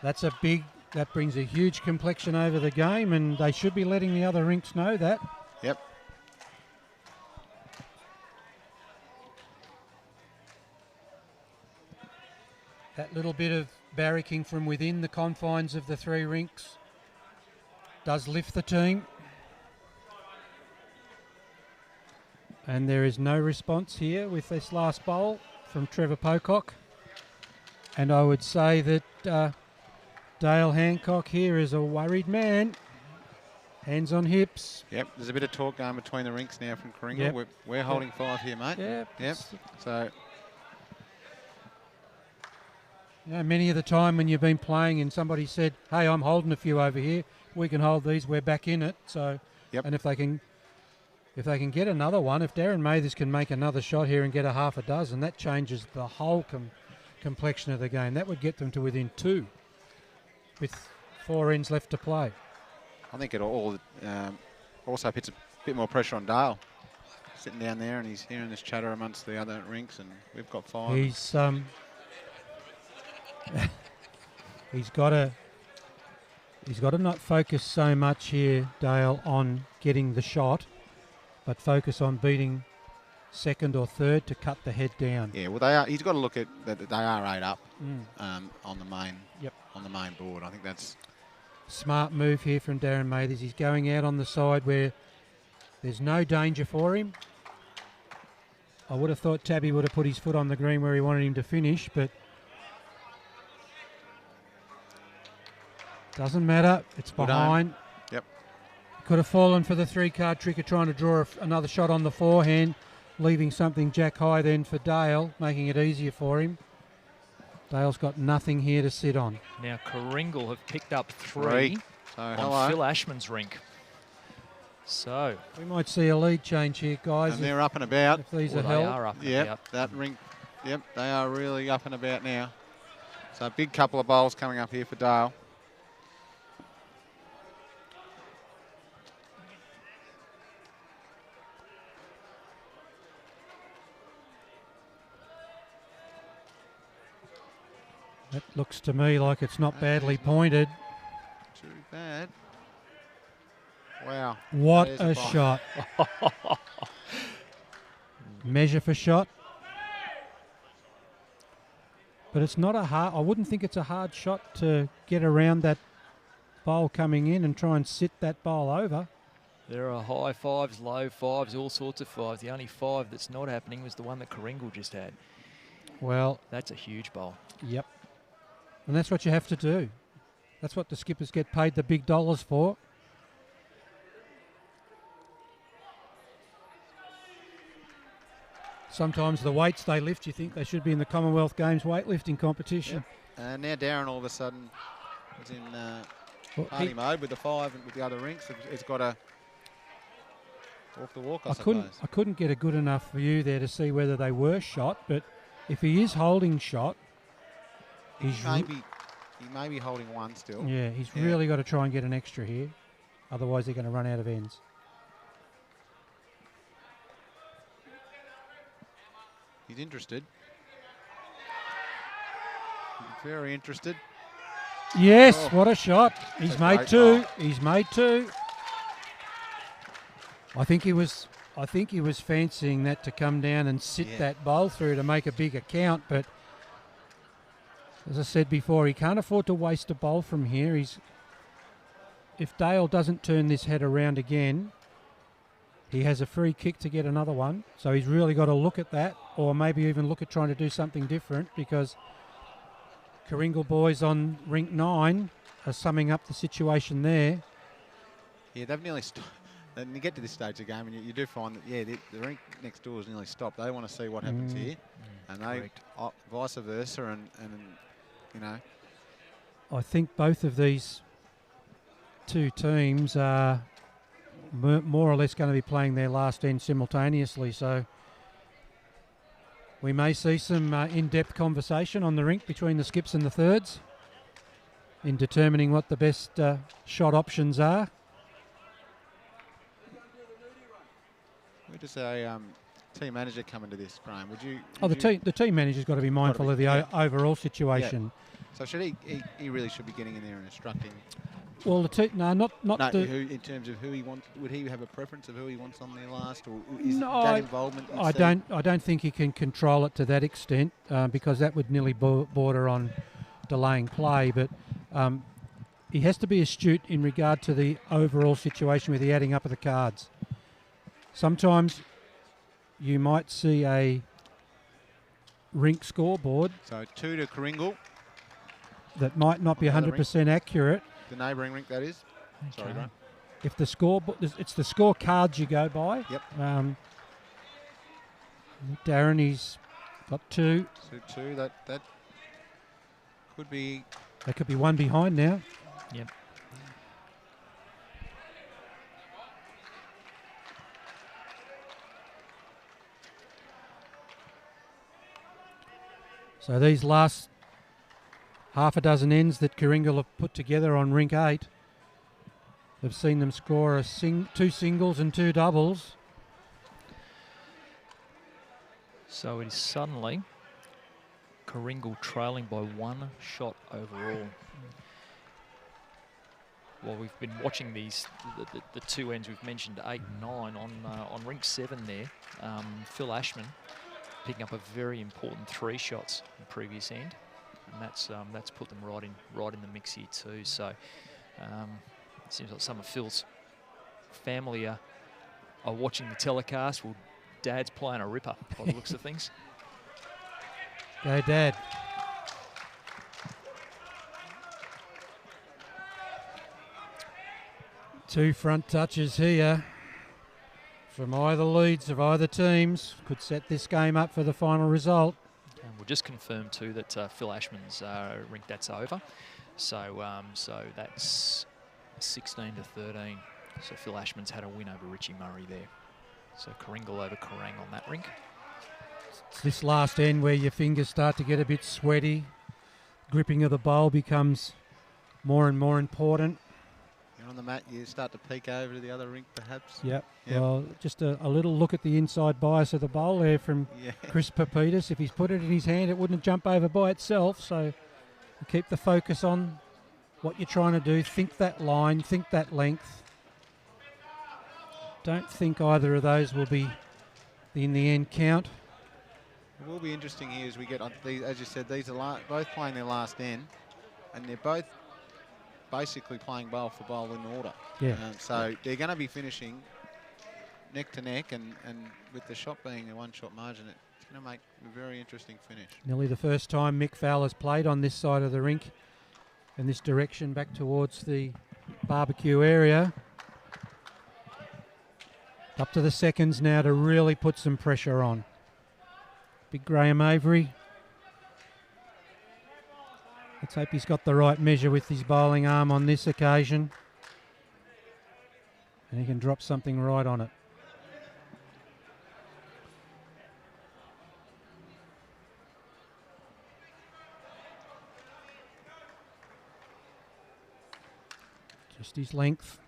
That's a big. That brings a huge complexion over the game, and they should be letting the other rinks know that. Yep. That little bit of barracking from within the confines of the 3 rinks does lift the team. And there is no response here with this last bowl from Trevor Pocock. And I would say that Dale Hancock here is a worried man. Hands on hips. Yep, there's a bit of talk going between the rinks now from Karingal. Yep. We're holding 5 here, mate. Yep. So, you know, many of the time when you've been playing and somebody said, hey, I'm holding a few over here, we can hold these, we're back in it. So, yep. And if they can get another one, if Darren Mathers can make another shot here and get a half a dozen, that changes the whole complexion of the game. That would get them to within 2 with 4 ends left to play. I think it all also puts a bit more pressure on Dale. Sitting down there and he's hearing this chatter amongst the other rinks, and we've got 5. He's got to not focus so much here, Dale, on getting the shot, but focus on beating second or third to cut the head down. Yeah, well, he's got to look at that they are 8 up on the main. Yep. On the main board. I think that's smart move here from Darren Mathers. He's going out on the side where there's no danger for him. I would have thought Tabby would have put his foot on the green where he wanted him to finish, but doesn't matter. It's behind. Yep. Could have fallen for the 3-card trick of trying to draw another shot on the forehand, leaving something jack high then for Dale, making it easier for him. Dale's got nothing here to sit on. Now Karingal have picked up 3 on Phil Ashman's rink. So we might see a lead change here, guys. And they're up and about. If these are held. They are up and about. That rink. Yep, they are really up and about now. So a big couple of bowls coming up here for Dale. That looks to me like it's not badly pointed. Too bad. Wow. What a shot. Measure for shot. But it's not a hard, I wouldn't think it's a hard shot to get around that bowl coming in and try and sit that bowl over. There are high 5s, low 5s, all sorts of 5s. The only 5 that's not happening was the one that Karingal just had. Well, that's a huge bowl. Yep. And that's what you have to do. That's what the skippers get paid the big dollars for. Sometimes the weights they lift, you think they should be in the Commonwealth Games weightlifting competition. Yep. Now Darren all of a sudden is in party mode with the 5 and with the other rinks. He's got to walk the walk, I suppose. I couldn't get a good enough view there to see whether they were shot, but if he is holding shot, he may be holding 1 still. Yeah, he's really got to try and get an extra here. Otherwise, they're going to run out of ends. He's interested. He's very interested. Yes, what a shot. He's made 2. He's made 2. I think he was fancying that to come down and sit that bowl through to make a bigger count, but as I said before, he can't afford to waste a bowl from here. If Dale doesn't turn this head around again, he has a free kick to get another one. So he's really got to look at that, or maybe even look at trying to do something different, because Karingal boys on rink 9 are summing up the situation there. Yeah, they've nearly stopped. And you get to this stage of the game, and you do find that, the rink next door is nearly stopped. They want to see what happens here, and they vice versa, and you know. I think both of these 2 teams are more or less going to be playing their last end simultaneously, so we may see some in-depth conversation on the rink between the skips and the thirds in determining what the best shot options are. does a team manager come into this, Graeme? Would you? The team manager's got to be mindful of the overall situation. Yeah. So should he really should be getting in there and instructing? Well, In terms of who he wants, would he have a preference of who he wants on there last, or is that involvement? I don't think he can control it to that extent because that would nearly border on delaying play. But he has to be astute in regard to the overall situation with the adding up of the cards. Sometimes you might see a rink scoreboard. So 2 to Karingal. That might not be 100% accurate. The neighbouring rink, that is. Okay. Sorry, Grant. If the it's the score cards you go by. Yep. Darren, he's got 2. So 2. That could be. That could be one behind now. Yep. So these last half a dozen ends that Karingal have put together on rink 8 have seen them score 2 singles and 2 doubles. So it is suddenly Karingal trailing by 1 shot overall. Well, we've been watching these, the 2 ends we've mentioned, 8 and 9 on rink 7 there. Phil Ashman picking up a very important 3 shots in previous end, and that's put them right in the mix here too. So it seems like some of Phil's family are watching the telecast. Well, Dad's playing a ripper by the looks of things. Go, Dad. Two front touches here from either leads of either teams could set this game up for the final result. And we'll just confirm too that Phil Ashman's rink that's over. So that's 16 to 13. So Phil Ashman's had a win over Richie Murray there. So Karingal over Kerang on that rink. It's this last end where your fingers start to get a bit sweaty. Gripping of the bowl becomes more and more important. You're on the mat, you start to peek over to the other rink perhaps. Yep. Well, just a little look at the inside bias of the bowl there from Chris Papitas. If he's put it in his hand, it wouldn't jump over by itself. So keep the focus on what you're trying to do. Think that line, think that length. Don't think either of those will be, in the end, count. It will be interesting here as we get on these. As you said, these are both playing their last end, and they're both basically playing bowl for bowl in order. Yeah. So they're going to be finishing neck to neck, and with the shot being a 1-shot margin, it's going to make a very interesting finish. Nearly the first time Mick Fowler's played on this side of the rink, in this direction back towards the barbecue area. Up to the seconds now to really put some pressure on. Big Graeme Avery. Let's hope he's got the right measure with his bowling arm on this occasion. And he can drop something right on it. Just his length.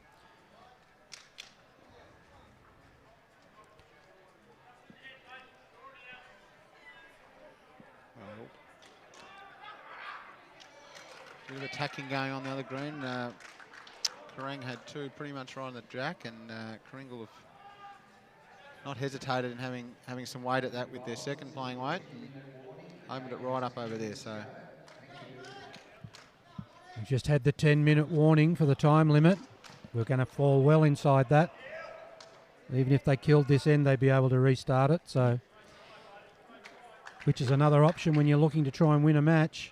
Bit of attacking going on the other green. Kerang had 2 pretty much right on the jack, and Karingal have not hesitated in having some weight at that with their second playing weight, and opened it right up over there. So we've just had the 10-minute warning for the time limit. We're going to fall well inside that. Even if they killed this end, they'd be able to restart it. So, which is another option when you're looking to try and win a match.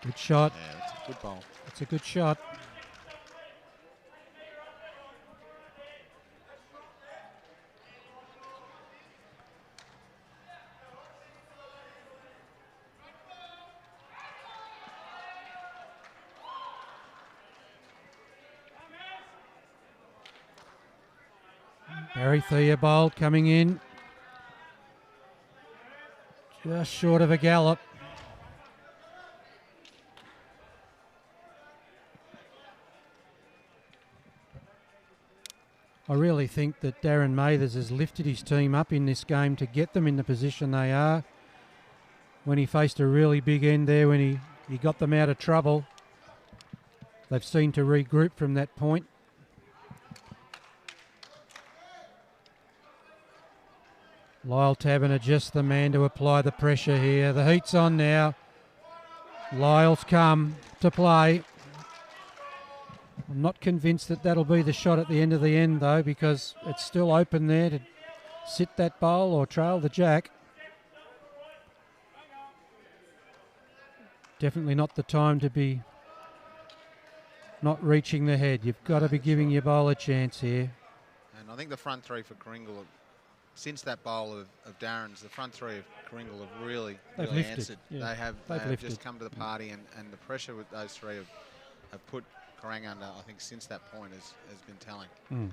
Good shot. yeah, it's a good bowl. It's a good shot. Barry Theobald coming in. Just short of a gallop. I really think that Darren Mathers has lifted his team up in this game to get them in the position they are. When he faced a really big end there, when he got them out of trouble, they've seemed to regroup from that point. Lyle Taberner just the man to apply the pressure here. The heat's on now. Lyle's come to play. I'm not convinced that that'll be the shot at the end of the end, though, because it's still open there to sit that bowl or trail the jack. Definitely not the time to be not reaching the head. You've got to be giving your bowl a chance here. And I think the front three for Karingal, since that bowl of Darren's, the front three of Karingal have really Lifted, answered. yeah. They have Lifted. just come to the party, and the pressure with those three have put Kerang under, I think, since that point has been telling. Mm.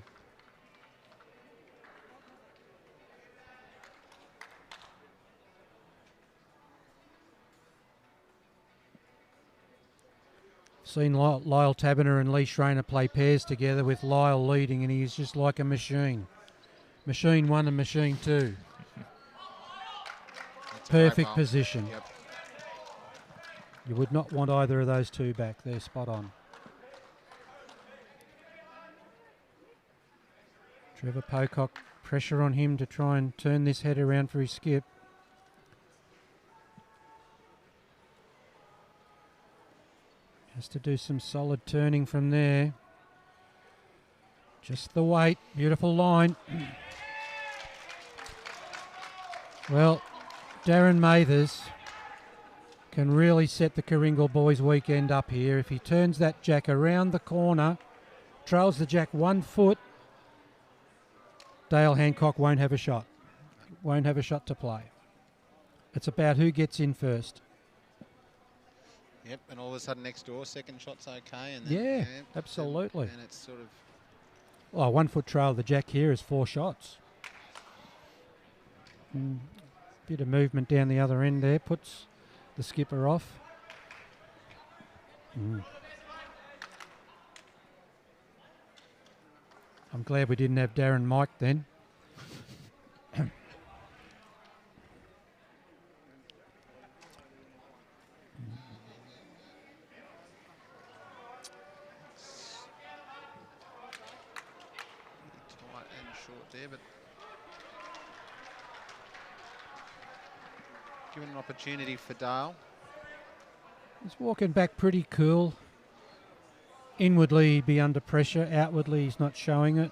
Seen Lyle Taberner and Lee Schreiner play pairs together with Lyle leading, and he's just like a machine. Machine 1 and machine 2. Perfect position. Yep. You would not want either of those two back. They're spot on. Trevor Pocock, pressure on him to try and turn this head around for his skip. Has to do some solid turning from there. Just the weight. Beautiful line. Well, Darren Mathers can really set the Karingal boys' weekend up here. If he turns that jack around the corner, trails the jack 1 foot, Dale Hancock won't have a shot. Won't have a shot to play. It's about who gets in first. Yep, and all of a sudden next door, second shot's okay. And Yeah, then, absolutely. And it's sort of... Well, 1 foot trail of the jack here is 4 shots. Bit of movement down the other end there, puts the skipper off. I'm glad we didn't have Darren Mike then. Tight and short there, but given an opportunity for Dale. He's walking back pretty cool. Inwardly he'd be under pressure. Outwardly he's not showing it.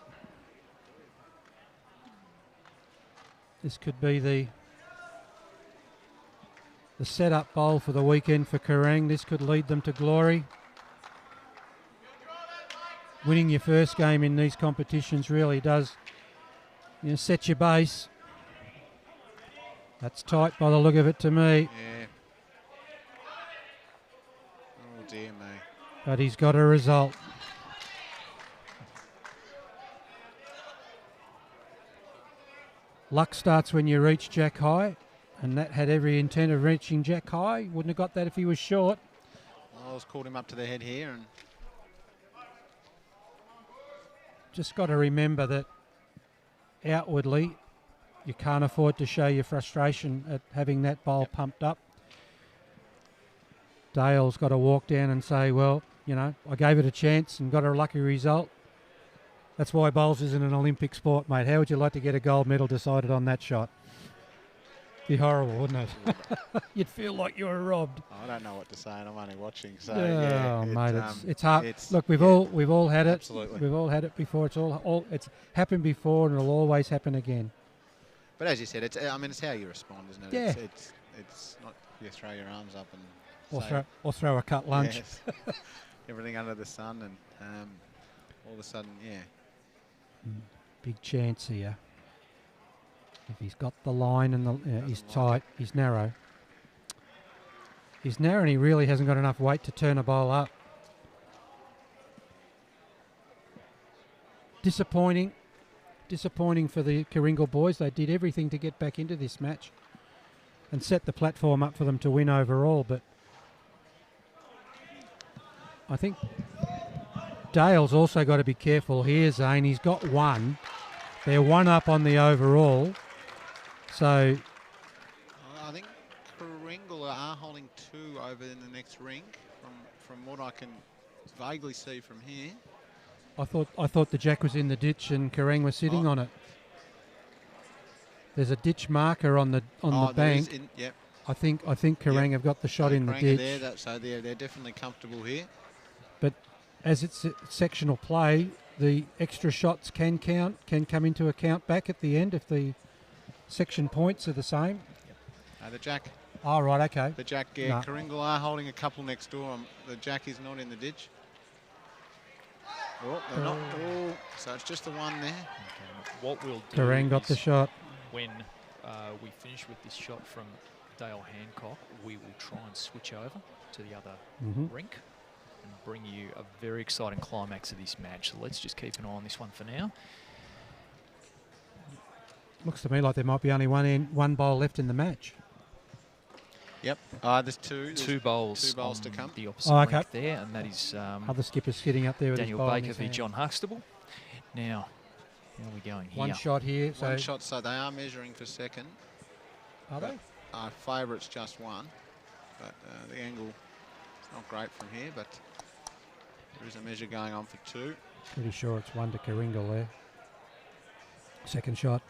This could be the setup bowl for the weekend for Kerang. This could lead them to glory. Winning your first game in these competitions really does, set your base. That's tight by the look of it to me. Yeah. Oh dear me. But he's got a result. Luck starts when you reach jack high, and that had every intent of reaching jack high. Wouldn't have got that if he was short. Miles called him up to the head here, and Just got to remember that outwardly you can't afford to show your frustration at having that bowl pumped up. Dale's got to walk down and say, well, I gave it a chance and got a lucky result. That's why bowls isn't an Olympic sport, mate. How would you like to get a gold medal decided on that shot? Be horrible, wouldn't it? You'd feel like you were robbed. I don't know what to say, and I'm only watching. So mate, it's hard. Look, we've all had it. Absolutely. We've all had it before. It's happened before, and it'll always happen again. But as you said, it's how you respond, isn't it? Yeah. It's not you throw your arms up and Or throw a cut lunch. Yes. Everything under the sun, and all of a sudden, Big chance here. If he's got the line and he's tight, he's narrow. He's narrow and he really hasn't got enough weight to turn a bowl up. Disappointing. disappointing for the Karingal boys. They did everything to get back into this match and set the platform up for them to win overall, but I think Dale's also got to be careful here, Zane. He's got one. They're one up on the overall. So I think Karingal are holding 2 over in the next ring from what I can vaguely see from here. I thought the jack was in the ditch and Kerang was sitting on it. There's a ditch marker on the bank. Yep. I think Kerang have got the shot in the ditch. They're definitely comfortable here. But as it's sectional play, the extra shots can come into account back at the end if the section points are the same. The jack. Oh, right, okay. The jack, yeah. No. Karingal are holding a couple next door. The jack is not in the ditch. Oh, they're not. Oh, so it's just the one there. Okay, what we'll do Kerang got the shot. When we finish with this shot from Dale Hancock, we will try and switch over to the other rink and bring you a very exciting climax of this match. So let's just keep an eye on this one for now. Looks to me like there might be only one bowl left in the match. Yep. There's two. Two bowls to come. The opposite rink there, and that is other skippers sitting up there with Daniel Baker v John Huxtable. Now, how are we going here? One shot here. One shot, so they are measuring for second. Are they? Our favourite's just one, but the angle is not great from here, but there is a measure going on for 2. Pretty sure it's 1 to Karingal there. Second shot.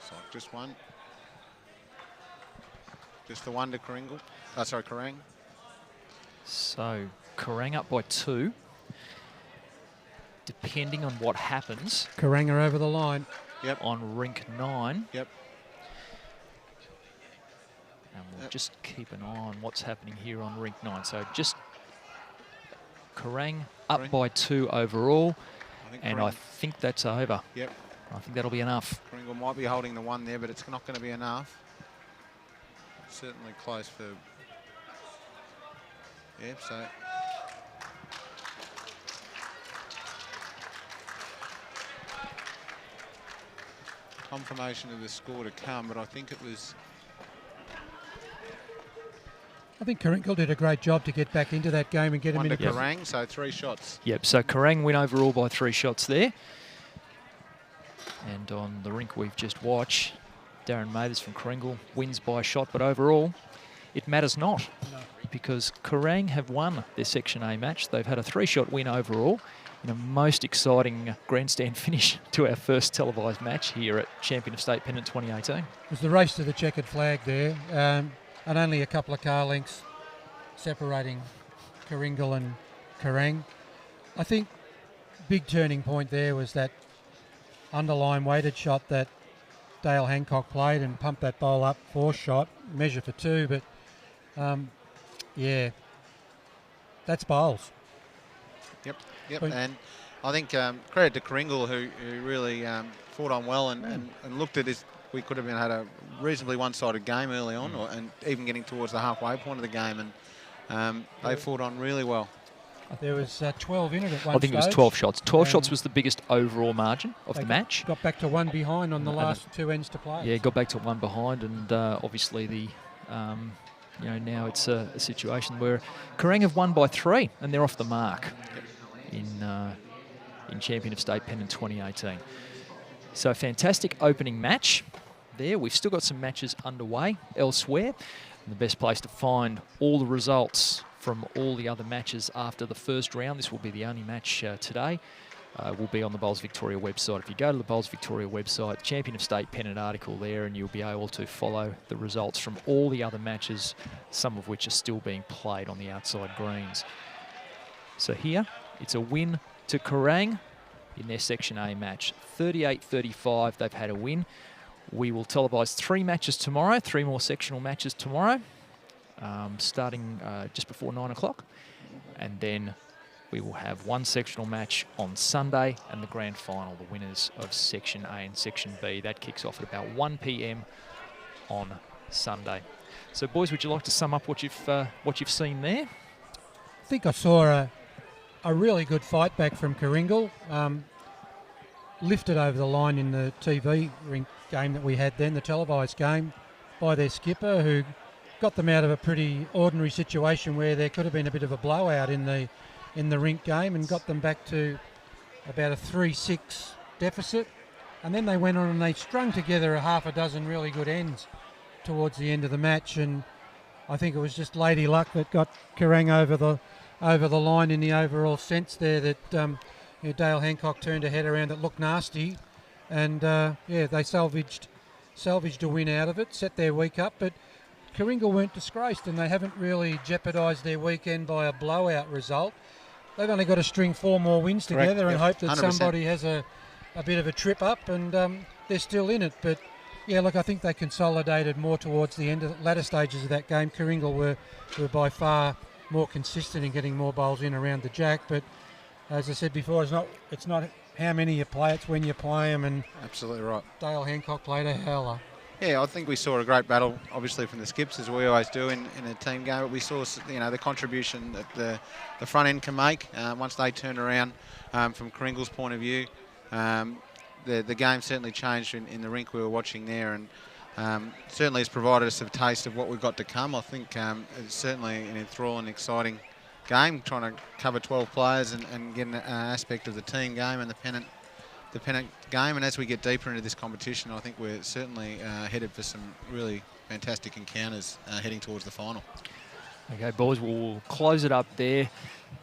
So just one. Just the 1 to Karingal. Kerang. So Kerang up by 2. Depending on what happens. Kerang are over the line. Yep. On rink 9. Yep. And we'll just keep an eye on what's happening here on rink 9. So just Kerang up by 2 overall. I think that's over. Yep. I think that'll be enough. Karingal might be holding the 1 there, but it's not going to be enough. Certainly close for... Yep, so... Confirmation of the score to come, but I think it was... I think Karingal did a great job to get back into that game and get him into... Kerang, so 3 shots. Yep, so Kerang win overall by 3 shots there. And on the rink we've just watched, Darren Mathers from Karingal wins by a shot, but overall it matters not because Kerang have won their Section A match. They've had a 3-shot win overall in a most exciting grandstand finish to our first televised match here at Champion of State Pennant 2018. It was the race to the checkered flag there, and only a couple of car lengths separating Karingal and Kerang. I think big turning point there was that underline weighted shot that Dale Hancock played and pumped that bowl up, 4 shot, measure for 2, but yeah, that's bowls. Yep, and I think credit to Karingal who really fought on well and looked at this. We could have had a reasonably one-sided game early on, and even getting towards the halfway point of the game, and they fought on really well. There was 12 in it at one stage. I think it was 12 shots. 12 shots was the biggest overall margin of the match. Got back to 1 behind on the last 2 ends to play. Yeah, got back to 1 behind, and obviously the now it's a situation where Kerang have won by 3, and they're off the mark in Champion of State Pennant 2018. So fantastic opening match there. We've still got some matches underway elsewhere. And the best place to find all the results from all the other matches after the first round, this will be the only match today, will be on the Bowls Victoria website. If you go to the Bowls Victoria website, Champion of State Pennant article there, and you'll be able to follow the results from all the other matches, some of which are still being played on the outside greens. So here, it's a win to Kerang in their Section A match. 38-35, they've had a win. We will televise 3 matches tomorrow, 3 more sectional matches tomorrow, starting just before 9 o'clock. And then we will have 1 sectional match on Sunday and the grand final, the winners of Section A and Section B. That kicks off at about 1 p.m. on Sunday. So, boys, would you like to sum up what you've seen there? I think I saw a really good fight back from Karingal. Lifted over the line in the TV rink game that we had then, the televised game, by their skipper, who got them out of a pretty ordinary situation where there could have been a bit of a blowout in the rink game, and got them back to about a 3-6 deficit. And then they went on and they strung together a half a dozen really good ends towards the end of the match, and I think it was just lady luck that got Kerang over the line in the overall sense there, that Dale Hancock turned a head around that looked nasty, and they salvaged a win out of it, set their week up. But Karingal weren't disgraced, and they haven't really jeopardised their weekend by a blowout result. They've only got to string 4 more wins together and hope that 100%. somebody has a bit of a trip up, and they're still in it. But yeah, look, I think they consolidated more towards the latter stages of that game. Karingal were by far more consistent in getting more bowls in around the jack, but as I said before, it's not how many you play, it's when you play them, and Absolutely right. Dale Hancock played a howler. Yeah, I think we saw a great battle, obviously, from the skips, as we always do in a team game. But we saw, the contribution that the front end can make once they turn around. From Karingal's point of view, the game certainly changed in the rink we were watching there, and certainly has provided us a taste of what we've got to come. I think it's certainly an enthralling, exciting game, trying to cover 12 players and get an aspect of the team game and the Pennant game. And as we get deeper into this competition, I think we're certainly headed for some really fantastic encounters heading towards the final. Okay, boys, we'll close it up there.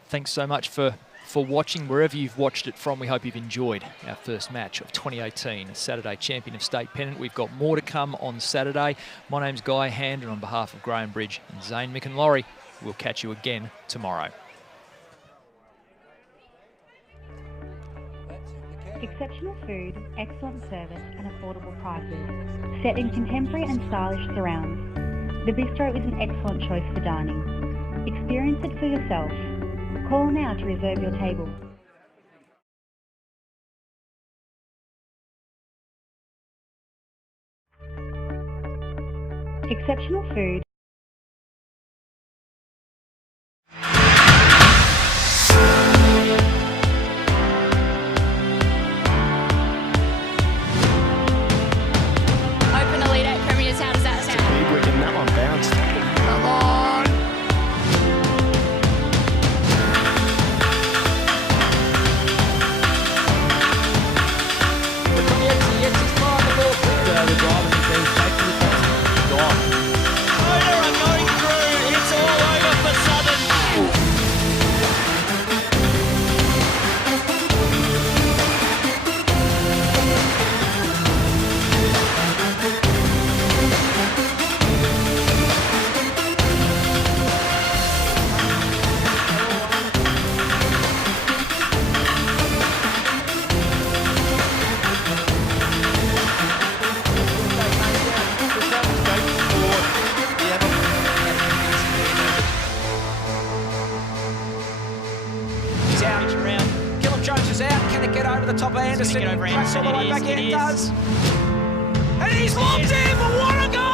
Thanks so much for watching wherever you've watched it from. We hope you've enjoyed our first match of 2018, Saturday Champion of State Pennant. We've got more to come on Saturday. My name's Guy Hand, and on behalf of Graeme Bridge and Zane Mikin-Laurie, we'll catch you again tomorrow. Exceptional food, excellent service and affordable prices, set in contemporary and stylish surrounds. The Bistro is an excellent choice for dining. Experience it for yourself. Call now to reserve your table. Exceptional food. Open a lead at Premier's. How does that sound? Big wicket, that one bounced. Come on! The drivers have been safe to the top. Gone. Motor are going through. It's all over for Southern. He's out. Gillum Jones is out. Can it get over the top of Anderson? Get over Cracks all the way Anderson. back in. It It is. does. And he's locked in. What a goal!